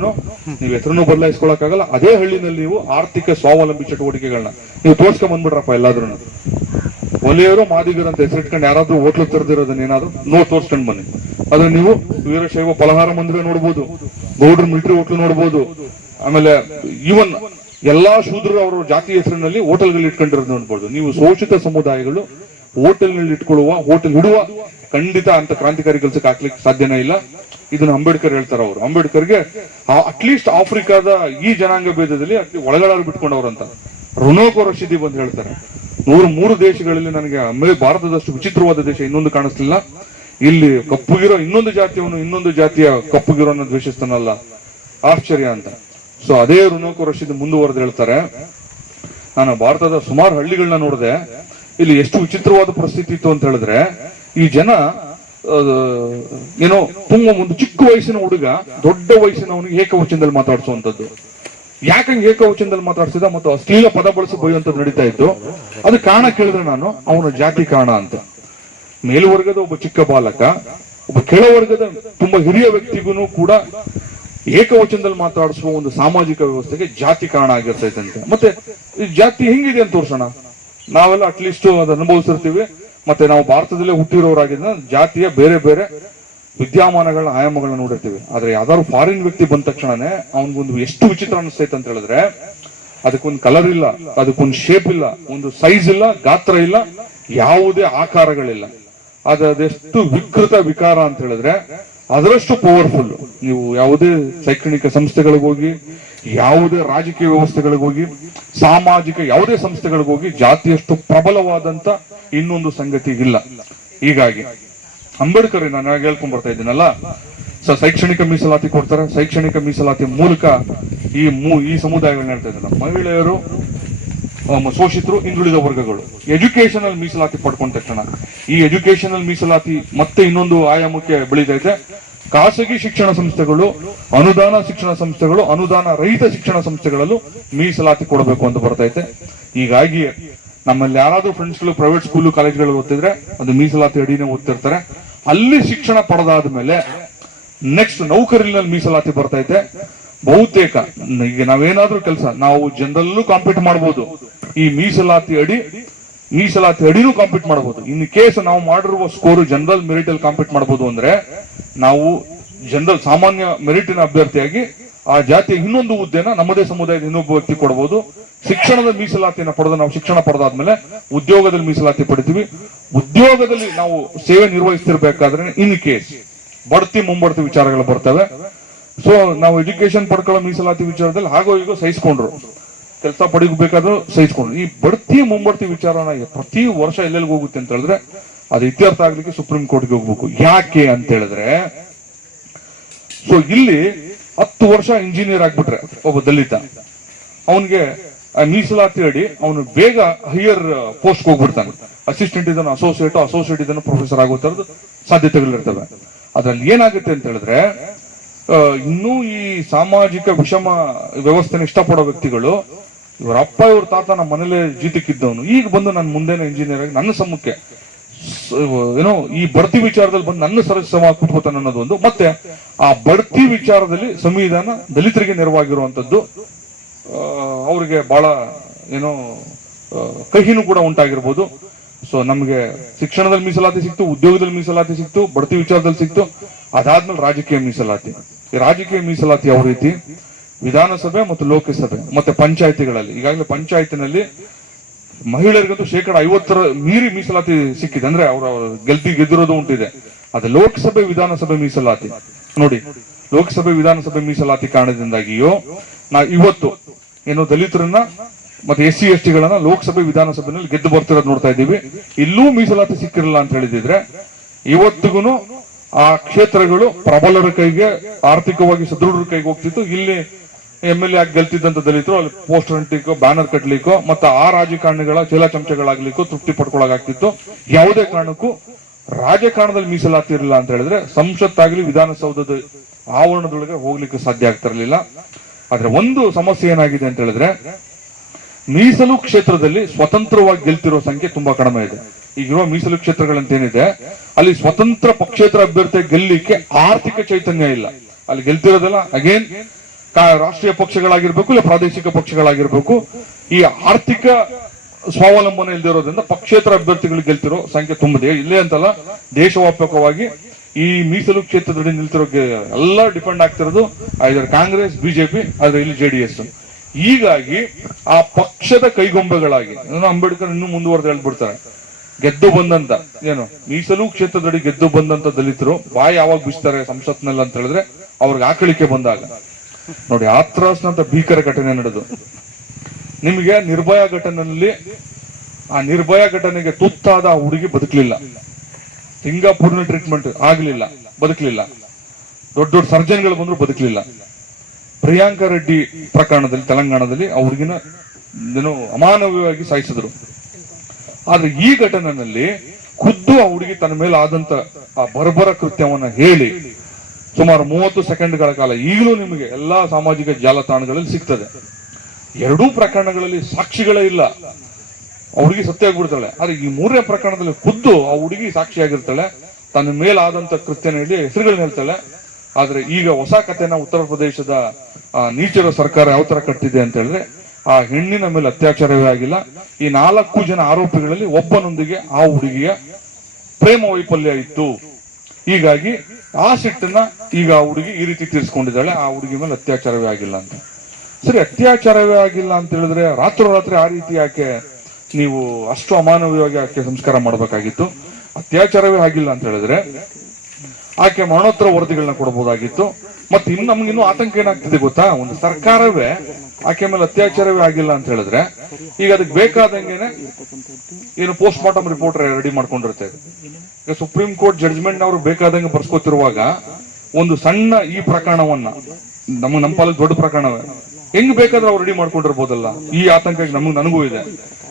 ನೀವು ಹೆಸರನ್ನು ಬದಲಾಯಿಸ್ಕೊಳಕ್ಕಾಗಲ್ಲ. ಅದೇ ಹಳ್ಳಿನಲ್ಲಿ ನೀವು ಆರ್ಥಿಕ ಸ್ವಾವಲಂಬಿ ಚಟುವಟಿಕೆಗಳನ್ನ ನೀವು ತೋರ್ಸ್ಕೊಂಡ್ ಬಂದ್ಬಿಡ್ರಪ್ಪ. ಎಲ್ಲಾದ್ರೂ ಒಲೆಯವರು ಮಾದಿಗರು ಅಂತ ಹೆಸರಿಟ್ಕೊಂಡು ಯಾರಾದ್ರೂ ಹೋಟ್ಲು ತೆರೆದಿರೋದನ್ನ ಏನಾದ್ರು ತೋರ್ಸ್ಕೊಂಡ್ ಬನ್ನಿ. ಅದ್ರ ನೀವು ವೀರಶೈವ ಫಲಹಾರ ಮಂದಿರ ನೋಡ್ಬೋದು, ಗೌಡ್ರ ಮಿಲಿಟರಿ ಹೋಟ್ಲು ನೋಡ್ಬೋದು. ಆಮೇಲೆ ಈವನ್ ಎಲ್ಲಾ ಶೂದ್ರರು ಅವರ ಜಾತಿ ಹೆಸರಿನಲ್ಲಿ ಹೋಟೆಲ್ಗಳು ಇಟ್ಕೊಂಡಿರೋದು ನೋಡ್ಬೋದು. ನೀವು ಶೋಷಿತ ಸಮುದಾಯಗಳು ಹೋಟೆಲ್ನಲ್ಲಿ ಹೋಟೆಲ್ ಇಡುವ ಖಂಡಿತ ಅಂತ ಕ್ರಾಂತಿಕಾರಿ ಕೆಲಸಕ್ಕೆ ಹಾಕ್ಲಿಕ್ಕೆ ಸಾಧ್ಯನೇ ಇಲ್ಲ. ಇದನ್ನ ಅಂಬೇಡ್ಕರ್ ಹೇಳ್ತಾರ. ಅವರು ಅಂಬೇಡ್ಕರ್ಗೆ ಅಟ್ಲೀಸ್ಟ್ ಆಫ್ರಿಕಾದ ಈ ಜನಾಂಗ ಭೇದದಲ್ಲಿ ಒಳಗಾಡಲು ಬಿಟ್ಕೊಂಡವ್ರಂತ ರುನೋಕೋ ರಶೀದಿ ಬಂದು ಹೇಳ್ತಾರೆ. 103 ದೇಶಗಳಲ್ಲಿ ನನಗೆ ಭಾರತದಷ್ಟು ವಿಚಿತ್ರವಾದ ದೇಶ ಇನ್ನೊಂದು ಕಾಣಿಸ್ಲಿಲ್ಲ. ಇಲ್ಲಿ ಕಪ್ಪುಗಿರೋ ಇನ್ನೊಂದು ಜಾತಿಯವನು ಇನ್ನೊಂದು ಜಾತಿಯ ಕಪ್ಪುಗಿರೋನ ದ್ವೇಷಿಸ್ತಾನಲ್ಲ, ಆಶ್ಚರ್ಯ ಅಂತ. ಸೊ ಅದೇ ರುನೋಕೋ ರಶೀದ್ ಮುಂದುವರೆದು ಹೇಳ್ತಾರೆ, ನಾನು ಭಾರತದ ಸುಮಾರು ಹಳ್ಳಿಗಳನ್ನ ನೋಡಿದೆ, ಇಲ್ಲಿ ಎಷ್ಟು ವಿಚಿತ್ರವಾದ ಪರಿಸ್ಥಿತಿ ಇತ್ತು ಅಂತ ಹೇಳಿದ್ರೆ, ಈ ಜನ ಏನೋ ತುಂಬಾ ಒಂದು ಚಿಕ್ಕ ವಯಸ್ಸಿನ ಹುಡುಗ ದೊಡ್ಡ ವಯಸ್ಸಿನವನಿಗೆ ಏಕವಚನದಲ್ಲಿ ಮಾತಾಡಿಸುವಂತದ್ದು. ಯಾಕಂಗೆ ಏಕವಚನದಲ್ಲಿ ಮಾತಾಡ್ಸಿದ ಮತ್ತು ಅಶ್ಲೀಲ ಪದ ಬಳಸಿ ಬೈಯುವಂತದ್ದು ನಡೀತಾ ಇತ್ತು. ಅದು ಕಾರಣ ಕೇಳಿದ್ರೆ ನಾನು ಅವನ ಜಾತಿ ಕಾರಣ ಅಂತ. ಮೇಲ್ವರ್ಗದ ಒಬ್ಬ ಚಿಕ್ಕ ಬಾಲಕ ಒಬ್ಬ ಕೆಳವರ್ಗದ ತುಂಬಾ ಹಿರಿಯ ವ್ಯಕ್ತಿಗೂ ಕೂಡ ಏಕವಚನದಲ್ಲಿ ಮಾತಾಡಿಸುವ ಒಂದು ಸಾಮಾಜಿಕ ವ್ಯವಸ್ಥೆಗೆ ಜಾತಿ ಕಾರಣ ಆಗಿರ್ತೈತಂತೆ. ಮತ್ತೆ ಈ ಜಾತಿ ಹೆಂಗಿದೆ ಅಂತ ತೋರ್ಸೋಣ. ನಾವೆಲ್ಲ ಅಟ್ಲೀಸ್ಟ್ ಅದು ಅನುಭವಿಸಿರ್ತೀವಿ. ಮತ್ತೆ ನಾವು ಭಾರತದಲ್ಲೇ ಹುಟ್ಟಿರೋರಾಗಿದ್ದ ಜಾತಿಯ ಬೇರೆ ಬೇರೆ ವಿದ್ಯಮಾನಗಳ ಆಯಾಮಗಳನ್ನ ನೋಡಿರ್ತೀವಿ. ಆದ್ರೆ ಯಾವ್ದಾದ್ರು ಫಾರಿನ್ ವ್ಯಕ್ತಿ ಬಂದ ತಕ್ಷಣನೇ ಅವನಿಗೊಂದು ಎಷ್ಟು ವಿಚಿತ್ರ ಅನಿಸ್ತೈತೆ ಅಂತ ಹೇಳಿದ್ರೆ, ಅದಕ್ಕೊಂದು ಕಲರ್ ಇಲ್ಲ, ಅದಕ್ಕೊಂದು ಶೇಪ್ ಇಲ್ಲ, ಒಂದು ಸೈಜ್ ಇಲ್ಲ, ಗಾತ್ರ ಇಲ್ಲ, ಯಾವುದೇ ಆಕಾರಗಳಿಲ್ಲ. ಅದೆಷ್ಟು ವಿಕೃತ ವಿಕಾರ ಅಂತ ಹೇಳಿದ್ರೆ ಅದರಷ್ಟು ಪವರ್ಫುಲ್. ನೀವು ಯಾವುದೇ ಶೈಕ್ಷಣಿಕ ಸಂಸ್ಥೆಗಳಿಗೆ ಹೋಗಿ, ಯಾವುದೇ ರಾಜಕೀಯ ವ್ಯವಸ್ಥೆಗಳಿಗೆ ಹೋಗಿ, ಸಾಮಾಜಿಕ ಯಾವುದೇ ಸಂಸ್ಥೆಗಳಿಗೆ ಹೋಗಿ ಜಾತಿಯಷ್ಟು ಪ್ರಬಲವಾದಂತ ಇನ್ನೊಂದು ಸಂಗತಿ ಇಲ್ಲ. ಹೀಗಾಗಿ ಅಂಬೇಡ್ಕರ್ ನಾನು ಹೇಳ್ಕೊಂಡ್ ಬರ್ತಾ ಇದ್ದೀನಲ್ಲ, ಶೈಕ್ಷಣಿಕ ಮೀಸಲಾತಿ ಕೊಡ್ತಾರೆ. ಶೈಕ್ಷಣಿಕ ಮೀಸಲಾತಿ ಮೂಲಕ ಈ ಸಮುದಾಯಗಳನ್ನ ಹೇಳ್ತಾ ಇದ್ದಲ್ಲ, ಮಹಿಳೆಯರು, ಶೋಷಿತರು, ಹಿಂದುಳಿದ ವರ್ಗಗಳು ಎಜುಕೇಶನಲ್ ಮೀಸಲಾತಿ ಪಡ್ಕೊಂಡ ತಕ್ಷಣ ಈ ಎಜುಕೇಶನಲ್ ಮೀಸಲಾತಿ ಮತ್ತೆ ಇನ್ನೊಂದು ಆಯಾಮಕ್ಕೆ ಬೆಳೀತೈತೆ. ಖಾಸಗಿ ಶಿಕ್ಷಣ ಸಂಸ್ಥೆಗಳು, ಅನುದಾನ ಶಿಕ್ಷಣ ಸಂಸ್ಥೆಗಳು, ಅನುದಾನ ರಹಿತ ಶಿಕ್ಷಣ ಸಂಸ್ಥೆಗಳಲ್ಲೂ ಮೀಸಲಾತಿ ಕೊಡಬೇಕು ಅಂತ ಬರ್ತೈತೆ. ಹೀಗಾಗಿ ನಮ್ಮಲ್ಲಿ ಯಾರಾದ್ರೂ ಫ್ರೆಂಡ್ಸ್ಗಳು ಪ್ರೈವೇಟ್ ಸ್ಕೂಲು ಕಾಲೇಜ್ಗಳು ಓದ್ತಿದ್ರೆ ಅದು ಮೀಸಲಾತಿ ಅಡಿನೇ ಓದ್ತಿರ್ತಾರೆ. ಅಲ್ಲಿ ಶಿಕ್ಷಣ ಪಡೆದಾದ್ಮೇಲೆ ನೆಕ್ಸ್ಟ್ ನೌಕರಿನಲ್ಲಿ ಮೀಸಲಾತಿ ಬರ್ತೈತೆ. ಬಹುತೇಕ ಈಗ ನಾವೇನಾದ್ರೂ ಕೆಲಸ ನಾವು ಜನರಲ್ಲೂ ಕಾಂಪೀಟ್ ಮಾಡಬಹುದು, ಈ ಮೀಸಲಾತಿ ಅಡಿನೂ ಕಾಂಪೀಟ್ ಮಾಡಬಹುದು. ಇನ್ ಕೇಸ್ ನಾವು ಮಾಡಿರುವ ಸ್ಕೋರ್ ಜನರಲ್ ಮೆರಿಟ್ ಅಲ್ಲಿ ಕಾಂಪೀಟ್ ಮಾಡಬಹುದು ಅಂದ್ರೆ ನಾವು ಜನರಲ್ ಸಾಮಾನ್ಯ ಮೆರಿಟಿನ ಅಭ್ಯರ್ಥಿಯಾಗಿ ಆ ಜಾತಿಯ ಇನ್ನೊಂದು ಹುದ್ದೆನ ನಮ್ಮದೇ ಸಮುದಾಯದ ಇನ್ನೊಬ್ಬ ವ್ಯಕ್ತಿ ಕೊಡಬಹುದು. ಶಿಕ್ಷಣದ ಮೀಸಲಾತಿಯನ್ನು ಪಡೆದು ನಾವು ಶಿಕ್ಷಣ ಪಡೆದಾದ್ಮೇಲೆ ಉದ್ಯೋಗದಲ್ಲಿ ಮೀಸಲಾತಿ ಪಡಿತೀವಿ. ಉದ್ಯೋಗದಲ್ಲಿ ನಾವು ಸೇವೆ ನಿರ್ವಹಿಸ್ತಿರ್ಬೇಕಾದ್ರೆ ಇನ್ ಕೇಸ್ ಬಡ್ತಿ ಮುಂಬಡ್ತಿ ವಿಚಾರಗಳು ಬರ್ತವೆ. ಸೊ ನಾವು ಎಜುಕೇಶನ್ ಪಡ್ಕೊಳ್ಳೋ ಮೀಸಲಾತಿ ವಿಚಾರದಲ್ಲಿ ಹಾಗೋ ಈಗೋ ಸಹಿಸ್ಕೊಂಡ್ರು, ಕೆಲಸ ಪಡಿಬೇಕಾದ್ರೂ ಸಹಿಸ್ಕೊಂಡ್ರು. ಈ ಬಡ್ತಿ ಮುಂಬಡ್ತಿ ವಿಚಾರನ ಪ್ರತಿ ವರ್ಷ ಎಲ್ಲೆಲ್ಲಿಗೆ ಹೋಗುತ್ತೆ ಅಂತ ಹೇಳಿದ್ರೆ ಅದು ಇತ್ಯರ್ಥ ಆಗ್ಲಿಕ್ಕೆ ಸುಪ್ರೀಂ ಕೋರ್ಟ್ಗೆ ಹೋಗ್ಬೇಕು. ಯಾಕೆ ಅಂತ ಹೇಳಿದ್ರೆ, ಸೊ ಇಲ್ಲಿ 10 ವರ್ಷ ಇಂಜಿನಿಯರ್ ಆಗ್ಬಿಟ್ರೆ ಒಬ್ಬ ದಲಿತ, ಅವನ್ಗೆ ಮೀಸಲಾತಿ ಅಡಿ ಅವನು ಬೇಗ ಹೈಯರ್ ಪೋಸ್ಟ್ ಹೋಗ್ಬಿಡ್ತಾನೆ. ಅಸಿಸ್ಟೆಂಟ್ ಇದನ್ನು ಅಸೋಸಿಯೇಟ್ ಇದನ್ನು ಪ್ರೊಫೆಸರ್ ಆಗೋ ತರದ ಸಾಧ್ಯತೆಗಳಿರ್ತವೆ. ಅದ್ರಲ್ಲಿ ಏನಾಗುತ್ತೆ ಅಂತ ಹೇಳಿದ್ರೆ, ಇನ್ನೂ ಈ ಸಾಮಾಜಿಕ ವಿಷಮ ವ್ಯವಸ್ಥೆನ ಇಷ್ಟಪಡೋ ವ್ಯಕ್ತಿಗಳು, ಇವ್ರ ಅಪ್ಪ ಇವ್ರ ತಾತ ನಮ್ಮ ಮನೇಲೆ ಜೀತಕ್ಕಿದ್ದವನು, ಈಗ ಬಂದು ನನ್ನ ಮುಂದೆನೆ ಇಂಜಿನಿಯರ್ ಆಗಿ ನನ್ನ ಸಮ್ಮುಖಕ್ಕೆ ಏನೋ ಈ ಬಡ್ತಿ ವಿಚಾರದಲ್ಲಿ ಬಂದು ನನ್ನ ಸರಸಮ ಕುಟ್ಕೋತಾನೆ ಅನ್ನೋದು ಒಂದು. ಮತ್ತೆ ಆ ಬಡ್ತಿ ವಿಚಾರದಲ್ಲಿ ಸಂವಿಧಾನ ದಲಿತರಿಗೆ ನೆರವಾಗಿರುವಂತದ್ದು ಅವ್ರಿಗೆ ಬಹಳ ಏನೋ ಕಹಿನೂ ಕೂಡ ಉಂಟಾಗಿರ್ಬೋದು. ಸೊ ನಮ್ಗೆ ಶಿಕ್ಷಣದಲ್ಲಿ ಮೀಸಲಾತಿ ಸಿಕ್ತು, ಉದ್ಯೋಗದಲ್ಲಿ ಮೀಸಲಾತಿ ಸಿಕ್ತು, ಬಡ್ತಿ ವಿಚಾರದಲ್ಲಿ ಸಿಕ್ತು. ಅದಾದ್ಮೇಲೆ ರಾಜಕೀಯ ಮೀಸಲಾತಿ. ಈ ರಾಜಕೀಯ ಮೀಸಲಾತಿ ಯಾವ ರೀತಿ? ವಿಧಾನಸಭೆ ಮತ್ತು ಲೋಕಸಭೆ ಮತ್ತೆ ಪಂಚಾಯತಿಗಳಲ್ಲಿ, ಈಗಾಗಲೇ ಪಂಚಾಯತಿನಲ್ಲಿ ಮಹಿಳೆಯರಿಗಂತೂ 50% ಮೀರಿ ಮೀಸಲಾತಿ ಸಿಕ್ಕಿದೆ. ಅಂದ್ರೆ ಅವರ ಗೆದ್ದಿರೋದು ಉಂಟಿದೆ. ಅದೇ ಲೋಕಸಭೆ ವಿಧಾನಸಭೆ ಮೀಸಲಾತಿ ನೋಡಿ, ಲೋಕಸಭೆ ವಿಧಾನಸಭೆ ಮೀಸಲಾತಿ ಕಾರಣದಿಂದಾಗಿಯೋ ಇವತ್ತು ಏನು ದಲಿತರನ್ನ ಮತ್ತೆ SC ST ಗಳನ್ನ ಲೋಕಸಭೆ ವಿಧಾನಸಭೆಯಲ್ಲಿ ಗೆದ್ದು ಬರ್ತಿರೋದು ನೋಡ್ತಾ ಇದ್ದೀವಿ. ಇಲ್ಲೂ ಮೀಸಲಾತಿ ಸಿಕ್ಕಿರಲ್ಲ ಅಂತ ಹೇಳಿದ್ರೆ ಇವತ್ತಿಗೂ ಆ ಕ್ಷೇತ್ರಗಳು ಪ್ರಬಲರ ಕೈಗೆ, ಆರ್ಥಿಕವಾಗಿ ಸದೃಢರ ಕೈಗೆ ಹೋಗ್ತಿತ್ತು. ಇಲ್ಲಿ MLA ಆಗಿ ಗೆಲ್ತಿದ್ದಂತ ದಲಿತರು ಅಲ್ಲಿ ಪೋಸ್ಟರ್ ಅಂಟಿಕೋ, ಬ್ಯಾನರ್ ಕಟ್ಲಿಕ್ಕೋ, ಮತ್ತೆ ಆ ರಾಜಕಾರಣಿಗಳ ಚೀಲ ಚಮಚಗಳಾಗ್ಲಿಕ್ಕೋ ತೃಪ್ತಿ ಪಡ್ಕೊಳ್ಳಾಗ್ತಿತ್ತು. ಯಾವುದೇ ಕಾರಣಕ್ಕೂ ರಾಜಕಾರಣದಲ್ಲಿ ಮೀಸಲಾತಿ ಇರಲಿಲ್ಲ ಅಂತ ಹೇಳಿದ್ರೆ ಸಂಸತ್ತಾಗ್ಲಿ ವಿಧಾನಸೌಧದ ಆವರಣದೊಳಗೆ ಹೋಗ್ಲಿಕ್ಕೆ ಸಾಧ್ಯ ಆಗ್ತಿರ್ಲಿಲ್ಲ. ಆದ್ರೆ ಒಂದು ಸಮಸ್ಯೆ ಏನಾಗಿದೆ ಅಂತ ಹೇಳಿದ್ರೆ, ಮೀಸಲು ಕ್ಷೇತ್ರದಲ್ಲಿ ಸ್ವತಂತ್ರವಾಗಿ ಗೆಲ್ತಿರೋ ಸಂಖ್ಯೆ ತುಂಬಾ ಕಡಿಮೆ ಇದೆ. ಈಗಿರುವ ಮೀಸಲು ಕ್ಷೇತ್ರಗಳಂತೇನಿದೆ ಅಲ್ಲಿ ಸ್ವತಂತ್ರ ಪಕ್ಷೇತರ ಅಭ್ಯರ್ಥಿ ಗೆಲ್ಲಿಕ್ಕೆ ಆರ್ಥಿಕ ಚೈತನ್ಯ ಇಲ್ಲ. ಅಲ್ಲಿ ಗೆಲ್ತಿರೋದೆಲ್ಲ ಅಗೇನ್ ರಾಷ್ಟ್ರೀಯ ಪಕ್ಷಗಳಾಗಿರ್ಬೇಕು, ಇಲ್ಲ ಪ್ರಾದೇಶಿಕ ಪಕ್ಷಗಳಾಗಿರ್ಬೇಕು. ಈ ಆರ್ಥಿಕ ಸ್ವಾವಲಂಬನೆ ಇಲ್ದಿರೋದ್ರಿಂದ ಪಕ್ಷೇತರ ಅಭ್ಯರ್ಥಿಗಳು ಗೆಲ್ತಿರೋ ಸಂಖ್ಯೆ ತುಂಬದೆ. ಇಲ್ಲೇ ಅಂತಲ್ಲ, ದೇಶವ್ಯಾಪಕವಾಗಿ ಈ ಮೀಸಲು ಕ್ಷೇತ್ರದಲ್ಲಿ ನಿಲ್ತಿರೋ ಎಲ್ಲ ಡಿಪೆಂಡ್ ಆಗ್ತಿರೋದು ಐದರ್ ಕಾಂಗ್ರೆಸ್, ಬಿಜೆಪಿ, ಆದ್ರೆ ಇಲ್ಲಿ JDS. ಹೀಗಾಗಿ ಆ ಪಕ್ಷದ ಕೈಗೊಂಬೆಗಳಾಗಿ ಅಂಬೇಡ್ಕರ್ ಇನ್ನೂ ಮುಂದುವರೆದು ಹೇಳ್ಬಿಡ್ತಾರೆ, ಗೆದ್ದು ಬಂದಂತ ಏನು ಮೀಸಲು ಕ್ಷೇತ್ರದಡಿ ಗೆದ್ದು ಬಂದಂತ ದಲಿತರು ಬಾಯಿ ಯಾವಾಗ ಬಿಸ್ತಾರೆ ಸಂಸತ್ನಲ್ಲಿ ಅಂತ ಹೇಳಿದ್ರೆ ಅವ್ರಿಗೆ ಆಕಳಿಕೆ ಬಂದಾಗ. ನೋಡಿ, ಹಾಥ್ರಸ್ನಂತ ಭೀಕರ ಘಟನೆ ನಡೆದು, ನಿಮಗೆ ನಿರ್ಭಯ ಘಟನೆಯಲ್ಲಿ ಆ ನಿರ್ಭಯ ಘಟನೆಗೆ ತುತ್ತಾದ ಆ ಹುಡುಗಿ ಬದುಕಲಿಲ್ಲ. ಸಿಂಗಾಪುರ್ನ ಟ್ರೀಟ್ಮೆಂಟ್ ಆಗ್ಲಿಲ್ಲ, ಬದುಕಲಿಲ್ಲ. ದೊಡ್ಡ ದೊಡ್ಡ ಸರ್ಜನ್ಗಳು ಬಂದ್ರು ಬದುಕಲಿಲ್ಲ. ಪ್ರಿಯಾಂಕಾ ರೆಡ್ಡಿ ಪ್ರಕರಣದಲ್ಲಿ ತೆಲಂಗಾಣದಲ್ಲಿ ಆ ಹುಡುಗಿನ ಅಮಾನವೀಯವಾಗಿ ಸಾಯಿಸಿದ್ರು. ಆದ್ರೆ ಈ ಘಟನೆಯಲ್ಲಿ ಖುದ್ದು ಆ ಹುಡುಗಿ ತನ್ನ ಮೇಲೆ ಆದಂತ ಆ ಬರ್ಬರ ಕೃತ್ಯವನ್ನ ಹೇಳಿ ಸುಮಾರು 30 ಸೆಕೆಂಡ್ಗಳ ಕಾಲ ಈಗಲೂ ನಿಮಗೆ ಎಲ್ಲಾ ಸಾಮಾಜಿಕ ಜಾಲತಾಣಗಳಲ್ಲಿ ಸಿಗ್ತದೆ. ಎರಡೂ ಪ್ರಕರಣಗಳಲ್ಲಿ ಸಾಕ್ಷಿಗಳೇ ಇಲ್ಲ, ಆ ಹುಡುಗಿ ಸತ್ಯ ಆಗ್ಬಿಡ್ತಾಳೆ. ಆದ್ರೆ ಈ 3ನೇ ಪ್ರಕರಣದಲ್ಲಿ ಖುದ್ದು ಆ ಹುಡುಗಿ ಸಾಕ್ಷಿಯಾಗಿರ್ತಾಳೆ, ತನ್ನ ಮೇಲಾದಂತ ಕೃತ್ಯನ ಹೇಳಿ ಹೆಸರುಗಳನ್ನ ಹೇಳ್ತಾಳೆ. ಆದ್ರೆ ಈಗ ಹೊಸ ಕಥೆನ ಉತ್ತರ ಪ್ರದೇಶದ ನೀಚರ ಸರ್ಕಾರ ಯಾವ ತರ ಕಟ್ಟಿದೆ ಅಂತ ಹೇಳಿದ್ರೆ, ಆ ಹೆಣ್ಣಿನ ಮೇಲೆ ಅತ್ಯಾಚಾರವೇ ಆಗಿಲ್ಲ. ಈ 4 ಜನ ಆರೋಪಿಗಳಲ್ಲಿ ಒಬ್ಬನೊಂದಿಗೆ ಆ ಹುಡುಗಿಯ ಪ್ರೇಮ ವೈಫಲ್ಯ ಇತ್ತು. ಹೀಗಾಗಿ ಆ ಸಿಟ್ಟನ್ನ ಈಗ ಆ ಹುಡುಗಿ ಈ ರೀತಿ ತೀರಿಸಿಕೊಂಡಿದ್ದಾಳೆ, ಆ ಹುಡುಗಿ ಮೇಲೆ ಅತ್ಯಾಚಾರವೇ ಆಗಿಲ್ಲ ಅಂತ. ಸರಿ, ಅತ್ಯಾಚಾರವೇ ಆಗಿಲ್ಲ ಅಂತ ಹೇಳಿದ್ರೆ ರಾತ್ರೋರಾತ್ರಿ ಆ ರೀತಿ ಯಾಕೆ ನೀವು ಅಷ್ಟು ಅಮಾನವೀಯವಾಗಿ ಆಕೆ ಸಂಸ್ಕಾರ ಮಾಡಬೇಕಾಗಿತ್ತು? ಅತ್ಯಾಚಾರವೇ ಆಗಿಲ್ಲ ಅಂತ ಹೇಳಿದ್ರೆ ಆಕೆ ಮರಣೋತ್ತರ ವರದಿಗಳನ್ನ ಕೊಡಬಹುದಾಗಿತ್ತು. ಮತ್ತೆ ಇನ್ನು ನಮ್ಗಿನ್ನೂ ಆತಂಕ ಏನಾಗ್ತಿದೆ ಗೊತ್ತಾ? ಒಂದು ಸರ್ಕಾರವೇ ಆಕೆ ಮೇಲೆ ಅತ್ಯಾಚಾರವೇ ಆಗಿಲ್ಲ ಅಂತ ಹೇಳಿದ್ರೆ ಈಗ ಅದಕ್ಕೆ ಬೇಕಾದಂಗೆನೆ ಏನು ಪೋಸ್ಟ್ ಮಾರ್ಟಮ್ ರಿಪೋರ್ಟ್ ರೆಡಿ ಮಾಡ್ಕೊಂಡಿರುತ್ತೆ. ಈಗ ಸುಪ್ರೀಂ ಕೋರ್ಟ್ ಜಡ್ಜ್ಮೆಂಟ್ ಅವರು ಬೇಕಾದಂಗೆ ಬರ್ಸ್ಕೊತಿರುವಾಗ ಒಂದು ಸಣ್ಣ ಈ ಪ್ರಕರಣವನ್ನ ನಮ್ಮ ಪಾಲಕ್ಕೆ ದೊಡ್ಡ ಪ್ರಕರಣವೇ ಹೆಂಗ್ ಬೇಕಾದ್ರೆ ಅವ್ರು ರೆಡಿ ಮಾಡ್ಕೊಂಡಿರ್ಬೋದಲ್ಲ. ಈ ಆತಂಕ ನನಗೂ ಇದೆ.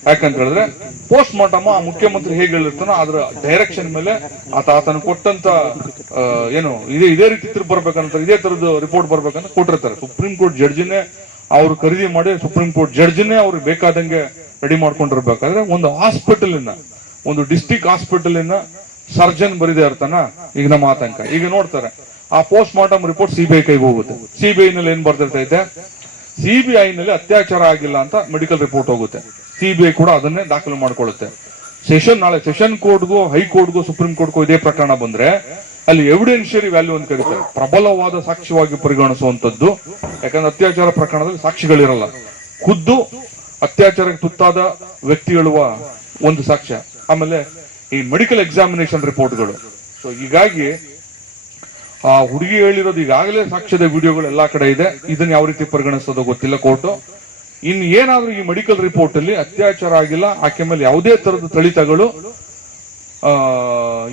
ಯಾಕಂತ ಹೇಳಿದ್ರೆ ಪೋಸ್ಟ್ ಮಾರ್ಟಮ್ ಆ ಮುಖ್ಯಮಂತ್ರಿ ಹೇಗೆ ಹೇಳಿರ್ತಾನೋ ಅದ್ರ ಡೈರೆಕ್ಷನ್ ಮೇಲೆ ಆತನ ಕೊಟ್ಟಂತ ಏನು ಇದೇ ರೀತಿ ತಿರುಗಿ ಬರ್ಬೇಕಂತ, ಇದೇ ತರದ ರಿಪೋರ್ಟ್ ಬರ್ಬೇಕಂತ ಕೊಟ್ಟಿರ್ತಾರೆ. ಸುಪ್ರೀಂ ಕೋರ್ಟ್ ಜಡ್ಜಿನೇ ಅವ್ರು ಖರೀದಿ ಮಾಡಿ ಸುಪ್ರೀಂ ಕೋರ್ಟ್ ಜಡ್ಜಿನೇ ಅವ್ರಿಗೆ ಬೇಕಾದಂಗೆ ರೆಡಿ ಮಾಡ್ಕೊಂಡಿರ್ಬೇಕಾದ್ರೆ ಒಂದು ಹಾಸ್ಪಿಟಲ್ ಒಂದು ಡಿಸ್ಟಿಕ್ ಹಾಸ್ಪಿಟಲ್ ಸರ್ಜನ್ ಬರಿದೆ ಇರ್ತಾನ. ಈಗ ನಮ್ಮ ಆತಂಕ ಈಗ ನೋಡ್ತಾರೆ ಆ ಪೋಸ್ಟ್ ಮಾರ್ಟಮ್ ರಿಪೋರ್ಟ್ ಸಿಬಿಐ ಕೈಗೆ ಹೋಗುತ್ತೆ. ಸಿಬಿಐ ನಲ್ಲಿ ಏನ್ ಬರ್ತಿರ್ತೈತೆ? ಸಿಬಿಐ ನಲ್ಲಿ ಅತ್ಯಾಚಾರ ಆಗಿಲ್ಲ ಅಂತ ಮೆಡಿಕಲ್ ರಿಪೋರ್ಟ್ ಹೋಗುತ್ತೆ. ಸಿಬಿಐ ಕೂಡ ಅದನ್ನೇ ದಾಖಲು ಮಾಡ್ಕೊಳ್ಳುತ್ತೆ. ನಾಳೆ ಸೆಷನ್ ಕೋರ್ಟ್ಗೂ ಹೈಕೋರ್ಟ್ಗೂ ಸುಪ್ರೀಂ ಕೋರ್ಟ್ಗೂ ಇದೇ ಪ್ರಕರಣ ಬಂದ್ರೆ ಅಲ್ಲಿ ಎವಿಡೆನ್ಷಿಯರಿ ವ್ಯಾಲ್ಯೂ ಅಂತ ಕರೀತಾರೆ, ಪ್ರಬಲವಾದ ಸಾಕ್ಷ್ಯವಾಗಿ ಪರಿಗಣಿಸುವಂತದ್ದು. ಯಾಕಂದ್ರೆ ಅತ್ಯಾಚಾರ ಪ್ರಕರಣದಲ್ಲಿ ಸಾಕ್ಷಿಗಳಿರಲ್ಲ, ಖುದ್ದು ಅತ್ಯಾಚಾರಕ್ಕೆ ತುತ್ತಾದ ವ್ಯಕ್ತಿ ಹೇಳುವ ಒಂದು ಸಾಕ್ಷ್ಯ, ಆಮೇಲೆ ಈ ಮೆಡಿಕಲ್ ಎಕ್ಸಾಮಿನೇಷನ್ ರಿಪೋರ್ಟ್ಗಳು. ಸೊ ಹೀಗಾಗಿ ಆ ಹುಡುಗಿ ಹೇಳಿರೋದು ಈಗಾಗಲೇ ಸಾಕ್ಷ್ಯದ ವಿಡಿಯೋಗಳು ಎಲ್ಲಾ ಕಡೆ ಇದೆ. ಇದನ್ನ ಯಾವ ರೀತಿ ಪರಿಗಣಿಸೋದು ಗೊತ್ತಿಲ್ಲ ಕೋರ್ಟ್. ಇನ್ನು ಏನಾದ್ರೂ ಈ ಮೆಡಿಕಲ್ ರಿಪೋರ್ಟ್ ಅಲ್ಲಿ ಅತ್ಯಾಚಾರ ಆಗಿಲ್ಲ, ಆಕೆ ಮೇಲೆ ಯಾವುದೇ ತರದ ಥಳಿತಗಳು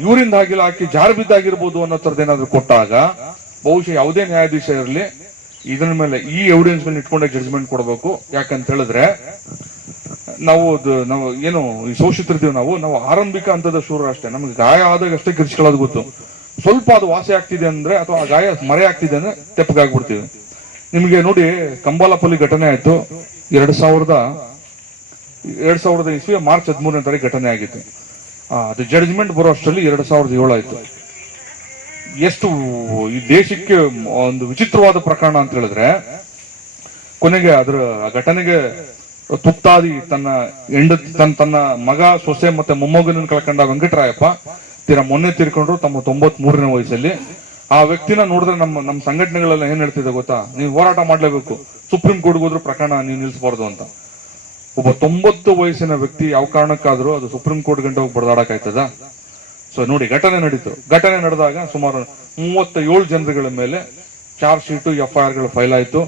ಇವರಿಂದ ಆಗಿಲ್ಲ, ಆಕೆ ಜಾರು ಬಿದ್ದಾಗಿರ್ಬೋದು ಅನ್ನೋ ತರದ್ ಏನಾದ್ರು ಕೊಟ್ಟಾಗ ಬಹುಶಃ ಯಾವುದೇ ನ್ಯಾಯಾಧೀಶ ಇರಲಿ ಇದರ ಮೇಲೆ ಈ ಎವಿಡೆನ್ಸ್ ಮೇಲೆ ಇಟ್ಕೊಂಡೆ ಜಡ್ಜ್ಮೆಂಟ್ ಕೊಡಬೇಕು. ಯಾಕಂತ ಹೇಳಿದ್ರೆ ನಾವು ಏನು ಈ ಶೋಷಿತಿರ್ತೀವಿ, ನಾವು ಆರಂಭಿಕ ಹಂತದ ಶೂರ ಅಷ್ಟೇ. ನಮ್ಗೆ ಗಾಯ ಆದಾಗ ಅಷ್ಟೇ ಕಿರ್ಚ್ಕೊಳ್ಳೋದು ಗೊತ್ತು. ಸ್ವಲ್ಪ ಅದು ವಾಸಿ ಆಗ್ತಿದೆ ಅಂದ್ರೆ ಅಥವಾ ಆ ಗಾಯ ಮರೆ ಆಗ್ತಿದೆ ಅಂದ್ರೆ ತೆಪ್ಪಗಾಗ್ಬಿಡ್ತೀವಿ. ನಿಮ್ಗೆ ನೋಡಿ, ಕಂಬಾಲಪಲ್ಲಿ ಘಟನೆ ಆಯ್ತು 2000 ಇಸ್ವಿಯ ಮಾರ್ಚ್ 13ನೇ ತಾರೀಕು ಘಟನೆ ಆಗಿತ್ತು. ಅದು ಜಡ್ಜ್ಮೆಂಟ್ ಬರೋ ಅಷ್ಟರಲ್ಲಿ 2007 ಆಯ್ತು. ಎಷ್ಟು ಈ ದೇಶಕ್ಕೆ ಒಂದು ವಿಚಿತ್ರವಾದ ಪ್ರಕರಣ ಅಂತ ಹೇಳಿದ್ರೆ, ಕೊನೆಗೆ ಅದ್ರ ಘಟನೆಗೆ ತುತ್ತಾದಿ ತನ್ನ ಮಗ, ಸೊಸೆ ಮತ್ತೆ ಮೊಮ್ಮಗನನ್ನು ಕಳ್ಕೊಂಡ ವೆಂಕಟರಾಯಪ್ಪ ಮೊನ್ನೆ ತೀರ್ಕೊಂಡ್ರು ತಮ್ಮ 93ನೇ ವಯಸ್ಸಲ್ಲಿ. ಆ ವ್ಯಕ್ತಿನ ನೋಡಿದ್ರೆ ನಮ್ಮ ಸಂಘಟನೆಗಳೆಲ್ಲ ಏನ್ ಹೇಳ್ತಿದೆ ಗೊತ್ತಾ? ನೀವು ಹೋರಾಟ ಮಾಡ್ಲೇಬೇಕು, ಸುಪ್ರೀಂ ಕೋರ್ಟ್ಗೆ ಹೋದ್ರೂ ಪ್ರಕರಣ ನೀವು ನಿಲ್ಸಬಾರ್ದು ಅಂತ. ಒಬ್ಬ 90 ವಯಸ್ಸಿನ ವ್ಯಕ್ತಿ ಯಾವ ಕಾರಣಕ್ಕಾದ್ರೂ ಅದು ಸುಪ್ರೀಂ ಕೋರ್ಟ್ ಗಂಟೆ ಹೋಗಿ ಬಡದಾಡಕ್ ಆಯ್ತದ? ಸೊ ನೋಡಿ, ಘಟನೆ ನಡೀತು. ಘಟನೆ ನಡೆದಾಗ ಸುಮಾರು 37 ಜನರುಗಳ ಮೇಲೆ ಚಾರ್ಜ್ ಶೀಟ್, FIR ಗಳು ಫೈಲ್ ಆಯ್ತು.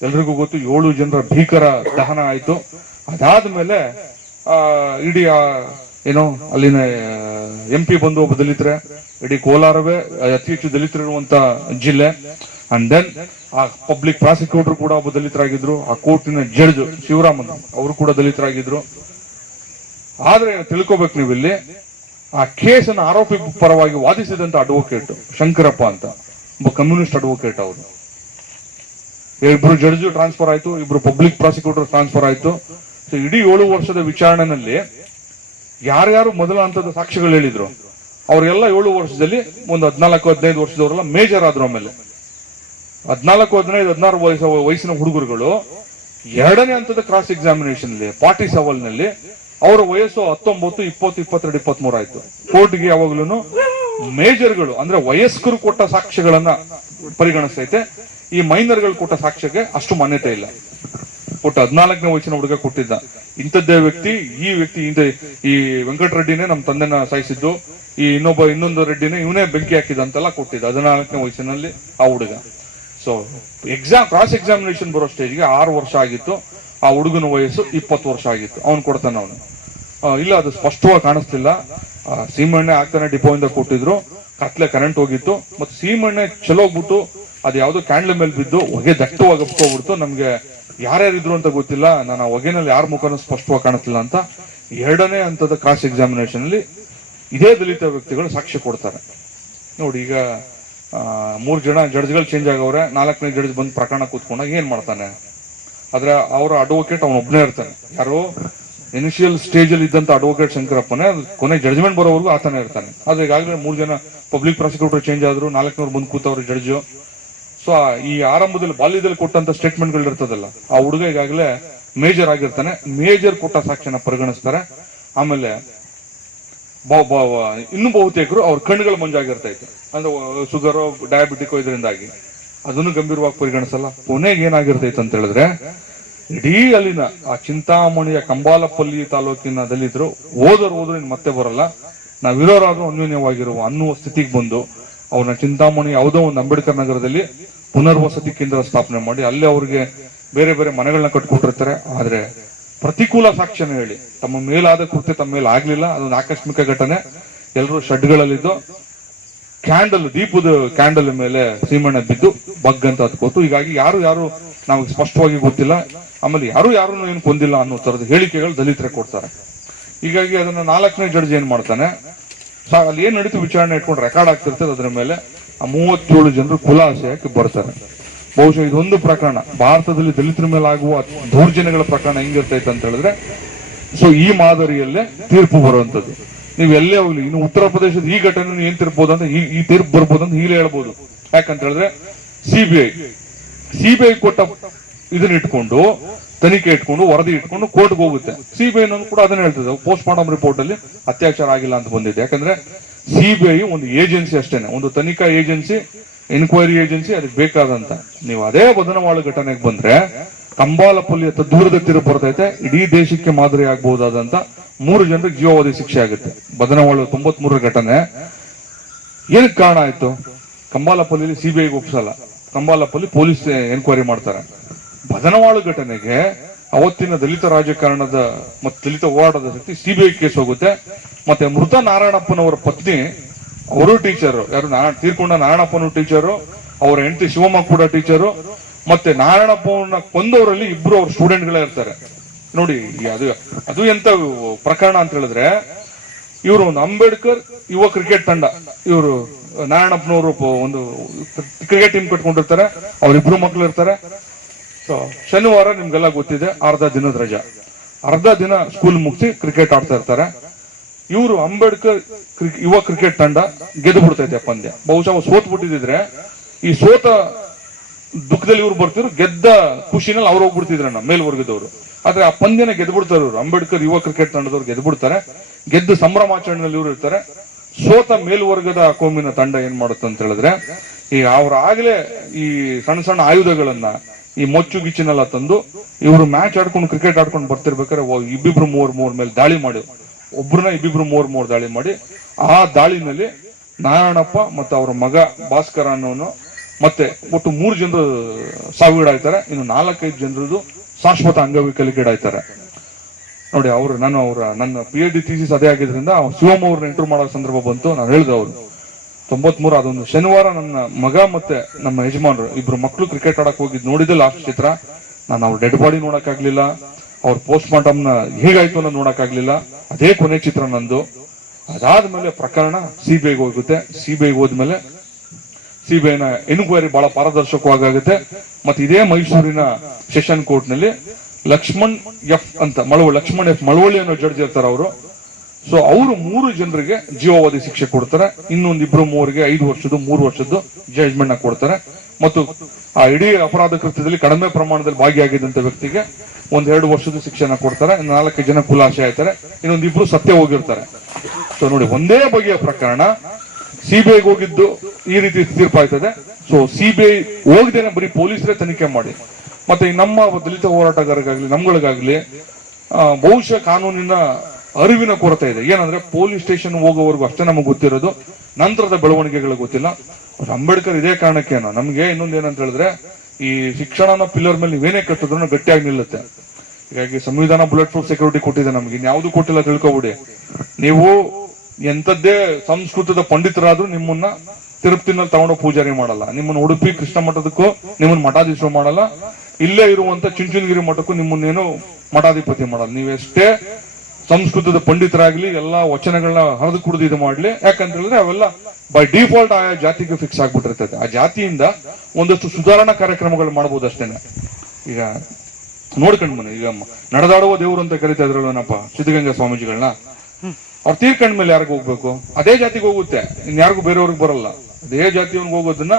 ಎಲ್ರಿಗೂ ಗೊತ್ತು 7 ಜನರ ಭೀಕರ ದಹನ ಆಯ್ತು. ಅದಾದ್ಮೇಲೆ ಇಡೀ ಏನೋ ಅಲ್ಲಿನ MP ಬಂದು ಒಬ್ಬ ದಲಿತರೆ, ಇಡೀ ಕೋಲಾರವೇ ಅತಿ ಹೆಚ್ಚು ದಲಿತರಿರುವಂತ ಜಿಲ್ಲೆ. ಅಂಡ್ ದೆನ್ ಆ ಪಬ್ಲಿಕ್ ಪ್ರಾಸಿಕ್ಯೂಟರ್ ಕೂಡ ಒಬ್ಬ ದಲಿತರಾಗಿದ್ರು. ಆ ಕೋರ್ಟಿನ ಜಡ್ಜ್ ಶಿವರಾಮನ್ ಅವರು ಕೂಡ ದಲಿತರಾಗಿದ್ರು. ಆದ್ರೆ ತಿಳ್ಕೊಬೇಕು ನೀವು ಇಲ್ಲಿ, ಆ ಕೇಸನ್ನ ಆರೋಪಿ ಪರವಾಗಿ ವಾದಿಸಿದಂತ ಅಡ್ವೊಕೇಟ್ ಶಂಕರಪ್ಪ ಅಂತ ಒಬ್ಬ ಕಮ್ಯುನಿಸ್ಟ್ ಅಡ್ವೊಕೇಟ್. ಅವರು 2 ಜಡ್ಜ್ ಟ್ರಾನ್ಸ್ಫರ್ ಆಯ್ತು, 2 ಪಬ್ಲಿಕ್ ಪ್ರಾಸಿಕ್ಯೂಟರ್ ಟ್ರಾನ್ಸ್ಫರ್ ಆಯ್ತು. ಸೊ ಇಡೀ 7 ವರ್ಷದ ವಿಚಾರಣೆನಲ್ಲಿ ಯಾರ್ಯಾರು ಮೊದಲ ಹಂತದ ಸಾಕ್ಷಿಗಳು ಹೇಳಿದ್ರು ಅವ್ರಿಗೆಲ್ಲ 7 ವರ್ಷದಲ್ಲಿ ಒಂದು 14-15 ವರ್ಷದವರೆಲ್ಲ ಮೇಜರ್ ಆದ್ರು. ಆಮೇಲೆ 14-15-16 ವಯಸ್ಸಿನ ಹುಡುಗರುಗಳು 2ನೇ ಹಂತದ ಕ್ರಾಸ್ ಎಕ್ಸಾಮಿನೇಷನ್ ಅಲ್ಲಿ ಪಾರ್ಟಿ ಸವಾಲ್ ನಲ್ಲಿ ಅವರ ವಯಸ್ಸು 19, 20, 22, 23 ಆಯ್ತು. ಕೋರ್ಟ್ಗೆ ಯಾವಾಗ್ಲೂ ಮೇಜರ್ಗಳು ಅಂದ್ರೆ ವಯಸ್ಕರು ಕೊಟ್ಟ ಸಾಕ್ಷ್ಯಗಳನ್ನ ಪರಿಗಣಿಸ್ತೈತೆ. ಈ ಮೈನರ್ಗಳು ಕೊಟ್ಟ ಸಾಕ್ಷ್ಯಕ್ಕೆ ಅಷ್ಟು ಮಾನ್ಯತೆ ಇಲ್ಲ. ಕೊಟ್ಟ 14ನೇ ವಯಸ್ಸಿನ ಹುಡುಗ ಕೊಟ್ಟಿದ್ದ ಇಂಥದ್ದೇ ವ್ಯಕ್ತಿ, ಈ ವೆಂಕಟರೆಡ್ಡಿನೇ ನಮ್ಮ ತಂದೆನ ಸಾಯಿಸಿದ್ದು, ಈ ಇನ್ನೊಂದು ರೆಡ್ಡಿನೇ ಇವನೇ ಬೆಂಕಿ ಹಾಕಿದ ಅಂತೆಲ್ಲ ಕೊಟ್ಟಿದ್ದ 14ನೇ ವಯಸ್ಸಿನಲ್ಲಿ ಆ ಹುಡುಗ. ಸೊ ಕ್ರಾಸ್ ಎಕ್ಸಾಮಿನೇಷನ್ ಬರೋ ಸ್ಟೇಜ್ಗೆ 6 ವರ್ಷ ಆಗಿತ್ತು. ಆ ಹುಡುಗನ ವಯಸ್ಸು 20 ವರ್ಷ ಆಗಿತ್ತು. ಅವ್ನು ಕೊಡ್ತಾನೆ ಅವನು. ಇಲ್ಲ ಅದು ಸ್ಪಷ್ಟವಾಗಿ ಕಾಣಿಸ್ತಿಲ್ಲ, ಸೀಮೆಣ್ಣೆ ಆಗ್ತಾನೆ ಡಿಪೋಯಿಂದ ಕೊಟ್ಟಿದ್ರು, ಕತ್ಲೆ ಕರೆಂಟ್ ಹೋಗಿತ್ತು, ಮತ್ತೆ ಸೀಮೆಣ್ಣೆ ಚೆಲ್ಲೋಗ್ಬಿಟ್ಟು ಅದು ಯಾವ್ದೋ ಕ್ಯಾಂಡ್ಲ್ ಮೇಲೆ ಬಿದ್ದು ಹೊಗೆ ದಟ್ಟವಾಗಿ ಹಬ್ಕೋಗ್ಬಿಡ್ತು, ನಮ್ಗೆ ಯಾರ್ಯಾರಿದ್ರು ಅಂತ ಗೊತ್ತಿಲ್ಲ, ನಾನು ಆ ಹೊಗೆನಲ್ಲಿ ಯಾರ ಮುಖನೂ ಸ್ಪಷ್ಟವಾಗಿ ಕಾಣಿಸ್ತಿಲ್ಲ ಅಂತ 2ನೇ ಹಂತದ ಕ್ರಾಸ್ ಎಕ್ಸಾಮಿನೇಷನ್ ಅಲ್ಲಿ ಇದೇ ದಲಿತ ವ್ಯಕ್ತಿಗಳು ಸಾಕ್ಷ್ಯ ಕೊಡ್ತಾರೆ. ನೋಡಿ, ಈಗ 3 ಜನ ಜಡ್ಜ್ಗಳು ಚೇಂಜ್ ಆಗವ್ರೆ, 4ನೇ ಜಡ್ಜ್ ಬಂದು ಪ್ರಕರಣ ಕೂತ್ಕೊಂಡಾಗ ಏನ್ ಮಾಡ್ತಾನೆ? ಆದ್ರೆ ಅವರ ಅಡ್ವೊಕೇಟ್ ಅವನೊಬ್ನೇ ಇರ್ತಾನೆ. ಯಾರೋ ಇನಿಷಿಯಲ್ ಸ್ಟೇಜ್ ಅಲ್ಲಿ ಇದ್ದಂತ ಅಡ್ವೊಕೇಟ್ ಶಂಕರಪ್ಪನೇ ಕೊನೆ ಜಡ್ಜ್ಮೆಂಟ್ ಬರೋವರೆಗೂ ಆತನೇ ಇರ್ತಾನೆ. ಆದ್ರೆ ಈಗಾಗಲೇ 3 ಜನ ಪಬ್ಲಿಕ್ ಪ್ರಾಸಿಕ್ಯೂಟರ್ ಚೇಂಜ್ ಆದ್ರು, 4ನವ್ರು ಬಂದು ಕೂತವ್ರು ಜಡ್ಜ್. ಸೊ ಈ ಆರಂಭದಲ್ಲಿ ಬಾಲ್ಯದಲ್ಲಿ ಕೊಟ್ಟಂತ ಸ್ಟೇಟ್ಮೆಂಟ್ ಗಳು ಇರ್ತದಲ್ಲ, ಆ ಹುಡುಗ ಈಗಾಗಲೇ ಮೇಜರ್ ಆಗಿರ್ತಾನೆ, ಮೇಜರ್ ಕೊಟ್ಟ ಸಾಕ್ಷ್ಯನ ಪರಿಗಣಿಸ್ತಾರೆ. ಆಮೇಲೆ ಇನ್ನು ಬಹುತೇಕರು ಅವ್ರ ಕಣ್ಣುಗಳು ಮಂಜಾಗಿರ್ತಾ ಇತ್ತು, ಅಂದ್ರೆ ಶುಗರ್ ಡಯಾಬಿಟಿಕ್ ಇದರಿಂದಾಗಿ ಅದನ್ನು ಗಂಭೀರವಾಗಿ ಪರಿಗಣಿಸಲ್ಲ. ಕೊನೆಗೆ ಏನಾಗಿರ್ತೈತೆ ಅಂತ ಹೇಳಿದ್ರೆ, ಇಡೀ ಅಲ್ಲಿನ ಆ ಚಿಂತಾಮಣಿಯ ಕಂಬಾಲಪಲ್ಲಿ ತಾಲೂಕಿನ ದಲಿತರು ಹೋದ್ರು ಇನ್ ಮತ್ತೆ ಬರಲ್ಲ, ನಾವಿರೋರಾದ್ರೂ ಅನ್ಯೋನ್ಯವಾಗಿರುವ ಅನ್ನುವ ಸ್ಥಿತಿಗೆ ಬಂದು ಅವ್ರನ್ನ ಚಿಂತಾಮಣಿ ಯಾವುದೋ ಒಂದು ಅಂಬೇಡ್ಕರ್ ನಗರದಲ್ಲಿ ಪುನರ್ವಸತಿ ಕೇಂದ್ರ ಸ್ಥಾಪನೆ ಮಾಡಿ ಅಲ್ಲಿ ಅವ್ರಿಗೆ ಬೇರೆ ಬೇರೆ ಮನೆಗಳನ್ನ ಕಟ್ಕೊಟ್ಟಿರ್ತಾರೆ. ಆದ್ರೆ ಪ್ರತಿಕೂಲ ಸಾಕ್ಷ್ಯನ ಹೇಳಿ ತಮ್ಮ ಮೇಲಾದ ಕೃತ್ಯ ತಮ್ಮ ಮೇಲೆ ಆಗ್ಲಿಲ್ಲ, ಅದೊಂದು ಆಕಸ್ಮಿಕ ಘಟನೆ. ಎಲ್ಲರೂ ಶೆಡ್ಗಳಲ್ಲಿದ್ದು ದೀಪದ ಕ್ಯಾಂಡಲ್ ಮೇಲೆ ಸೀಮೆಣ್ಣೆ ಬಿದ್ದು ಬಗ್ ಅಂತ ಹತ್ಕೋತು. ಹೀಗಾಗಿ ಯಾರು ನಮಗೆ ಸ್ಪಷ್ಟವಾಗಿ ಗೊತ್ತಿಲ್ಲ, ಆಮೇಲೆ ಯಾರನ್ನು ಏನು ಕೊಂದಿಲ್ಲ ಅನ್ನೋ ತರದ ಹೇಳಿಕೆಗಳು ದಲಿತರೇ ಕೊಡ್ತಾರೆ. ಹೀಗಾಗಿ ಅದನ್ನ 4ನೇ ಜಡ್ಜ್ ಏನ್ ಮಾಡ್ತಾನೆ, ಅಲ್ಲಿ ಏನ್ ನಡೀತು ವಿಚಾರಣೆ ಇಟ್ಕೊಂಡು ರೆಕಾರ್ಡ್ ಆಗ್ತಿರ್ತದೆ, ಅದರ ಮೇಲೆ ಆ 37 ಜನರು ಖುಲಾಸೆಯಾಗಿ ಬರ್ತಾರೆ. ಬಹುಶಃ ಇದೊಂದು ಪ್ರಕರಣ ಭಾರತದಲ್ಲಿ ದಲಿತರ ಮೇಲೆ ಆಗುವ ದೌರ್ಜನ್ಯಗಳ ಪ್ರಕರಣ ಹೆಂಗಿರ್ತೈತೆ ಅಂತ ಹೇಳಿದ್ರೆ, ಸೊ ಈ ಮಾದರಿಯಲ್ಲೇ ತೀರ್ಪು ಬರುವಂತದ್ದು. ನೀವು ಎಲ್ಲೇ ಹೋಗ್ಲಿ, ಇನ್ನು ಉತ್ತರ ಪ್ರದೇಶದ ಈ ಘಟನೆ ಏನ್ ತೀರ್ಬೋದು ಅಂತ ಈ ತೀರ್ಪು ಬರ್ಬೋದು ಅಂತ ಹೀಗೆ ಹೇಳ್ಬೋದು. ಯಾಕಂತ ಹೇಳಿದ್ರೆ ಸಿಬಿಐ ಕೊಟ್ಟ ಇದನ್ನ ಇಟ್ಕೊಂಡು ತನಿಖೆ ಇಟ್ಕೊಂಡು ವರದಿ ಇಟ್ಕೊಂಡು ಕೋರ್ಟ್ಗೆ ಹೋಗುತ್ತೆ. ಸಿಬಿಐ ಕೂಡ ಅದನ್ನ ಹೇಳ್ತದೆ, ಪೋಸ್ಟ್ ಮಾರ್ಟಮ್ ರಿಪೋರ್ಟ್ ಅಲ್ಲಿ ಅತ್ಯಾಚಾರ ಆಗಿಲ್ಲ ಅಂತ ಬಂದಿದೆ. ಯಾಕಂದ್ರೆ ಸಿಬಿಐ ಒಂದು ಏಜೆನ್ಸಿ ಅಷ್ಟೇನೆ, ಒಂದು ತನಿಖಾ ಏಜೆನ್ಸಿ, ಎನ್ಕ್ವೈರಿ ಏಜೆನ್ಸಿ, ಅದಕ್ಕೆ ಬೇಕಾದಂತ. ನೀವು ಅದೇ ಬದನವಾಳು ಘಟನೆಗೆ ಬಂದ್ರೆ ಕಂಬಾಲಪಲ್ಲಿ ದೂರದ ತೀರ್ಪು ಬರ್ತೈತೆ, ಇಡೀ ದೇಶಕ್ಕೆ ಮಾದರಿ ಆಗಬಹುದಾದಂತ 3 ಜನರಿಗೆ ಜೀವಾವಧಿ ಶಿಕ್ಷೆ ಆಗುತ್ತೆ. ಬದನವಾಳು 93 ಘಟನೆ ಏನಕ್ಕೆ ಕಾರಣ ಆಯ್ತು? ಕಂಬಾಲಪಲ್ಲಿ ಸಿಬಿಐಗೆ ಒಪ್ಸಲ್ಲ, ಕಂಬಾಲಪಲ್ಲಿ ಪೊಲೀಸ್ ಎನ್ಕ್ವೈರಿ ಮಾಡ್ತಾರೆ. ಬದನವಾಳು ಘಟನೆಗೆ ಅವತ್ತಿನ ದಲಿತ ರಾಜಕಾರಣದ ಮತ್ತು ದಲಿತ ಹೋರಾಟದ ಶಕ್ತಿ ಸಿಬಿಐ ಕೇಸ್ ಹೋಗುತ್ತೆ. ಮತ್ತೆ ಮೃತ ನಾರಾಯಣಪ್ಪನವರ ಪತ್ನಿ, ಅವರು ಟೀಚರು, ಯಾರು ತೀರ್ಕೊಂಡ ನಾರಾಯಣಪ್ಪನ ಟೀಚರು, ಅವರ ಹೆಂಡತಿ ಶಿವಮ್ಮ ಕೂಡ ಟೀಚರು, ಮತ್ತೆ ನಾರಾಯಣಪ್ಪನ ಕೊಂದವರಲ್ಲಿ 2 ಅವ್ರ ಸ್ಟೂಡೆಂಟ್ಗಳೇ ಇರ್ತಾರೆ. ನೋಡಿ, ಅದು ಎಂತ ಪ್ರಕರಣ ಅಂತ ಹೇಳಿದ್ರೆ, ಇವರು ಒಂದು ಅಂಬೇಡ್ಕರ್ ಯುವ ಕ್ರಿಕೆಟ್ ತಂಡ, ಇವರು ನಾರಾಯಣಪ್ಪನವರು ಒಂದು ಕ್ರಿಕೆಟ್ ಟೀಮ್ ಕಟ್ಕೊಂಡಿರ್ತಾರೆ, ಅವ್ರಿಬ್ರು ಮಕ್ಳು ಇರ್ತಾರೆ. ಸೊ ಶನಿವಾರ ನಿಮ್ಗೆಲ್ಲ ಗೊತ್ತಿದೆ, ಅರ್ಧ ದಿನದ ರಜಾ, ಅರ್ಧ ದಿನ ಸ್ಕೂಲ್ ಮುಗಿಸಿ ಕ್ರಿಕೆಟ್ ಆಡ್ತಾ ಇರ್ತಾರೆ. ಇವರು ಅಂಬೇಡ್ಕರ್ ಯುವ ಕ್ರಿಕೆಟ್ ತಂಡ ಗೆದ್ದು ಬಿಡ್ತೈತೆ ಪಂದ್ಯ. ಬಹುಶಃ ಸೋತ್ ಬಿಟ್ಟಿದ್ರೆ ಈ ಸೋತ ದುಃಖದಲ್ಲಿ ಇವ್ರು ಬರ್ತಿದ್ರು, ಗೆದ್ದ ಖುಷಿನಲ್ಲಿ ಅವ್ರು ಹೋಗ್ಬಿಡ್ತಿದ್ರಣ್ಣ ಮೇಲ್ವರ್ಗದವರು. ಆದ್ರೆ ಆ ಪಂದ್ಯನ ಗೆದ್ದು ಬಿಡ್ತಾರೆ ಇವರು, ಅಂಬೇಡ್ಕರ್ ಯುವ ಕ್ರಿಕೆಟ್ ತಂಡದವ್ರು ಗೆದ್ದು ಬಿಡ್ತಾರೆ. ಗೆದ್ದು ಸಂಭ್ರಮಾಚರಣೆಯಲ್ಲಿ ಇವ್ರು ಇರ್ತಾರೆ. ಸೋತ ಮೇಲ್ವರ್ಗದ ಕೋಮಿನ ತಂಡ ಏನ್ ಮಾಡುತ್ತೆ ಅಂತ ಹೇಳಿದ್ರೆ, ಈ ಅವ್ರ ಆಗ್ಲೇ ಈ ಸಣ್ಣ ಸಣ್ಣ ಆಯುಧಗಳನ್ನ, ಈ ಮೊಚ್ಚು ಗಿಚ್ಚಿನೆಲ್ಲ ತಂದು ಇವರು ಮ್ಯಾಚ್ ಆಡ್ಕೊಂಡು ಕ್ರಿಕೆಟ್ ಆಡ್ಕೊಂಡು ಬರ್ತಿರ್ಬೇಕಾದ್ರೆ 2-3 ಮೇಲೆ ದಾಳಿ ಮಾಡಿ, ಒಬ್ರನ್ನ 2-3 ದಾಳಿ ಮಾಡಿ, ಆ ದಾಳಿನಲ್ಲಿ ನಾರಾಯಣಪ್ಪ ಮತ್ತೆ ಅವರ ಮಗ ಭಾಸ್ಕರ ಅನ್ನೋನು ಮತ್ತೆ ಒಟ್ಟು 3 ಜನರು ಸಾವಿಗೀಡಾಯ್ತಾರೆ. ಇನ್ನು 4-5 ಜನರದು ಶಾಶ್ವತ ಅಂಗವೈಕಲ್ಯಕ್ಕೀಡಾಯ್ತಾರೆ. ನೋಡಿ, ನನ್ನ PhD ಥೀಸಿಸ್ ಅದೇ ಆಗಿದ್ರಿಂದ ಶಿವಮ್ಮ ಅವ್ರನ್ನ ಇಂಟರ್ವ್ಯೂ ಮಾಡೋ ಸಂದರ್ಭ ಬಂತು. ನಾನು ಹೇಳಿದೆ, ಅವರು 93 ಅದೊಂದು ಶನಿವಾರ ನನ್ನ ಮಗ ಮತ್ತೆ ನಮ್ಮ ಯಜಮಾನ್ರು 2 ಮಕ್ಕಳು ಕ್ರಿಕೆಟ್ ಆಡಕ್ ಹೋಗಿದ್ ನೋಡಿದೆ ಲಾಸ್ಟ್ ಚಿತ್ರ. ನಾನು ಅವ್ರ ಡೆಡ್ ಬಾಡಿ ನೋಡಕ್ ಆಗ್ಲಿಲ್ಲ, ಅವ್ರ ಪೋಸ್ಟ್ ಮಾರ್ಟಮ್ ನ ಹೇಗಾಯ್ತು ಅನ್ನೋದು ನೋಡಕ್ ಆಗ್ಲಿಲ್ಲ. ಅದೇ ಕೊನೆ ಚಿತ್ರ ನಂದು. ಅದಾದ್ಮೇಲೆ ಪ್ರಕರಣ ಸಿಬಿಐಗೆ ಹೋಗುತ್ತೆ. ಸಿಬಿಐಗೆ ಹೋದ್ಮೇಲೆ ಸಿಬಿಐನ ಎನ್ಕ್ವೈರಿ ಬಹಳ ಪಾರದರ್ಶಕವಾಗುತ್ತೆ. ಮತ್ತೆ ಇದೇ ಮೈಸೂರಿನ ಸೆಷನ್ ಕೋರ್ಟ್ ನಲ್ಲಿ ಲಕ್ಷ್ಮಣ್ ಎಫ್ ಮಳವಳ್ಳಿ ಅನ್ನೋ ಜಡ್ಜ್ ಇರ್ತಾರೆ ಅವರು. ಸೊ ಅವರು 3 ಜನರಿಗೆ ಜೀವಾವಧಿ ಶಿಕ್ಷೆ ಕೊಡ್ತಾರೆ. ಇನ್ನೊಂದು 2-3 5 ವರ್ಷದ್ದು 3 ವರ್ಷದ್ದು ಜಡ್ಜ್ಮೆಂಟ್ ನ ಕೊಡ್ತಾರೆ. ಮತ್ತು ಆ ಇಡೀ ಅಪರಾಧ ಕೃತ್ಯದಲ್ಲಿ ಕಡಿಮೆ ಪ್ರಮಾಣದಲ್ಲಿ ಭಾಗಿಯಾಗಿದ್ದಂತ ವ್ಯಕ್ತಿಗೆ 1-2 ವರ್ಷದ ಶಿಕ್ಷೆನ ಕೊಡ್ತಾರೆ. 4 ಜನ ಖುಲಾಸೆ ಆಯ್ತಾರೆ. ಇನ್ನೊಂದು 2 ಸತ್ಯ ಹೋಗಿರ್ತಾರೆ. ಸೊ ನೋಡಿ, ಒಂದೇ ಬಗೆಯ ಪ್ರಕರಣ ಸಿಬಿಐಗೆ ಹೋಗಿದ್ದು ಈ ರೀತಿ ತೀರ್ಪಾಯ್ತದೆ. ಸೊ ಸಿಬಿಐ ಹೋಗದೇನೆ ಬರೀ ಪೊಲೀಸರೇ ತನಿಖೆ ಮಾಡಿ, ಮತ್ತೆ ನಮ್ಮ ದಲಿತ ಹೋರಾಟಗಾರರಿಗಾಗ್ಲಿ ನಮ್ಗಳಿಗಾಗ್ಲಿ ಬಹುಶಃ ಕಾನೂನಿನ ಅರಿವಿನ ಕೊರತೆ ಇದೆ. ಏನಂದ್ರೆ ಪೊಲೀಸ್ ಸ್ಟೇಷನ್ ಹೋಗೋವರೆಗೂ ಅಷ್ಟೇ ನಮಗೆ ಗೊತ್ತಿರೋದು, ನಂತರದ ಬೆಳವಣಿಗೆಗಳು ಗೊತ್ತಿಲ್ಲ. ಅಂಬೇಡ್ಕರ್ ಇದೇ ಕಾರಣಕ್ಕೇನೋ ನಮ್ಗೆ ಇನ್ನೊಂದು ಏನಂತ ಹೇಳಿದ್ರೆ, ಈ ಶಿಕ್ಷಣನ ಪಿಲ್ಲರ್ ಮೇಲೆ ನೀವೇನೇ ಕಟ್ಟಿದ್ರು ಗಟ್ಟಿಯಾಗಿ ನಿಲ್ಲುತ್ತೆ. ಹೀಗಾಗಿ ಸಂವಿಧಾನ ಬುಲೆಟ್ ಪ್ರೂಫ್ ಸೆಕ್ಯೂರಿಟಿ ಕೊಟ್ಟಿದೆ ನಮ್ಗೆ, ಇನ್ಯಾವುದು ಕೊಟ್ಟಿಲ್ಲ ತಿಳ್ಕೊಬಿಡಿ. ನೀವು ಎಂತದ್ದೇ ಸಂಸ್ಕೃತದ ಪಂಡಿತರಾದ್ರೂ ನಿಮ್ಮನ್ನ ತಿರುಪತಿನಲ್ಲಿ ತಗೊಂಡೋಗಿ ಪೂಜಾರಿ ಮಾಡಲ್ಲ, ನಿಮ್ಮನ್ನ ಉಡುಪಿ ಕೃಷ್ಣ ಮಠದಕ್ಕೂ ನಿಮ್ಮನ್ನ ಮಠಾಧೀಶರು ಮಾಡಲ್ಲ, ಇಲ್ಲೇ ಇರುವಂತ ಚುಂಚನಗಿರಿ ಮಠಕ್ಕೂ ನಿಮ್ಮನ್ನೇನು ಮಠಾಧಿಪತಿ ಮಾಡಲ್ಲ. ನೀವೆಷ್ಟೇ ಸಂಸ್ಕೃತದ ಪಂಡಿತರಾಗ್ಲಿ ಎಲ್ಲಾ ವಚನಗಳನ್ನ ಹರಿದು ಕುಡಿದು ಇದು ಮಾಡ್ಲಿ, ಯಾಕಂತ ಹೇಳಿದ್ರೆ ಅವೆಲ್ಲ ಬೈ ಡಿಫಾಲ್ಟ್ ಆಯಾ ಜಾತಿಗೆ ಫಿಕ್ಸ್ ಆಗ್ಬಿಟ್ಟಿರ್ತದೆ. ಆ ಜಾತಿಯಿಂದ ಒಂದಷ್ಟು ಸುಧಾರಣಾ ಕಾರ್ಯಕ್ರಮಗಳು ಮಾಡಬಹುದು ಅಷ್ಟೇನೆ. ಈಗ ನೋಡ್ಕೊಂಡ್ ಬನ್ನಿ, ಈಗ ನಡೆದಾಡುವ ದೇವರು ಅಂತ ಕರಿತಾ ಇದ್ರಲ್ಲಪ್ಪ ಸಿದ್ಧಗಂಗಾ ಸ್ವಾಮೀಜಿಗಳನ್ನ, ಅವ್ರು ತೀರ್ಕೊಂಡ ಮೇಲೆ ಯಾರಿಗೂ ಹೋಗ್ಬೇಕು, ಅದೇ ಜಾತಿಗೆ ಹೋಗುತ್ತೆ, ಇನ್ಯಾರಿಗೂ ಬೇರೆಯವ್ರಿಗೆ ಬರಲ್ಲ. ಅದೇ ಜಾತಿಯವ್ರಿಗೆ ಹೋಗೋದನ್ನ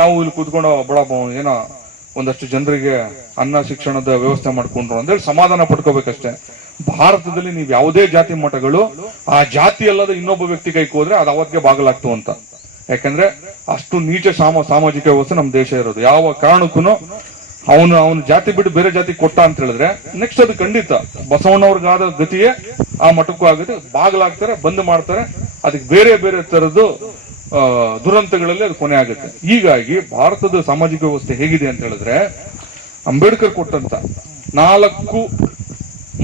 ನಾವು ಇಲ್ಲಿ ಕೂತ್ಕೊಂಡು ಬಡ ಏನೋ ಒಂದಷ್ಟು ಜನರಿಗೆ ಅನ್ನ ಶಿಕ್ಷಣದ ವ್ಯವಸ್ಥೆ ಮಾಡ್ಕೊಂಡ್ರು ಅಂತೇಳಿ ಸಮಾಧಾನ ಪಡ್ಕೋಬೇಕಷ್ಟೇ. ಭಾರತದಲ್ಲಿ ನೀವು ಯಾವುದೇ ಜಾತಿ ಮಠಗಳು ಆ ಜಾತಿ ಅಲ್ಲದ ಇನ್ನೊಬ್ಬ ವ್ಯಕ್ತಿ ಕೈಗೆ ಹೋದ್ರೆ ಅದು ಅವತ್ತಿಗೆ ಬಾಗಲಾಗ್ತು ಅಂತ. ಯಾಕಂದ್ರೆ ಅಷ್ಟು ನೀಚ ಸಾಮಾಜಿಕ ವ್ಯವಸ್ಥೆ ನಮ್ ದೇಶ ಇರೋದು. ಯಾವ ಕಾರಣಕ್ಕೂ ಅವನು ಜಾತಿ ಬಿಟ್ಟು ಬೇರೆ ಜಾತಿ ಕೊಟ್ಟ ಅಂತ ಹೇಳಿದ್ರೆ ನೆಕ್ಸ್ಟ್ ಅದು ಖಂಡಿತ ಬಸವಣ್ಣವ್ರಿಗಾದ ಗತಿಯೇ ಆ ಮಠಕ್ಕೂ ಆಗುತ್ತೆ, ಬಾಗಲಾಗ್ತಾರೆ, ಬಂದ್ ಮಾಡ್ತಾರೆ, ಅದಕ್ಕೆ ಬೇರೆ ಬೇರೆ ತರದ್ದು ದುರಂತಗಳಲ್ಲಿ ಅದು ಕೊನೆ ಆಗುತ್ತೆ. ಹೀಗಾಗಿ ಭಾರತದ ಸಾಮಾಜಿಕ ವ್ಯವಸ್ಥೆ ಹೇಗಿದೆ ಅಂತ ಹೇಳಿದ್ರೆ, ಅಂಬೇಡ್ಕರ್ ಕೊಟ್ಟಂತ 4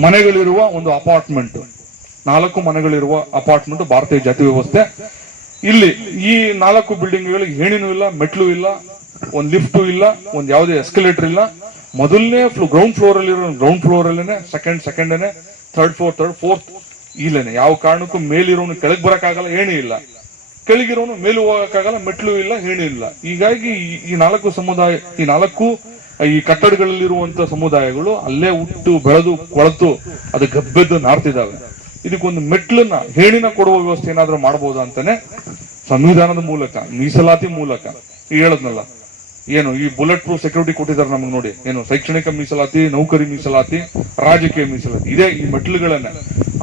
ಮನೆಗಳಿರುವ ಒಂದು ಅಪಾರ್ಟ್ಮೆಂಟ್, 4 ಮನೆಗಳಿರುವ ಅಪಾರ್ಟ್ಮೆಂಟ್ ಭಾರತೀಯ ಜಾತಿ ವ್ಯವಸ್ಥೆ. ಇಲ್ಲಿ ಈ 4 ಬಿಲ್ಡಿಂಗ್ಗಳಿಗೆ ಏಣಿನೂ ಇಲ್ಲ, ಮೆಟ್ಲು ಇಲ್ಲ, ಒಂದ್ ಲಿಫ್ಟ್ ಇಲ್ಲ, ಒಂದ್ ಯಾವುದೇ ಎಸ್ಕಲೇಟರ್ ಇಲ್ಲ. ಮೊದಲನೇ ಗ್ರೌಂಡ್ ಫ್ಲೋರ್ ಅಲ್ಲಿ ಗ್ರೌಂಡ್ ಫ್ಲೋರ್ ಅಲ್ಲೇನೆ, ಸೆಕೆಂಡೇನೆ, ಥರ್ಡ್ ಫ್ಲೋರ್ ಫೋರ್ತ್ ಇಲ್ಲೇನೆ. ಯಾವ ಕಾರಣಕ್ಕೂ ಮೇಲಿರೋನು ಕೆಳಗೆ ಬರಕ್ಕಾಗಲ್ಲ, ಏಣಿ ಇಲ್ಲ, ಕೆಳಗಿರೋನು ಮೇಲೂ ಹೋಗಕ್ಕಾಗಲ್ಲ, ಮೆಟ್ಲು ಇಲ್ಲ, ಏಣಿ ಇಲ್ಲ. ಹೀಗಾಗಿ ಈ 4 ಸಮುದಾಯ, ಈ ಕಟ್ಟಡಗಳಲ್ಲಿರುವಂತ ಸಮುದಾಯಗಳು ಅಲ್ಲೇ ಹುಟ್ಟು ಬೆಳೆದು ಕೊಳತು ಅದು ಗಬ್ಬೆದ್ದು ನಾರ್ತಿದ್ದಾವೆ. ಇದಕ್ಕೊಂದು ಮೆಟ್ಲನ್ನ ಏಣಿನ ಕೊಡುವ ವ್ಯವಸ್ಥೆ ಏನಾದ್ರೂ ಮಾಡಬಹುದಾ ಅಂತಾನೆ ಸಂವಿಧಾನದ ಮೂಲಕ, ಮೀಸಲಾತಿ ಮೂಲಕ ಹೇಳದ್ನಲ್ಲ, ಏನು ಈ ಬುಲೆಟ್ ಪ್ರೂಫ್ ಸೆಕ್ಯೂರಿಟಿ ಕೊಟ್ಟಿದ್ದಾರೆ ನಮಗೆ ನೋಡಿ, ಏನು ಶೈಕ್ಷಣಿಕ ಮೀಸಲಾತಿ, ನೌಕರಿ ಮೀಸಲಾತಿ, ರಾಜಕೀಯ ಮೀಸಲಾತಿ, ಇದೇ ಈ ಮೆಟ್ಲುಗಳನ್ನ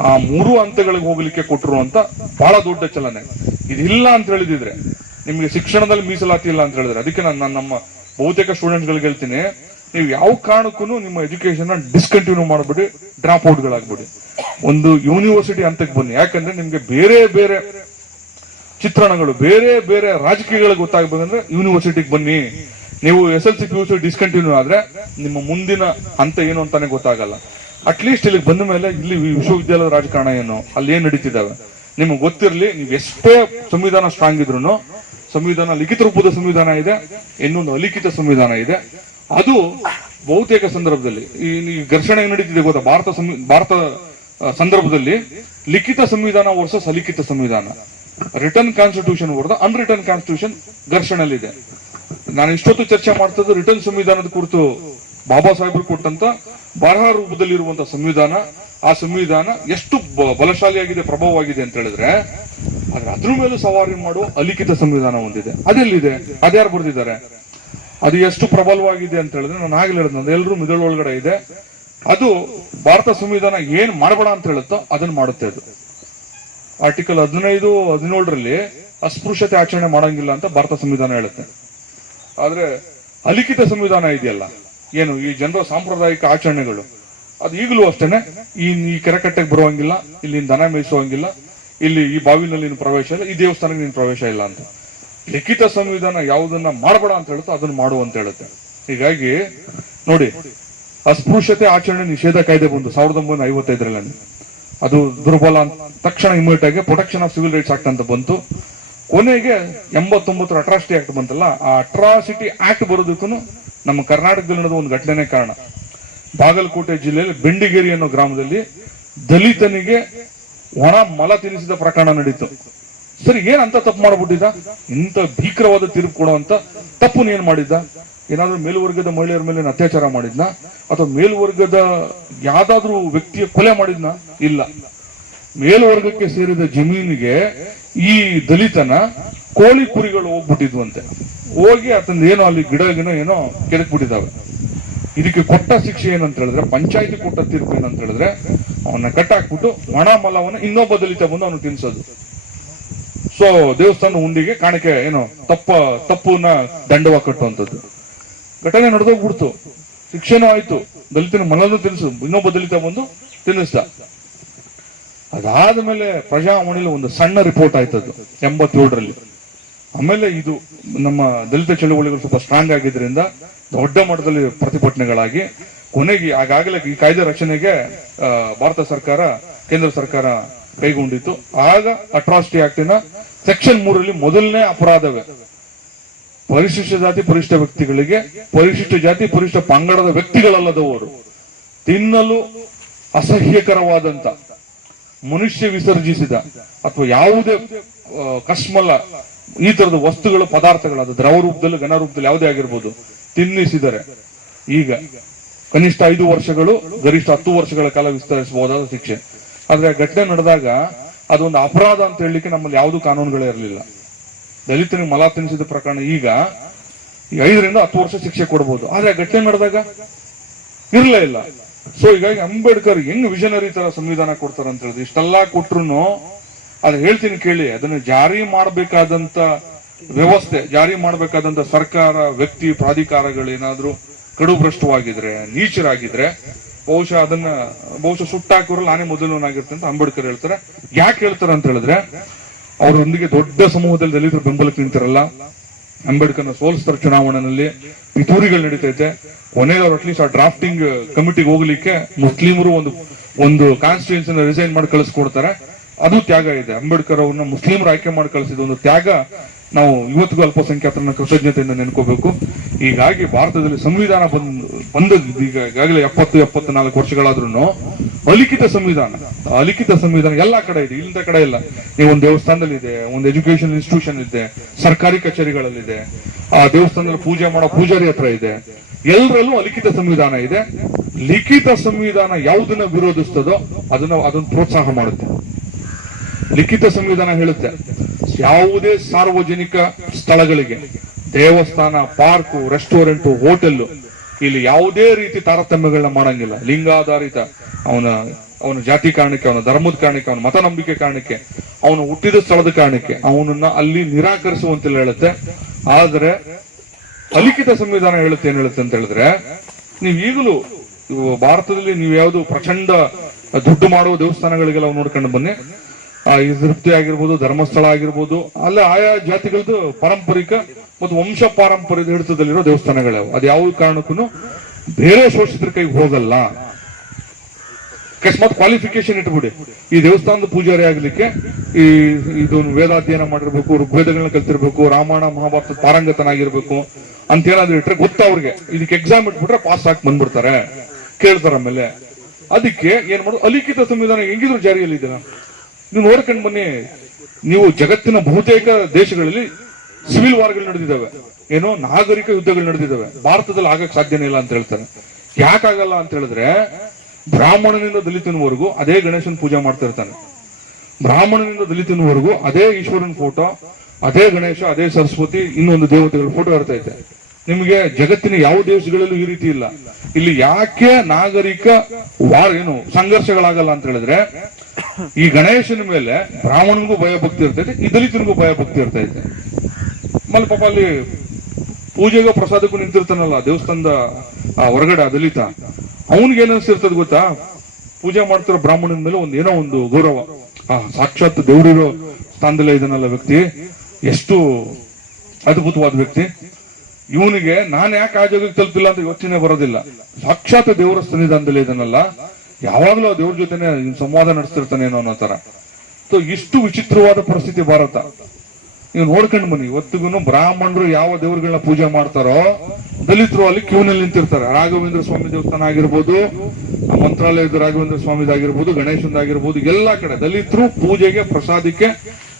ಆ 3 ಹಂತಗಳಿಗೆ ಹೋಗ್ಲಿಕ್ಕೆ ಕೊಟ್ಟರು ಅಂತ ಬಹಳ ದೊಡ್ಡ ಚಲನೆ. ಇದಿಲ್ಲ ಅಂತ ಹೇಳಿದಿದ್ರೆ, ನಿಮ್ಗೆ ಶಿಕ್ಷಣದಲ್ಲಿ ಮೀಸಲಾತಿ ಇಲ್ಲ ಅಂತ ಹೇಳಿದ್ರೆ, ಅದಕ್ಕೆ ನಾನು ನಮ್ಮ ಬಹುತೇಕ ಸ್ಟೂಡೆಂಟ್ಸ್ ಗಳಿಗೆ ಹೇಳ್ತೀನಿ, ನೀವು ಯಾವ ಕಾರಣಕ್ಕೂ ನಿಮ್ಮ ಎಜುಕೇಶನ್ ಡಿಸ್ಕಂಟಿನ್ಯೂ ಮಾಡ್ಬಿಡಿ, ಡ್ರಾಪ್ ಔಟ್ ಗಳಾಗ್ಬಿಡಿ, ಒಂದು ಯೂನಿವರ್ಸಿಟಿ ಹಂತಕ್ಕೆ ಬನ್ನಿ. ಯಾಕಂದ್ರೆ ನಿಮ್ಗೆ ಬೇರೆ ಬೇರೆ ಚಿತ್ರಣಗಳು, ಬೇರೆ ಬೇರೆ ರಾಜಕೀಯಗಳಿಗೆ ಗೊತ್ತಾಗಬೇಕಂದ್ರೆ ಯೂನಿವರ್ಸಿಟಿಗೆ ಬನ್ನಿ. ನೀವು SLC PUC ಡಿಸ್ಕಂಟಿನ್ಯೂ ಆದ್ರೆ ನಿಮ್ಮ ಮುಂದಿನ ಹಂತ ಏನು ಅಂತಾನೆ ಗೊತ್ತಾಗಲ್ಲ. ಅಟ್ಲೀಸ್ಟ್ ಇಲ್ಲಿಗೆ ಬಂದ ಮೇಲೆ ಇಲ್ಲಿ ವಿಶ್ವವಿದ್ಯಾಲಯದ ರಾಜಕಾರಣ ಏನು, ಅಲ್ಲಿ ಏನ್ ನಡೀತಿದ್ದಾವೆ ನಿಮ್ಗೆ ಗೊತ್ತಿರಲಿ. ನೀವು ಎಷ್ಟೇ ಸಂವಿಧಾನ ಸ್ಟ್ರಾಂಗ್ ಇದ್ರು, ಸಂವಿಧಾನ ಲಿಖಿತ ರೂಪದ ಸಂವಿಧಾನ ಇದೆ, ಇನ್ನೊಂದು ಅಲಿಖಿತ ಸಂವಿಧಾನ ಇದೆ. ಅದು ಬಹುತೇಕ ಸಂದರ್ಭದಲ್ಲಿ ಈ ಘರ್ಷಣೆ ನಡೀತಿದೆ ಗೊತ್ತಾ, ಭಾರತ ಸಂದರ್ಭದಲ್ಲಿ ಲಿಖಿತ ಸಂವಿಧಾನ ವರ್ಸಸ್ ಅಲಿಖಿತ ಸಂವಿಧಾನ, ರಿಟರ್ನ್ ಕಾನ್ಸ್ಟಿಟ್ಯೂಷನ್ ವರ್ದ ಅನ್ರಿಟರ್ನ್ ಕಾನ್ಸ್ಟಿಟ್ಯೂಷನ್ ಘರ್ಷಣೆಯಲ್ಲಿದೆ. ನಾನು ಇಷ್ಟೊತ್ತು ಚರ್ಚೆ ಮಾಡ್ತದ್ದು ರಿಟರ್ನ್ ಸಂವಿಧಾನದ ಕುರಿತು, ಬಾಬಾ ಸಾಹೇಬರು ಕೊಟ್ಟಂತ ಬರಹ ರೂಪದಲ್ಲಿರುವಂತಹ ಸಂವಿಧಾನ. ಆ ಸಂವಿಧಾನ ಎಷ್ಟು ಬಲಶಾಲಿಯಾಗಿದೆ, ಪ್ರಭಾವವಾಗಿದೆ ಅಂತ ಹೇಳಿದ್ರೆ, ಆದ್ರೆ ಅದ್ರ ಮೇಲೂ ಸವಾರಿ ಮಾಡುವ ಅಲಿಖಿತ ಸಂವಿಧಾನ ಒಂದಿದೆ. ಅದೆಲ್ಲಿದೆ, ಅದ್ಯಾರು ಬರೆದಿದ್ದಾರೆ, ಅದು ಎಷ್ಟು ಪ್ರಬಲವಾಗಿದೆ ಅಂತ ಹೇಳಿದ್ರೆ, ನಾನು ಆಗ್ಲೇ ಹೇಳಿದ್ನ ಎಲ್ಲರೂ ಮಿದಳೊಳಗಡೆ ಇದೆ. ಅದು ಭಾರತ ಸಂವಿಧಾನ ಏನ್ ಮಾಡಬೇಡ ಅಂತ ಹೇಳುತ್ತೋ ಅದನ್ನ ಮಾಡುತ್ತೆ. ಅದು ಆರ್ಟಿಕಲ್ 15, 17ರಲ್ಲಿ ಅಸ್ಪೃಶ್ಯತೆ ಆಚರಣೆ ಮಾಡಂಗಿಲ್ಲ ಅಂತ ಭಾರತ ಸಂವಿಧಾನ ಹೇಳುತ್ತೆ. ಆದ್ರೆ ಅಲಿಖಿತ ಸಂವಿಧಾನ ಇದೆಯಲ್ಲ, ಏನು ಈ ಜನರ ಸಾಂಪ್ರದಾಯಿಕ ಆಚರಣೆಗಳು, ಅದು ಈಗಲೂ ಅಷ್ಟೇನೆ, ಈ ಕೆರೆಕಟ್ಟೆಗೆ ಬರುವಂಗಿಲ್ಲ, ಇಲ್ಲಿ ದನ ಮೇಯಿಸುವಂಗಿಲ್ಲ, ಇಲ್ಲಿ ಈ ಬಾವಿನಲ್ಲಿ ನೀನು ಪ್ರವೇಶ ಇಲ್ಲ, ಈ ದೇವಸ್ಥಾನಕ್ಕೆ ನೀನು ಪ್ರವೇಶ ಇಲ್ಲ ಅಂತ. ಲಿಖಿತ ಸಂವಿಧಾನ ಯಾವುದನ್ನ ಮಾಡಬೇಡ ಅಂತ ಹೇಳುತ್ತೋ ಅದನ್ನ ಮಾಡು ಅಂತ ಹೇಳುತ್ತೆ. ಹೀಗಾಗಿ ನೋಡಿ, ಅಸ್ಪೃಶ್ಯತೆ ಆಚರಣೆ ನಿಷೇಧ ಕಾಯ್ದೆ ಬಂದು 1955ರಲ್ಲಿ, ಅದು ದುರ್ಬಲ ತಕ್ಷಣ ಇಮಿಡಿಯೇಟ್ ಆಗಿ protection of civil rights act ಅಂತ ಬಂತು. ಕೊನೆಗೆ 89 ಅಟ್ರಾಸಿಟಿ ಆಕ್ಟ್ ಬಂತಲ್ಲ, ಆ ಅಟ್ರಾಸಿಟಿ ಆಕ್ಟ್ ಬರೋದಕ್ಕೂ ನಮ್ಮ ಕರ್ನಾಟಕದಲ್ಲಿ ನಡೆದ ಒಂದು ಘಟನೆ ಕಾರಣ. ಬಾಗಲಕೋಟೆ ಜಿಲ್ಲೆಯಲ್ಲಿ ಬೆಂಡಿಗೇರಿ ಅನ್ನೋ ಗ್ರಾಮದಲ್ಲಿ ದಲಿತನಿಗೆ ಒಣ ಮಲ ತಿನ್ನಿಸಿದ ಪ್ರಕರಣ ನಡೀತು. ಸರಿ, ಏನಂತ ತಪ್ಪು ಮಾಡ್ಬಿಟ್ಟಿದ್ದ, ಇಂಥ ಭೀಕರವಾದ ತೀರ್ಪು ಕೊಡುವಂತ ತಪ್ಪು ಏನ್ ಮಾಡಿದ್ದ? ಏನಾದ್ರೂ ಮೇಲ್ವರ್ಗದ ಮಹಿಳೆಯರ ಮೇಲೆ ಅತ್ಯಾಚಾರ ಮಾಡಿದ್ನ, ಅಥವಾ ಮೇಲ್ವರ್ಗದ ಯಾವ್ದಾದ್ರೂ ವ್ಯಕ್ತಿಯ ಕೊಲೆ ಮಾಡಿದ್ನ? ಇಲ್ಲ. ಮೇಲ್ವರ್ಗಕ್ಕೆ ಸೇರಿದ ಜಮೀನಿಗೆ ಈ ದಲಿತನ ಕೋಳಿ ಕುರಿಗಳು ಹೋಗ್ಬಿಟ್ಟಿದ್ವಂತೆ. ಹೋಗಿ ಆತಂದ ಏನೋ ಅಲ್ಲಿ ಗಿಡ ಏನೋ ಕೆದಕ್ಬಿಟ್ಟಿದ್ದಾವೆ. ಇದಕ್ಕೆ ಕೊಟ್ಟ ಶಿಕ್ಷೆ ಏನಂತ ಹೇಳಿದ್ರೆ, ಪಂಚಾಯತಿ ಕೊಟ್ಟ ತೀರ್ಪು ಏನಂತ ಹೇಳಿದ್ರೆ, ಅವನ್ನ ಕಟ್ಟಾಕ್ಬಿಟ್ಟು ಒಣ ಮಲವನ್ನ ಇನ್ನೊಬ್ಬ ದಲಿತ ಬಂದು ಅವನು ತಿನ್ಸೋದು. ಸೊ ದೇವಸ್ಥಾನ ಹುಂಡಿಗೆ ಕಾಣಿಕೆ ಏನೋ ತಪ್ಪನ್ನ ದಂಡವಾಗಿ ಕಟ್ಟುವಂಥದ್ದು ಘಟನೆ ನಡೆದೋಗ್ಬಿಡ್ತು. ಶಿಕ್ಷೆನೂ ಆಯ್ತು, ದಲಿತನ ಮಲನೂ ತಿನ್ಸು, ಇನ್ನೊಬ್ಬ ದಲಿತ ಬಂದು ತಿನ್ನಿಸ್ದ. ಅದಾದ ಮೇಲೆ ಪ್ರಜಾವಾಣಿಲಿ ಒಂದು ಸಣ್ಣ ರಿಪೋರ್ಟ್ ಆಯ್ತದ್ದು 87ರಲ್ಲಿ. ಆಮೇಲೆ ಇದು ನಮ್ಮ ದಲಿತ ಚಳುವಳಿಗಳು ಸ್ವಲ್ಪ ಸ್ಟ್ರಾಂಗ್ ಆಗಿದ್ರಿಂದ ದೊಡ್ಡ ಮಟ್ಟದಲ್ಲಿ ಪ್ರತಿಭಟನೆಗಳಾಗಿ ಕೊನೆಗೆ ಆಗಾಗಲೇ ಈ ಕಾಯ್ದೆ ರಚನೆಗೆ ಭಾರತ ಸರ್ಕಾರ, ಕೇಂದ್ರ ಸರ್ಕಾರ ಕೈಗೊಂಡಿತ್ತು. ಆಗ ಅಟ್ರಾಸಿಟಿ ಆಕ್ಟಿನ ಸೆಕ್ಷನ್ 3 ಮೊದಲನೇ ಅಪರಾಧವೇ ಪರಿಶಿಷ್ಟ ಜಾತಿ ಪರಿಶಿಷ್ಟ ವ್ಯಕ್ತಿಗಳಿಗೆ, ಪರಿಶಿಷ್ಟ ಜಾತಿ ಪರಿಶಿಷ್ಟ ಪಂಗಡದ ವ್ಯಕ್ತಿಗಳಲ್ಲದವರು ತಿನ್ನಲು ಅಸಹ್ಯಕರವಾದಂತ, ಮನುಷ್ಯ ವಿಸರ್ಜಿಸಿದ ಅಥವಾ ಯಾವುದೇ ಕಶ್ಮಲ ಈ ತರದ ವಸ್ತುಗಳು, ಪದಾರ್ಥಗಳಾದ ದ್ರವ ರೂಪದಲ್ಲಿ ಘನ ರೂಪದಲ್ಲಿ ಯಾವುದೇ ಆಗಿರ್ಬೋದು ತಿನ್ನಿಸಿದರೆ ಈಗ ಕನಿಷ್ಠ 5 ವರ್ಷಗಳು ಗರಿಷ್ಠ 10 ವರ್ಷಗಳ ಕಾಲ ವಿಸ್ತರಿಸಬಹುದಾದ ಶಿಕ್ಷೆ. ಆದ್ರೆ ಘಟನೆ ನಡೆದಾಗ ಅದೊಂದು ಅಪರಾಧ ಅಂತ ಹೇಳಲಿಕ್ಕೆ ನಮ್ಮಲ್ಲಿ ಯಾವುದೂ ಕಾನೂನುಗಳೇ ಇರಲಿಲ್ಲ. ದಲಿತನಿಗೆ ಮಲ ತಿನ್ನಿಸಿದ ಪ್ರಕರಣ ಈಗ 5 ರಿಂದ 10 ವರ್ಷ ಶಿಕ್ಷೆ ಕೊಡಬಹುದು, ಆದ್ರೆ ಘಟನೆ ನಡೆದಾಗ ಇರಲೇ ಇಲ್ಲ. ಸೊ ಹೀಗಾಗಿ ಅಂಬೇಡ್ಕರ್ ಹೆಂಗ್ ವಿಷನರಿ ತರ ಸಂವಿಧಾನ ಕೊಡ್ತಾರ ಅಂತ ಹೇಳಿದ್ರೆ, ಇಷ್ಟೆಲ್ಲಾ ಕೊಟ್ರು ಅದ್ ಹೇಳ್ತೀನಿ ಕೇಳಿ, ಅದನ್ನ ಜಾರಿ ಮಾಡಬೇಕಾದಂತ ವ್ಯವಸ್ಥೆ, ಜಾರಿ ಮಾಡಬೇಕಾದಂತ ಸರ್ಕಾರ, ವ್ಯಕ್ತಿ, ಪ್ರಾಧಿಕಾರಗಳೇನಾದ್ರೂ ಕಡುಭ್ರಷ್ಟವಾಗಿದ್ರೆ, ನೀಚರಾಗಿದ್ರೆ ಬಹುಶಃ ಸುಟ್ಟಾಕೋರಲ್ಲಿ ನಾನೇ ಮೊದಲನಾಗಿರ್ತೇನೆ ಅಂತ ಅಂಬೇಡ್ಕರ್ ಹೇಳ್ತಾರೆ. ಯಾಕೆ ಹೇಳ್ತಾರೆ ಅಂತ ಹೇಳಿದ್ರೆ, ಅವರೊಂದಿಗೆ ದೊಡ್ಡ ಸಮೂಹದಲ್ಲಿ ದಲಿತರು ಬೆಂಬಲಕ್ಕೆ ನಿಂತಿರಲ್ಲ, ಅಂಬೇಡ್ಕರ್ನ ಸೋಲಿಸ್ತಾರೆ ಚುನಾವಣೆಯಲ್ಲಿ, ಪಿತೂರಿಗಳು ನಡೀತೈತೆ. ಕೊನೆಗೆ ಅವ್ರು ಅಟ್ಲೀಸ್ಟ್ ಆ ಡ್ರಾಫ್ಟಿಂಗ್ ಕಮಿಟಿಗೆ ಹೋಗ್ಲಿಕ್ಕೆ ಮುಸ್ಲಿಮರು ಒಂದು ಕಾನ್ಸ್ಟಿಟ್ಯೂನ್ಸಿನ ರಿಸೈನ್ ಮಾಡಿ ಕಳಿಸ್ಕೊಡ್ತಾರೆ. ಅದು ತ್ಯಾಗ ಇದೆ. ಅಂಬೇಡ್ಕರ್ ಅವ್ರನ್ನ ಮುಸ್ಲಿಮರು ಆಯ್ಕೆ ಮಾಡಿ ಕಳಿಸಿದ ಒಂದು ತ್ಯಾಗ ನಾವು ಇವತ್ತಿಗೂ ಅಲ್ಪಸಂಖ್ಯಾತರನ್ನ ಕೃತಜ್ಞತೆಯಿಂದ ನೆನ್ಕೋಬೇಕು. ಹೀಗಾಗಿ ಭಾರತದಲ್ಲಿ ಸಂವಿಧಾನ ಬಂದದ್ದು ಈಗಾಗಲೇ 74 ವರ್ಷಗಳಾದ್ರೂ ಅಲಿಖಿತ ಸಂವಿಧಾನ ಎಲ್ಲಾ ಕಡೆ ಇದೆ, ಇಲ್ಲದ ಕಡೆ ಇಲ್ಲ. ನೀವು ಒಂದು ದೇವಸ್ಥಾನದಲ್ಲಿ ಇದೆ, ಒಂದು ಎಜುಕೇಶನ್ ಇನ್ಸ್ಟಿಟ್ಯೂಷನ್ ಇದೆ, ಸರ್ಕಾರಿ ಕಚೇರಿಗಳಲ್ಲಿದೆ, ಆ ದೇವಸ್ಥಾನದಲ್ಲಿ ಪೂಜೆ ಮಾಡೋ ಪೂಜಾರಿ ಹತ್ರ ಇದೆ, ಎಲ್ಲರಲ್ಲೂ ಅಲಿಖಿತ ಸಂವಿಧಾನ ಇದೆ. ಲಿಖಿತ ಸಂವಿಧಾನ ಯಾವುದನ್ನ ವಿರೋಧಿಸ್ತದೋ ಅದನ್ನ ಪ್ರೋತ್ಸಾಹ ಮಾಡುತ್ತೆ. ಲಿಖಿತ ಸಂವಿಧಾನ ಹೇಳುತ್ತೆ, ಯಾವುದೇ ಸಾರ್ವಜನಿಕ ಸ್ಥಳಗಳಿಗೆ, ದೇವಸ್ಥಾನ, ಪಾರ್ಕು, ರೆಸ್ಟೋರೆಂಟ್, ಹೋಟೆಲ್, ಇಲ್ಲಿ ಯಾವುದೇ ರೀತಿ ತಾರತಮ್ಯಗಳನ್ನ ಮಾಡಂಗಿಲ್ಲ. ಲಿಂಗಾಧಾರಿತ, ಅವನ ಜಾತಿ ಕಾರಣಕ್ಕೆ, ಅವನ ಧರ್ಮದ ಕಾರಣಕ್ಕೆ, ಅವನ ಮತ ನಂಬಿಕೆ ಕಾರಣಕ್ಕೆ, ಅವನು ಹುಟ್ಟಿದ ಸ್ಥಳದ ಕಾರಣಕ್ಕೆ ಅವನನ್ನ ಅಲ್ಲಿ ನಿರಾಕರಿಸುವಂತೆಲ್ಲ ಹೇಳುತ್ತೆ. ಆದ್ರೆ ಅಲಿಖಿತ ಸಂವಿಧಾನ ಹೇಳುತ್ತೆ, ಏನ್ ಹೇಳುತ್ತೆ ಅಂತ ಹೇಳಿದ್ರೆ, ನೀವು ಈಗಲೂ ಭಾರತದಲ್ಲಿ ನೀವು ಯಾವುದು ಪ್ರಚಂಡ ದುಡ್ಡು ಮಾಡುವ ದೇವಸ್ಥಾನಗಳಿಗೆಲ್ಲ ನೋಡ್ಕೊಂಡು ಬನ್ನಿ. ತೃಪ್ತಿ ಆಗಿರ್ಬೋದು, ಧರ್ಮಸ್ಥಳ ಆಗಿರ್ಬೋದು, ಅಲ್ಲ ಆಯಾ ಜಾತಿಗಳದ್ದು ಪಾರಂಪರಿಕ ಮತ್ತು ವಂಶ ಪಾರಂಪರ್ಯದ ಹಿಡಿತದಲ್ಲಿರೋ ದೇವಸ್ಥಾನಗಳವು. ಅದು ಯಾವ ಕಾರಣಕ್ಕೂ ಬೇರೆ ಶೋಷಿತರ ಕೈಗೆ ಹೋಗಲ್ಲ. ಅಕಸ್ಮಾತ್ ಕ್ವಾಲಿಫಿಕೇಶನ್ ಇಟ್ಬಿಡಿ, ಈ ದೇವಸ್ಥಾನದ ಪೂಜಾರಿ ಆಗ್ಲಿಕ್ಕೆ ಇದು ವೇದಾಧ್ಯಯನ ಮಾಡಿರ್ಬೇಕು, ಋಗ್ವೇದಗಳನ್ನ ಕಲ್ತಿರ್ಬೇಕು, ರಾಮಾಯಣ ಮಹಾಭಾರತ ಪಾರಂಗತನಾಗಿರ್ಬೇಕು ಅಂತ ಏನಾದ್ರು ಇಟ್ರೆ ಗೊತ್ತಾ ಅವ್ರಿಗೆ, ಇದಕ್ಕೆ ಎಕ್ಸಾಮ್ ಇಟ್ಬಿಟ್ರೆ ಪಾಸ್ ಹಾಕಿ ಬಂದ್ಬಿಡ್ತಾರೆ, ಕೇಳ್ತಾರ ಆಮೇಲೆ. ಅದಕ್ಕೆ ಏನ್ ಮಾಡೋದು, ಅಲಿಖಿತ ಸಂವಿಧಾನ ಹೆಂಗಿದ್ರು ಜಾರಿಯಲ್ಲಿ ಇದೆ. ನೀವು ನೋಡ್ಕೊಂಡು ಬನ್ನಿ, ನೀವು ಜಗತ್ತಿನ ಬಹುತೇಕ ದೇಶಗಳಲ್ಲಿ ಸಿವಿಲ್ ವಾರ್ಗಳು ನಡೆದಿದ್ದಾವೆ, ಏನೋ ನಾಗರಿಕ ಯುದ್ಧಗಳು ನಡೆದಿದ್ದಾವೆ. ಭಾರತದಲ್ಲಿ ಆಗಕ್ ಸಾಧ್ಯನೇ ಇಲ್ಲ ಅಂತ ಹೇಳ್ತಾರೆ. ಯಾಕಾಗಲ್ಲ ಅಂತ ಹೇಳಿದ್ರೆ, ಬ್ರಾಹ್ಮಣನಿಂದ ದಲಿತನವರೆಗೂ ಅದೇ ಗಣೇಶನ್ ಪೂಜೆ ಮಾಡ್ತಾ ಇರ್ತಾನೆ, ಬ್ರಾಹ್ಮಣನಿಂದ ದಲಿತನವರೆಗೂ ಅದೇ ಈಶ್ವರನ್ ಫೋಟೋ, ಅದೇ ಗಣೇಶ, ಅದೇ ಸರಸ್ವತಿ, ಇನ್ನೊಂದು ದೇವತೆಗಳ ಫೋಟೋ ಇರ್ತೈತೆ. ನಿಮಗೆ ಜಗತ್ತಿನ ಯಾವ ದೇಶಗಳಲ್ಲೂ ಈ ರೀತಿ ಇಲ್ಲ. ಇಲ್ಲಿ ಯಾಕೆ ನಾಗರಿಕ ಸಂಘರ್ಷಗಳಾಗಲ್ಲ ಅಂತ ಹೇಳಿದ್ರೆ, ಈ ಗಣೇಶನ ಮೇಲೆ ಬ್ರಾಹ್ಮಣನಿಗೂ ಭಯ ಭಕ್ತಿ ಇರ್ತೈತೆ, ಈ ದಲಿತನಿಗೂ ಭಯ ಭಕ್ತಿ ಇರ್ತೈತೆ. ಆಮೇಲೆ ಪಾಪ ಅಲ್ಲಿ ಪೂಜೆಗೂ ಪ್ರಸಾದಕ್ಕೂ ನಿಂತಿರ್ತಾನಲ್ಲ ದೇವಸ್ಥಾನದ ಹೊರಗಡೆ ಆ ದಲಿತ, ಅವನಿಗೆ ಏನ್ ಅನ್ಸಿರ್ತದ ಗೊತ್ತಾ, ಪೂಜೆ ಮಾಡ್ತಿರೋ ಬ್ರಾಹ್ಮಣನ ಮೇಲೆ ಏನೋ ಒಂದು ಗೌರವ, ಸಾಕ್ಷಾತ್ ದೇವರಿರೋ ಸ್ಥಾನದಲ್ಲೇ ಇದನ್ನಲ್ಲ ವ್ಯಕ್ತಿ, ಎಷ್ಟು ಅದ್ಭುತವಾದ ವ್ಯಕ್ತಿ, ಇವನಿಗೆ ನಾನು ಯಾಕೆ ಆ ಜಾಗಕ್ಕೆ ತಲುಪಿಲ್ಲ ಅಂತ ಯೋಚನೆ ಬರೋದಿಲ್ಲ. ಸಾಕ್ಷಾತ್ ದೇವರ ಸನ್ನಿಧಾನದಲ್ಲಿ ಇದನ್ನಲ್ಲ, ಯಾವಾಗ್ಲೂ ಆ ದೇವ್ರ ಜೊತೆನೆ ಸಂವಾದ ನಡೆಸ್ತಿರ್ತಾನೇನೋ ಅನ್ನೋ ತರ. ಇಷ್ಟು ವಿಚಿತ್ರವಾದ ಪರಿಸ್ಥಿತಿ ಭಾರತ. ನೀವು ನೋಡ್ಕೊಂಡು ಬನ್ನಿ, ಇವತ್ತಿಗೂ ಬ್ರಾಹ್ಮಣರು ಯಾವ ದೇವರುಗಳನ್ನ ಪೂಜೆ ಮಾಡ್ತಾರೋ ದಲಿತರು ಅಲ್ಲಿ ಕ್ಯೂನಲ್ಲಿ ನಿಂತಿರ್ತಾರೆ. ರಾಘವೇಂದ್ರ ಸ್ವಾಮಿ ದೇವಸ್ಥಾನ ಆಗಿರ್ಬೋದು, ಮಂತ್ರಾಲಯದ ರಾಘವೇಂದ್ರ ಸ್ವಾಮಿದಾಗಿರ್ಬೋದು, ಗಣೇಶಂದಾಗಿರ್ಬೋದು, ಎಲ್ಲಾ ಕಡೆ ದಲಿತರು ಪೂಜೆಗೆ ಪ್ರಸಾದಕ್ಕೆ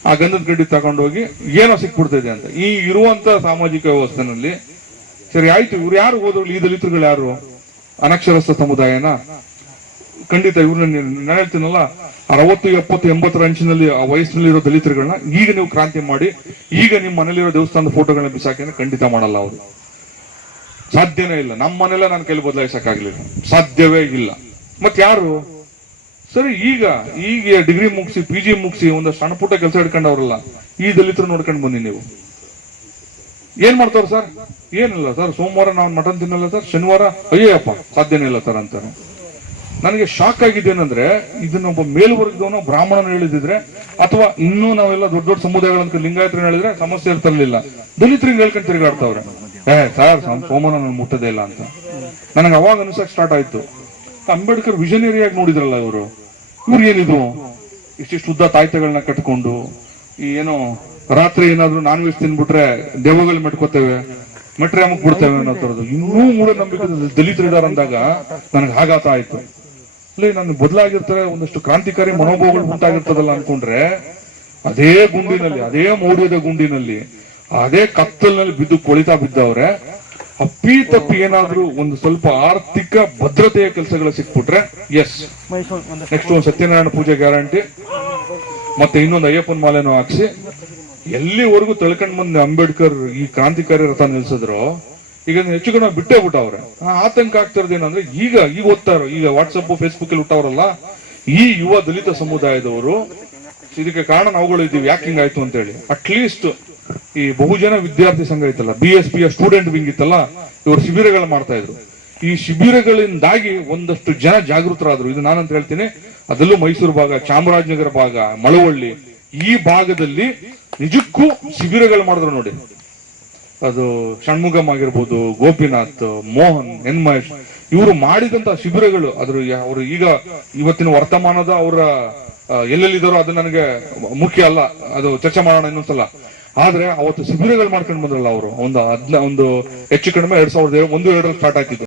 ಆ ಗಂಧದ ಗಡ್ಡಿ ತಗೊಂಡೋಗಿ ಏನೋ ಸಿಕ್ಬಿಡ್ತಿದೆ ಅಂತ. ಈ ಇರುವಂತ ಸಾಮಾಜಿಕ ವ್ಯವಸ್ಥೆನಲ್ಲಿ ಸರಿ ಆಯ್ತು, ಇವ್ರು ಯಾರು ಹೋದ್ರು, ಈ ದಲಿತರುಗಳು ಯಾರು, ಅನಕ್ಷರಸ್ಥ ಸಮುದಾಯನ? ಖಂಡಿತ ಇವ್ರನ್ನ ನಾನು ಹೇಳ್ತೀನಲ್ಲ, 60, 70, 80 ಅಂಚಿನಲ್ಲಿ ಆ ವಯಸ್ಸಿನಲ್ಲಿ ಇರೋ ದಲಿತರುಗಳನ್ನ ಈಗ ನೀವು ಕ್ರಾಂತಿ ಮಾಡಿ ಈಗ ನಿಮ್ಮ ಮನೇಲಿರೋ ದೇವಸ್ಥಾನದ ಫೋಟೋಗಳನ್ನ ಬಿಸಾಕಿ ಖಂಡಿತ ಮಾಡಲ್ಲ. ಅವರು ಸಾಧ್ಯನೇ ಇಲ್ಲ. ನಮ್ಮ ಮನೆಲ್ಲ ನಾನು ಕೈಲಿ ಬದಲಾಯಿಸಕ್ಕಾಗ್ಲಿಲ್ಲ, ಸಾಧ್ಯವೇ ಇಲ್ಲ. ಮತ್ ಯಾರು ಸರಿ? ಈಗ ಡಿಗ್ರಿ ಮುಗಿಸಿ, PG ಮುಗಿಸಿ ಒಂದಷ್ಟು ಸಣ್ಣ ಪುಟ್ಟ ಕೆಲಸ ಹಿಡ್ಕೊಂಡವ್ರಲ್ಲ ಈ ದಲಿತರು ನೋಡ್ಕೊಂಡು ಬನ್ನಿ ನೀವು. ಏನ್ ಮಾಡ್ತಾರ ಸರ್? ಏನಿಲ್ಲ ಸರ್, ಸೋಮವಾರ ನಾವು ಮಟನ್ ತಿನ್ನಲ್ಲ ಸರ್, ಶನಿವಾರ ಅಯ್ಯಪ್ಪ ಸಾಧ್ಯನೇ ಇಲ್ಲ ಸರ್ ಅಂತಾರೆ. ನನಗೆ ಶಾಕ್ ಆಗಿದ್ದೇನೆಂದ್ರೆ, ಇದನ್ನೊಬ್ಬ ಮೇಲ್ವರ್ಗದವನು ಬ್ರಾಹ್ಮಣನ ಹೇಳಿದ್ರೆ, ಅಥವಾ ಇನ್ನೂ ನಾವೆಲ್ಲ ದೊಡ್ಡ ದೊಡ್ಡ ಸಮುದಾಯಗಳಂತ ಲಿಂಗಾಯತರನ್ನ ಹೇಳಿದ್ರೆ ಸಮಸ್ಯೆ ಇರ್ತಿರ್ಲಿಲ್ಲ. ದಲಿತರಿಗೆ ಹೇಳ್ಕೊಂಡು ತಿರುಗಾಡ್ತಾವ್ರೆ. ಸರ್ ಸೋಮನ ನಾನು ಮುಟ್ಟದೇ ಇಲ್ಲ ಅಂತ ನನಗೆ ಅವಾಗ ಅನ್ಸಕ್ ಸ್ಟಾರ್ಟ್ ಆಯ್ತು. ಅಂಬೇಡ್ಕರ್ ವಿಷನರಿಯಾಗಿ ನೋಡಿದ್ರಲ್ಲ ಇವ್ರು ಏನಿದು ಇಷ್ಟಿಷ್ಟು ಉದ್ದ ತಾಯ್ತೆಗಳನ್ನ ಕಟ್ಕೊಂಡು ಈ ಏನೋ ರಾತ್ರಿ ಏನಾದ್ರು ನಾನ್ ವೆಜ್ ತಿನ್ಬಿಟ್ರೆ ದೆವ್ವಗಳು ಮೆಟ್ಕೋತೇವೆ, ಮೆಟ್ರೆ ಅಮ್ಮಕ್ ಬಿಡ್ತೇವೆ ಅನ್ನೋ ತರದ್ದು ಇನ್ನೂ ಮೂಢನಂಬಿಕೆ ದಲಿತರು ಇದಾರೆ ಅಂದಾಗ ನನಗೆ ಆಘಾತ ಆಯ್ತು. ಅಲ್ಲಿ ನಾನು ಬದಲಾಗಿರ್ತಾರೆ, ಒಂದಷ್ಟು ಕ್ರಾಂತಿಕಾರಿ ಮನೋಭಾವಗಳು ಉಂಟಾಗಿರ್ತದಲ್ಲ ಅನ್ಕೊಂಡ್ರೆ ಅದೇ ಗುಂಡಿನಲ್ಲಿ, ಅದೇ ಮೌಢ್ಯದ ಗುಂಡಿನಲ್ಲಿ, ಅದೇ ಕತ್ತಲಿನಲ್ಲಿ ಬಿದ್ದು ಕೊಳಿತಾ ಬಿದ್ದವ್ರೆ. ಅಪ್ಪಿ ತಪ್ಪಿ ಏನಾದ್ರೂ ಒಂದು ಸ್ವಲ್ಪ ಆರ್ಥಿಕ ಭದ್ರತೆಯ ಕೆಲಸಗಳು ಸಿಕ್ಬಿಟ್ರೆ ಎಸ್, ನೆಕ್ಸ್ಟ್ ಒಂದು ಸತ್ಯನಾರಾಯಣ ಪೂಜೆ ಗ್ಯಾರಂಟಿ, ಮತ್ತೆ ಇನ್ನೊಂದು ಅಯ್ಯಪ್ಪನ ಮಾಲೆನೂ ಹಾಕ್ಸಿ ಎಲ್ಲಿವರೆಗೂ ತಳ್ಕೊಂಡ್ ಬಂದು ಅಂಬೇಡ್ಕರ್ ಈ ಕ್ರಾಂತಿಕಾರಿ ರಥ ನಿಲ್ಸಿದ್ರು ಈಗ ಹೆಚ್ಚು ಕಡೆ ಬಿಟ್ಟೇ ಬಿಟ್ಟವ್ರೆ. ಆತಂಕ ಆಗ್ತಿರೋದೇನಂದ್ರೆ ಈಗ ಓದ್ತಾರೋ, ಈಗ ವಾಟ್ಸಪ್ ಫೇಸ್ಬುಕ್ ಅಲ್ಲಿ ಹುಟ್ಟವ್ರಲ್ಲ ಈ ಯುವ ದಲಿತ ಸಮುದಾಯದವರು, ಇದಕ್ಕೆ ಕಾರಣ ನಾವುಗಳು ಇದ್ದೀವಿ, ಯಾಕೆ ಹಿಂಗಾಯ್ತು ಅಂತ ಹೇಳಿ. ಅಟ್ಲೀಸ್ಟ್ ಈ ಬಹುಜನ ವಿದ್ಯಾರ್ಥಿ ಸಂಘ ಇತ್ತಲ್ಲ, BSP ಸ್ಟೂಡೆಂಟ್ ವಿಂಗ್ ಇತ್ತಲ್ಲ, ಇವರು ಶಿಬಿರಗಳು ಮಾಡ್ತಾ ಇದ್ರು. ಈ ಶಿಬಿರಗಳಿಂದಾಗಿ ಒಂದಷ್ಟು ಜನ ಜಾಗೃತರಾದ್ರು. ಇದು ನಾನಂತ ಹೇಳ್ತೀನಿ, ಅದರಲ್ಲೂ ಮೈಸೂರು ಭಾಗ, ಚಾಮರಾಜನಗರ ಭಾಗ, ಮಳವಳ್ಳಿ ಈ ಭಾಗದಲ್ಲಿ ನಿಜಕ್ಕೂ ಶಿಬಿರಗಳು ಮಾಡಿದ್ರು ನೋಡಿ. ಅದು ಷಣ್ಮುಗಮ್ ಆಗಿರ್ಬೋದು, ಗೋಪಿನಾಥ್, ಮೋಹನ್, ಎನ್ ಮಹೇಶ್ ಇವರು ಮಾಡಿದಂತ ಶಿಬಿರಗಳು, ಅವರು ಈಗ ಇವತ್ತಿನ ವರ್ತಮಾನದ ಅವರ ಎಲ್ಲೆಲ್ಲಿದ್ದಾರೋ ಅದು ನನಗೆ ಮುಖ್ಯ ಅಲ್ಲ, ಅದು ಚರ್ಚೆ ಮಾಡೋಣ ಇನ್ನೊಂದ್ಸಲ. ಆದ್ರೆ ಅವತ್ತು ಶಿಬಿರಗಳು ಮಾಡ್ಕೊಂಡು ಬಂದ್ರಲ್ಲ ಅವರು, ಒಂದು ಹೆಚ್ಚು ಕಡಿಮೆ 2001-2 ಸ್ಟಾರ್ಟ್ ಆಗಿದ್ದು.